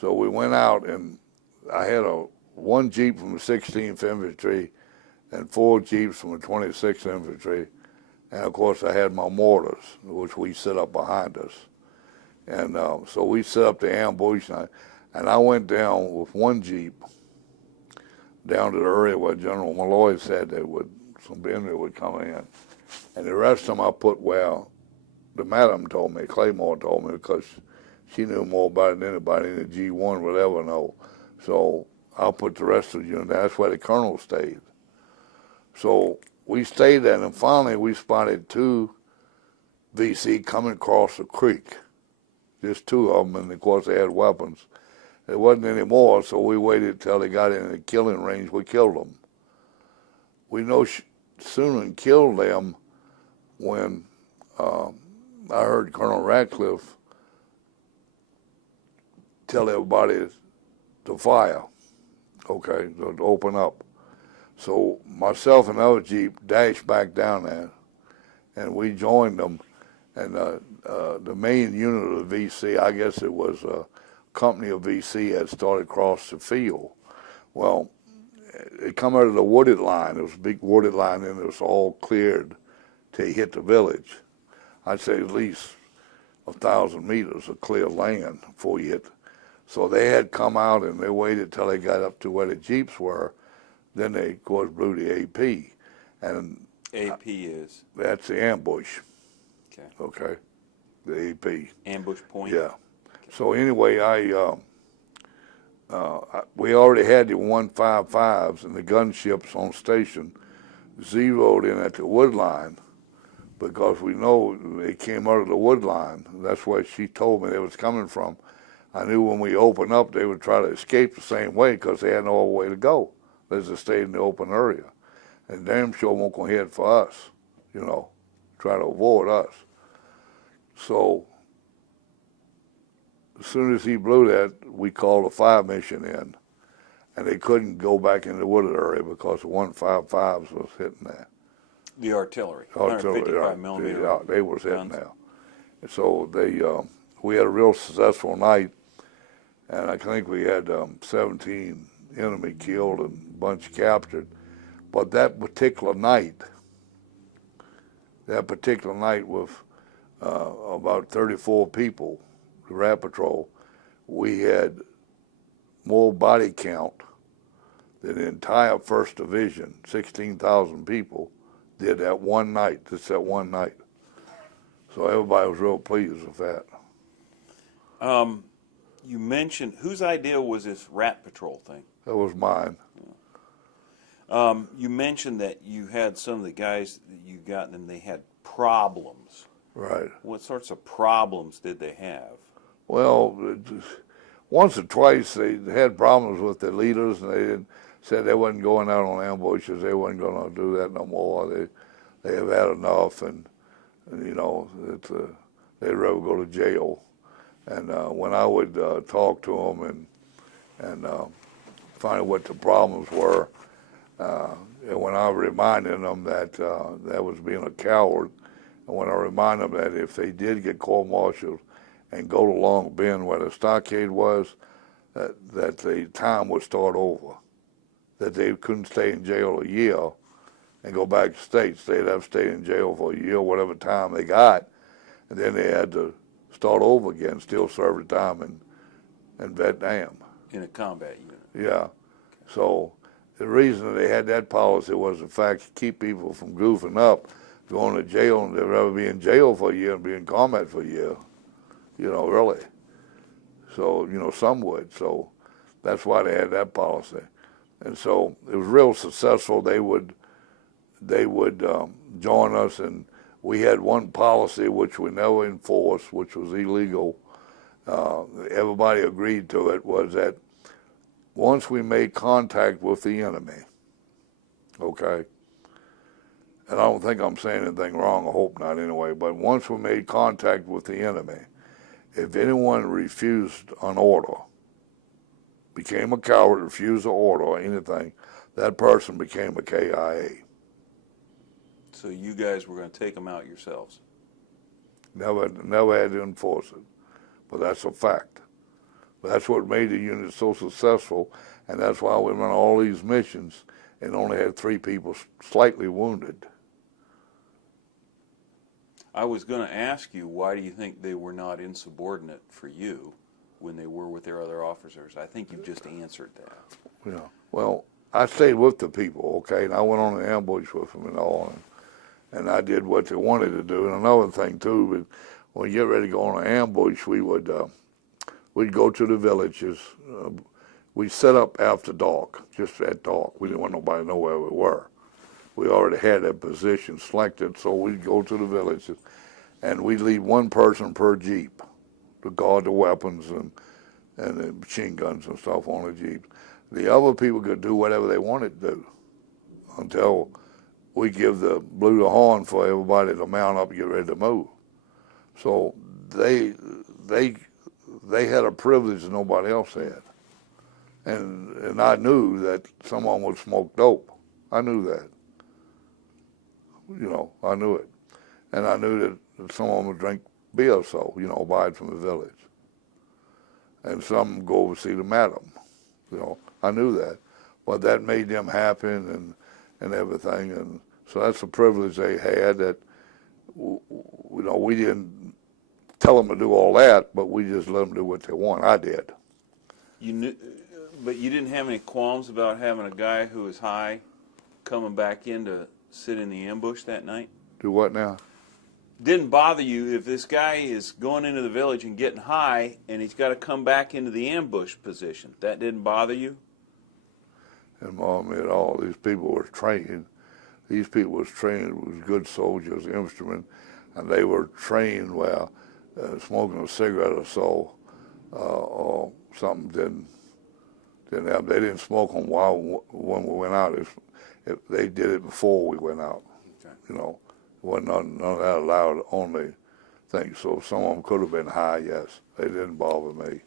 So we went out, and I had one Jeep from the 16th Infantry and 4 Jeeps from the 26th Infantry. And of course I had my mortars, which we set up behind us. And so we set up the ambush, and I went down with one Jeep down to the area where General Malloy said some enemy would come in. And the rest of them I put where the madam told me, Claymore told me, because she knew more about it than anybody in the G1 would ever know. So I'll put the rest of the unit. That's where the colonel stayed. So we stayed there, and finally we spotted 2 VC coming across the creek. Just 2 of them, and of course they had weapons. There wasn't any more, so we waited till they got in the killing range. We killed them. We no sooner killed them when I heard Colonel Ratcliffe tell everybody to fire, okay, to open up. So myself and the other Jeep dashed back down there, and we joined them. And the main unit of the VC, I guess it was a company of VC, had started across the field. Well, it come out of the wooded line. It was a big wooded line, and it was all cleared till you hit the village. I'd say at least 1,000 meters of clear land before you hit. So they had come out, and they waited till they got up to where the Jeeps were. Then they, of course, blew the AP. And AP is? That's the ambush. Okay. Okay, the AP. Ambush point? Yeah. So anyway, we already had the 155s and the gunships on station zeroed in at the wood line, because we know they came out of the wood line. That's where she told me they was coming from. I knew when we opened up, they would try to escape the same way because they had no other way to go. They just stayed in the open area. And damn sure won't go ahead for us, try to avoid us. So as soon as he blew that, we called a fire mission in, and they couldn't go back in the wooded area because the 155s was hitting there. The artillery, 155 millimeter. Yeah, they was hitting there. And so we had a real successful night, and I think we had 17 enemy killed and a bunch captured. But that particular night with about 34 people, the Rat Patrol, we had more body count than the entire First Division, 16,000 people, did that one night, just that one night. So everybody was real pleased with that. You mentioned, whose idea was this Rat Patrol thing? That was mine. You mentioned that you had some of the guys that you got, and they had problems. Right. What sorts of problems did they have? Well, once or twice they had problems with their leaders, and said they wasn't going out on ambushes. They wasn't going to do that no more. They have had enough, and they'd rather go to jail. And when I would talk to them and find out what the problems were, and when I reminded them that that was being a coward, and when I reminded them that if they did get court-martialed and go to Long Bend where the stockade was, that the time would start over, that they couldn't stay in jail a year and go back to states. They'd have to stay in jail for a year, whatever time they got, and then they had to start over again, still serve the time in Vietnam. In a combat unit. Yeah. So the reason they had that policy was the fact to keep people from goofing up, going to jail, and they'd rather be in jail for a year and be in combat for a year, really. So, some would. So that's why they had that policy. And so it was real successful. They would join us, and we had one policy which we never enforced, which was illegal. Everybody agreed to it, was that once we made contact with the enemy, okay, and I don't think I'm saying anything wrong, I hope not anyway, but once we made contact with the enemy, if anyone refused an order, became a coward, refused an order or anything, that person became a KIA. So you guys were going to take them out yourselves? Never had to enforce it, but that's a fact. But that's what made the unit so successful, and that's why we run all these missions and only had 3 people slightly wounded. I was going to ask you, why do you think they were not insubordinate for you when they were with their other officers? I think you just answered that. Well, I stayed with the people, okay, and I went on an ambush with them and all, and I did what they wanted to do. And another thing too, but when we get ready to go on an ambush, we'd go to the villages. We'd set up after dark, just at dark. We didn't want nobody to know where we were. We already had that position selected, so we'd go to the villages, and we'd leave one person per jeep to guard the weapons and the machine guns and stuff on the jeep. The other people could do whatever they wanted to do until we blew the horn for everybody to mount up and get ready to move. So they had a privilege that nobody else had. And I knew that someone would smoke dope. I knew that. I knew it. And I knew that someone would drink beer, so, buy it from the village. And some go over to see the madam. I knew that. But that made them happy and everything. And so that's a privilege they had that, we didn't tell them to do all that, but we just let them do what they want. I did. You knew, but you didn't have any qualms about having a guy who was high coming back in to sit in the ambush that night? Do what now? Didn't bother you if this guy is going into the village and getting high and he's got to come back into the ambush position? That didn't bother you? And Mom, at all, these people were trained. These people was trained, was good soldiers, infantrymen, and they were trained where smoking a cigarette or so or something didn't happen. They didn't smoke them when we went out. They did it before we went out. Okay. Wasn't none of that allowed, only thing. So some of them could have been high, yes. They didn't bother me.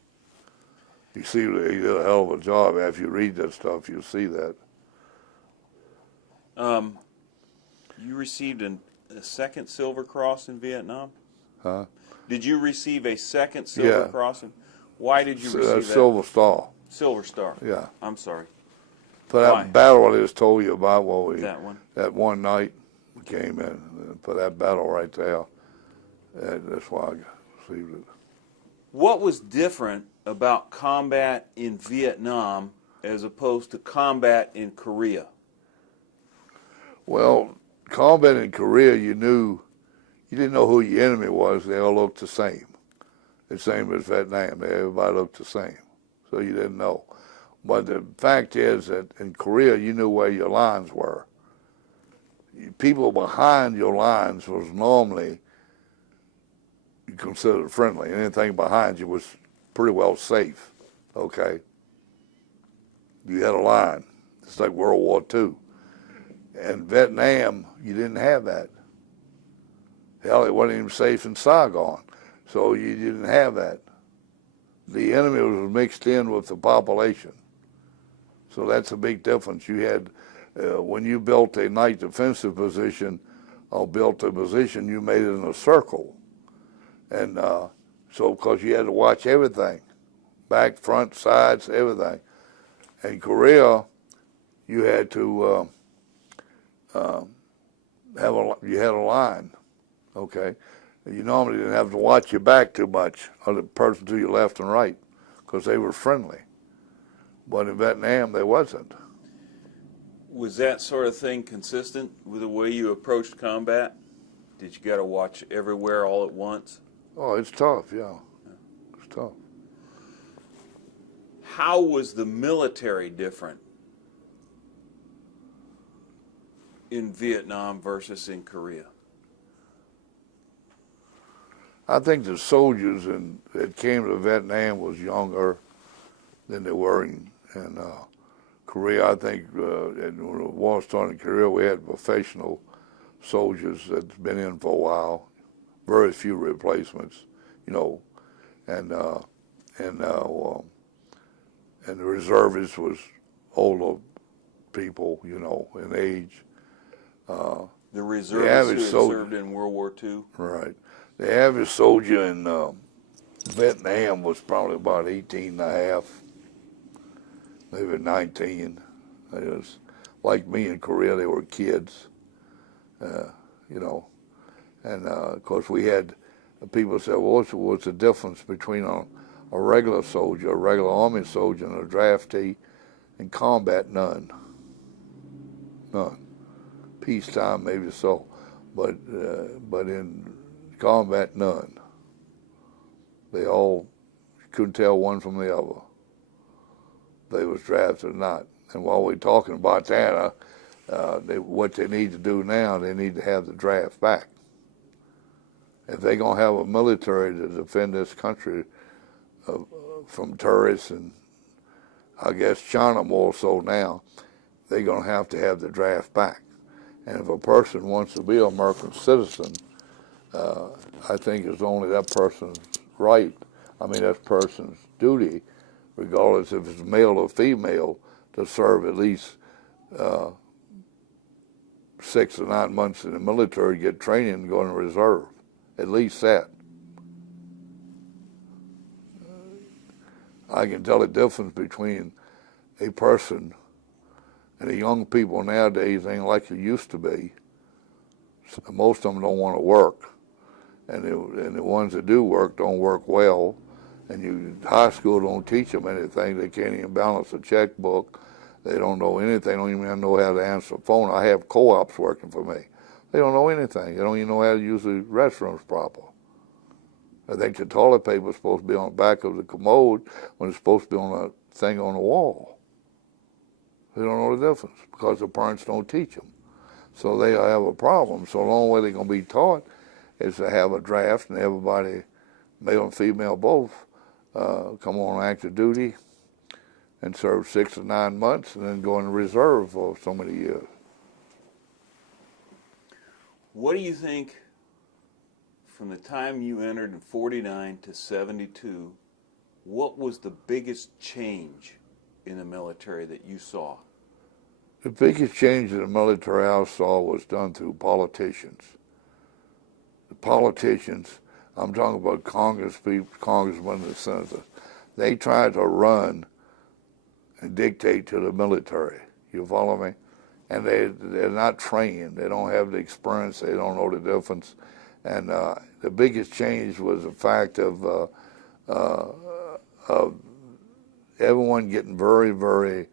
You see, they did a hell of a job. After you read that stuff, you'll see that. You received a second Silver Cross in Vietnam? Huh? Did you receive a second Silver Cross? Why did you receive that? Silver Star. Silver Star. Yeah. I'm sorry. For that battle I just told you about, that one night we came in, for that battle right there, that's why I received it. What was different about combat in Vietnam as opposed to combat in Korea? Well, combat in Korea, you didn't know who your enemy was. They all looked the same. The same as Vietnam. Everybody looked the same. So you didn't know. But the fact is that in Korea, you knew where your lines were. People behind your lines was normally considered friendly. Anything behind you was pretty well safe, okay? You had a line. It's like World War II. In Vietnam, you didn't have that. Hell, it wasn't even safe in Saigon, so you didn't have that. The enemy was mixed in with the population. So that's a big difference. You had, when you built a night defensive position, or built a position, you made it in a circle. And so, because you had to watch everything, back, front, sides, everything. In Korea, you had to you had a line, okay? You normally didn't have to watch your back too much, or the person to your left and right, because they were friendly. But in Vietnam, they wasn't. Was that sort of thing consistent with the way you approached combat? Did you got to watch everywhere all at once? Oh, it's tough, yeah. It's tough. How was the military different in Vietnam versus in Korea? I think the soldiers that came to Vietnam was younger than they were in Korea. I think when the war started in Korea, we had professional soldiers that's been in for a while, very few replacements, you know, and the reservists was older people, you know, in age. The reservists who had served in World War II? Right. The average soldier in Vietnam was probably about 18 and a half, maybe 19. It was like me in Korea, they were kids, you know. And, of course, we had people say, well, what's the difference between a regular soldier, a regular Army soldier, and a draftee in combat? None. None. Peacetime, maybe so. But in combat, none. They all couldn't tell one from the other. They was drafted or not. And while we're talking about that, what they need to do now, they need to have the draft back. If they're going to have a military to defend this country from terrorists, and I guess China more so now, they're going to have the draft back. And if a person wants to be an American citizen, I think it's only that person's right, that person's duty, regardless if it's male or female, to serve at least 6 or 9 months in the military, get training, and go in reserve. At least that. I can tell the difference between a person and the young people nowadays ain't like it used to be. So most of them don't want to work. And the ones that do work don't work well. And high school don't teach them anything. They can't even balance a checkbook. They don't know anything. They don't even know how to answer a phone. I have co-ops working for me. They don't know anything. They don't even know how to use the restrooms proper. I think the toilet paper is supposed to be on the back of the commode when it's supposed to be on a thing on the wall. They don't know the difference because the parents don't teach them. So they have a problem. So the only way they're going to be taught is to have a draft and everybody, male and female both, come on active duty and serve 6 or 9 months and then go in reserve for so many years. What do you think, from the time you entered in 49 to 72, what was the biggest change in the military that you saw? The biggest change in the military I saw was done through politicians. The politicians, I'm talking about congressmen and senators, they tried to run and dictate to the military. You follow me? And they're not trained. They don't have the experience. They don't know the difference. And the biggest change was the fact of everyone getting very, very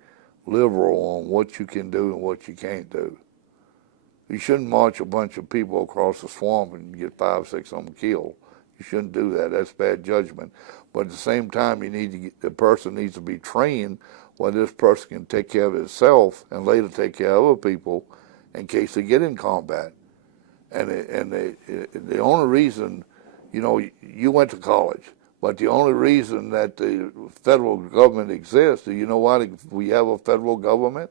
liberal on what you can do and what you can't do. You shouldn't march a bunch of people across the swamp and get 5, 6 of them killed. You shouldn't do that. That's bad judgment. But at the same time, the person needs to be trained where this person can take care of himself and later take care of other people in case they get in combat. And the only reason, you went to college, but the only reason that the federal government exists, do you know why we have a federal government?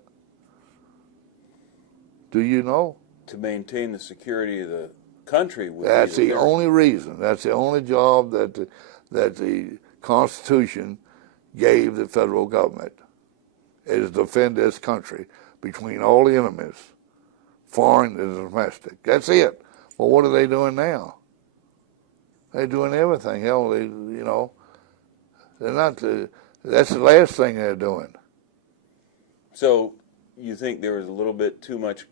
Do you know? To maintain the security of the country. That's the only reason. That's the only job that the Constitution gave the federal government, is to defend this country between all the enemies, foreign and domestic. That's it. Well, what are they doing now? They're doing everything. Hell, they're not. That's the last thing they're doing. So you think there was a little bit too much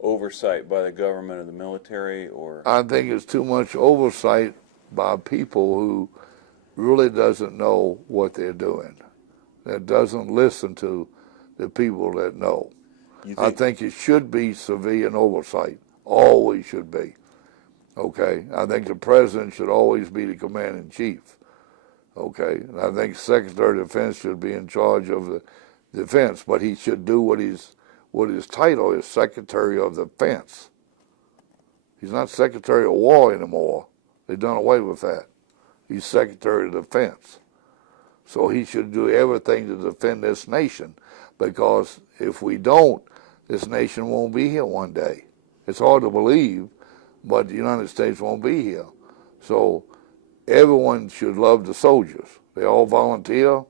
oversight by the government or the military, or? I think it's too much oversight by people who really doesn't know what they're doing, that doesn't listen to the people that know. You I think it should be civilian oversight. Always should be. Okay? I think the president should always be the commander-in-chief. Okay? And I think Secretary of Defense should be in charge of the defense, but he should do what his title is, Secretary of Defense. He's not Secretary of War anymore. They've done away with that. He's Secretary of Defense. So he should do everything to defend this nation, because if we don't, this nation won't be here one day. It's hard to believe, but the United States won't be here. So everyone should love the soldiers. They all volunteer.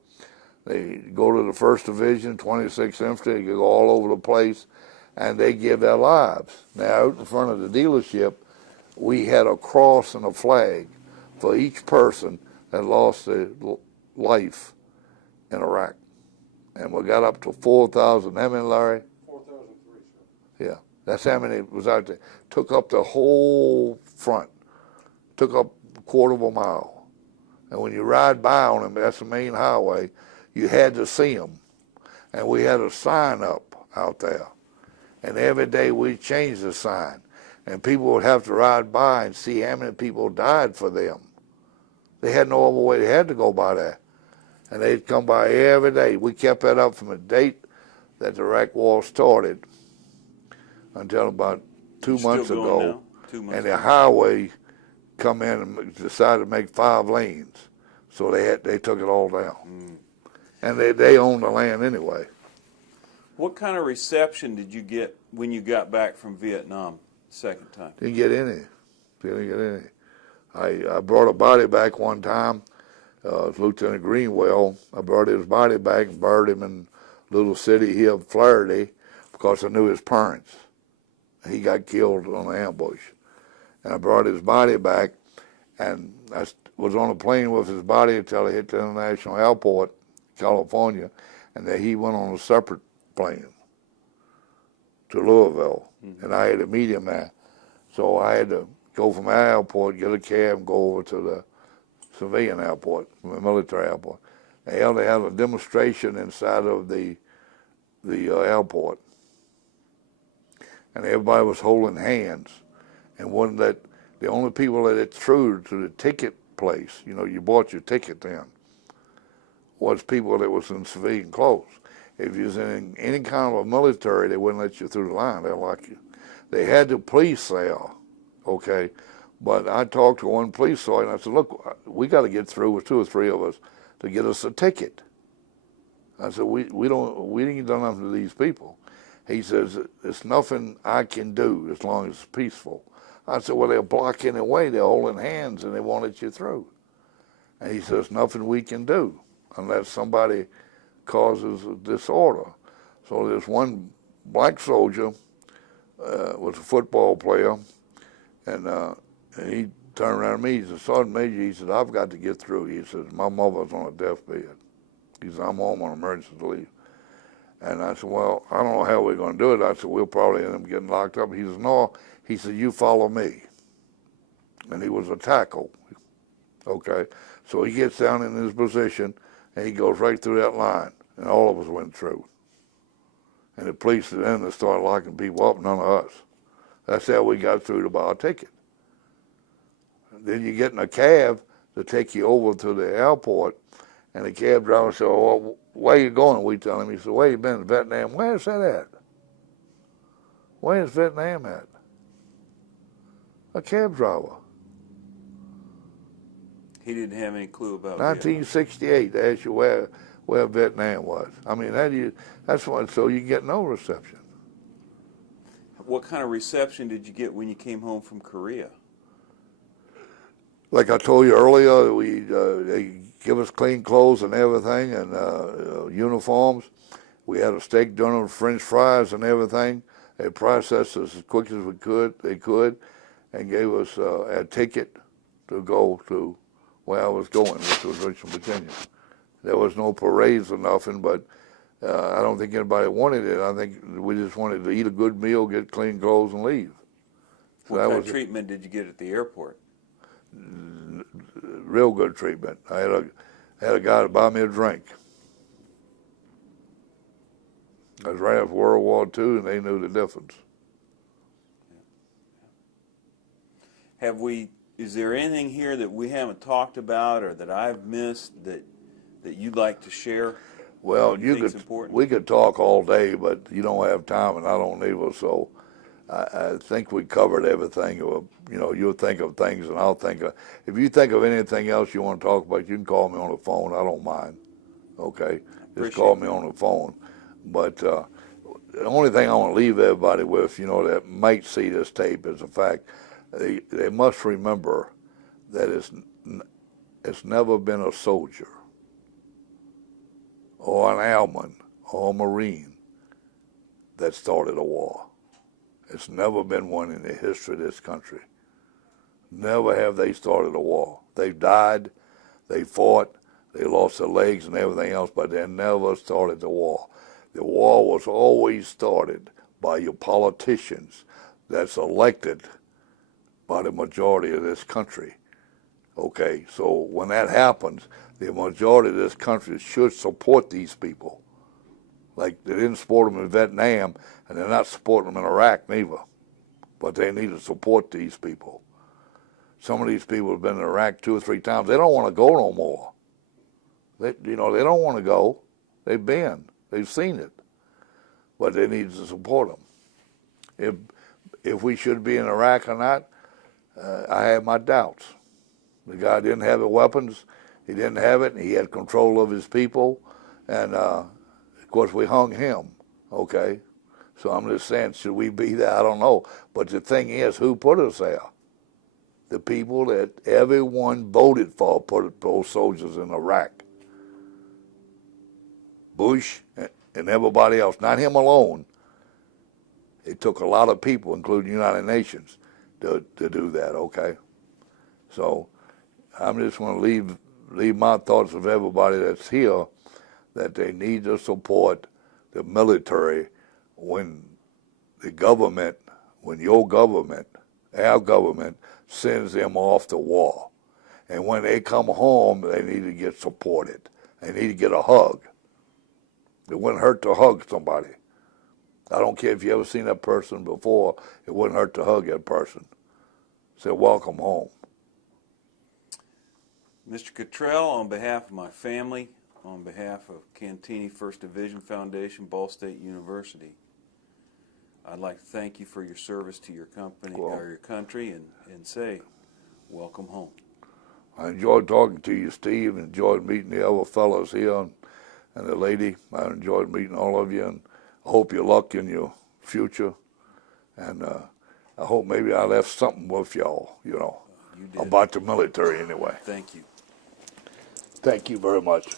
They go to the First Division, 26th Infantry, they go all over the place, and they give their lives. Now, out in front of the dealership, we had a cross and a flag for each person that lost their life in Iraq. And we got up to 4,000. How many, Larry? 4,003, sir. Yeah, that's how many was out there. Took up the whole front. Took up a quarter of a mile. And when you ride by on them, that's the main highway, you had to see them. And we had a sign up out there. And every day we changed the sign. And people would have to ride by and see how many people died for them. They had no other way. They had to go by there. And they'd come by every day. We kept that up from the date that the Iraq War started until about 2 months ago. 2 months And the highway come in and decided to make 5 lanes. So they took it all down. And they own the land anyway. What kind of reception did you get when you got back from Vietnam the second time? Didn't get any. Didn't get any. I brought a body back one time. Lieutenant Greenwell. I brought his body back and buried him in a little city here, Flaherty, because I knew his parents. He got killed on an ambush. And I brought his body back, and I was on a plane with his body until he hit the international airport, California, and then he went on a separate plane to Louisville, and I had to meet him there. So I had to go from our airport, get a cab, and go over to the civilian airport, the military airport. They had a demonstration inside of the airport, and everybody was holding hands, and wouldn't let the only people that it through to the ticket place, you bought your ticket then, was people that was in civilian clothes. If you was in any kind of a military, they wouldn't let you through the line. They'd lock you. They had the police there, okay? But I talked to one police sergeant, and I said, look, we got to get through with 2 or 3 of us to get us a ticket. I said, we didn't do nothing to these people. He says, there's nothing I can do as long as it's peaceful. I said, well, they're blocking the way. They're holding hands, and they won't let you through. And he says, nothing we can do unless somebody causes a disorder. So there's one black soldier, was a football player, and he turned around to me. He said, Sergeant Major, he said, I've got to get through. He says, my mother's on a deathbed. He said, I'm home on emergency leave. And I said, well, I don't know how we're going to do it. I said, we'll probably end up getting locked up. He says, no. He said, you follow me. And he was a tackle. Okay. So he gets down in his position, and he goes right through that line. And all of us went through. And the police then started locking people up, none of us. That's how we got through to buy a ticket. Then you get in a cab to take you over to the airport, and the cab driver said, well, where you going? We tell him. He said, where you been? Vietnam. Where's that at? Where's Vietnam at? A cab driver. He didn't have any clue about 1968, they asked you where Vietnam was. I mean, that's what, so you get no reception. What kind of reception did you get when you came home from Korea? Like I told you earlier, they give us clean clothes and everything, and uniforms. We had a steak dinner, French fries and everything. They processed us as quick as they could, and gave us a ticket to go to where I was going, which was Richmond, Virginia. There was no parades or nothing, but I don't think anybody wanted it. I think we just wanted to eat a good meal, get clean clothes, and leave. So What kind of treatment did you get at the airport? Real good treatment. I had a guy to buy me a drink. It was right after World War II, and they knew the difference. Is there anything here that we haven't talked about or that I've missed that you'd like to share? Well, we could talk all day, but you don't have time, and I don't either. So I think we covered everything. You know, you'll think of things, and I'll think of. If you think of anything else you want to talk about, you can call me on the phone. I don't mind. Okay, just call me on the phone. But the only thing I want to leave everybody with, you know, that might see this tape is the fact they must remember that it's never been a soldier or an airman or a Marine that started a war. It's never been one in the history of this country. Never have they started a war. They've died, they fought, they lost their legs and everything else, but they never started the war. The war was always started by your politicians that's elected by the majority of this country. Okay, so when that happens, the majority of this country should support these people. Like they didn't support them in Vietnam, and they're not supporting them in Iraq neither. But they need to support these people. Some of these people have been in Iraq 2 or 3 times. They don't want to go no more. They don't want to go. They've been. They've seen it. But they need to support them. If we should be in Iraq or not, I have my doubts. The guy didn't have the weapons. He didn't have it, and he had control of his people. And, of course, we hung him, okay? So I'm just saying, should we be there? I don't know. But the thing is, who put us there? The people that everyone voted for put those soldiers in Iraq. Bush and everybody else, not him alone. It took a lot of people, including the United Nations, to do that, okay? So I'm just going to leave my thoughts with everybody that's here, that they need to support the military when your government, our government, sends them off to war. And when they come home, they need to get supported. They need to get a hug. It wouldn't hurt to hug somebody. I don't care if you ever seen that person before, it wouldn't hurt to hug that person. Say, welcome home. Mr. Cottrell, on behalf of my family, on behalf of Cantigny First Division Foundation, Ball State University, I'd like to thank you for your service to your company or your country, and say, welcome home. I enjoyed talking to you, Steve, and enjoyed meeting the other fellows here and the lady. I enjoyed meeting all of you, and I hope you luck in your future. And I hope maybe I left something with y'all, You did. about the military anyway. Thank you. Thank you very much.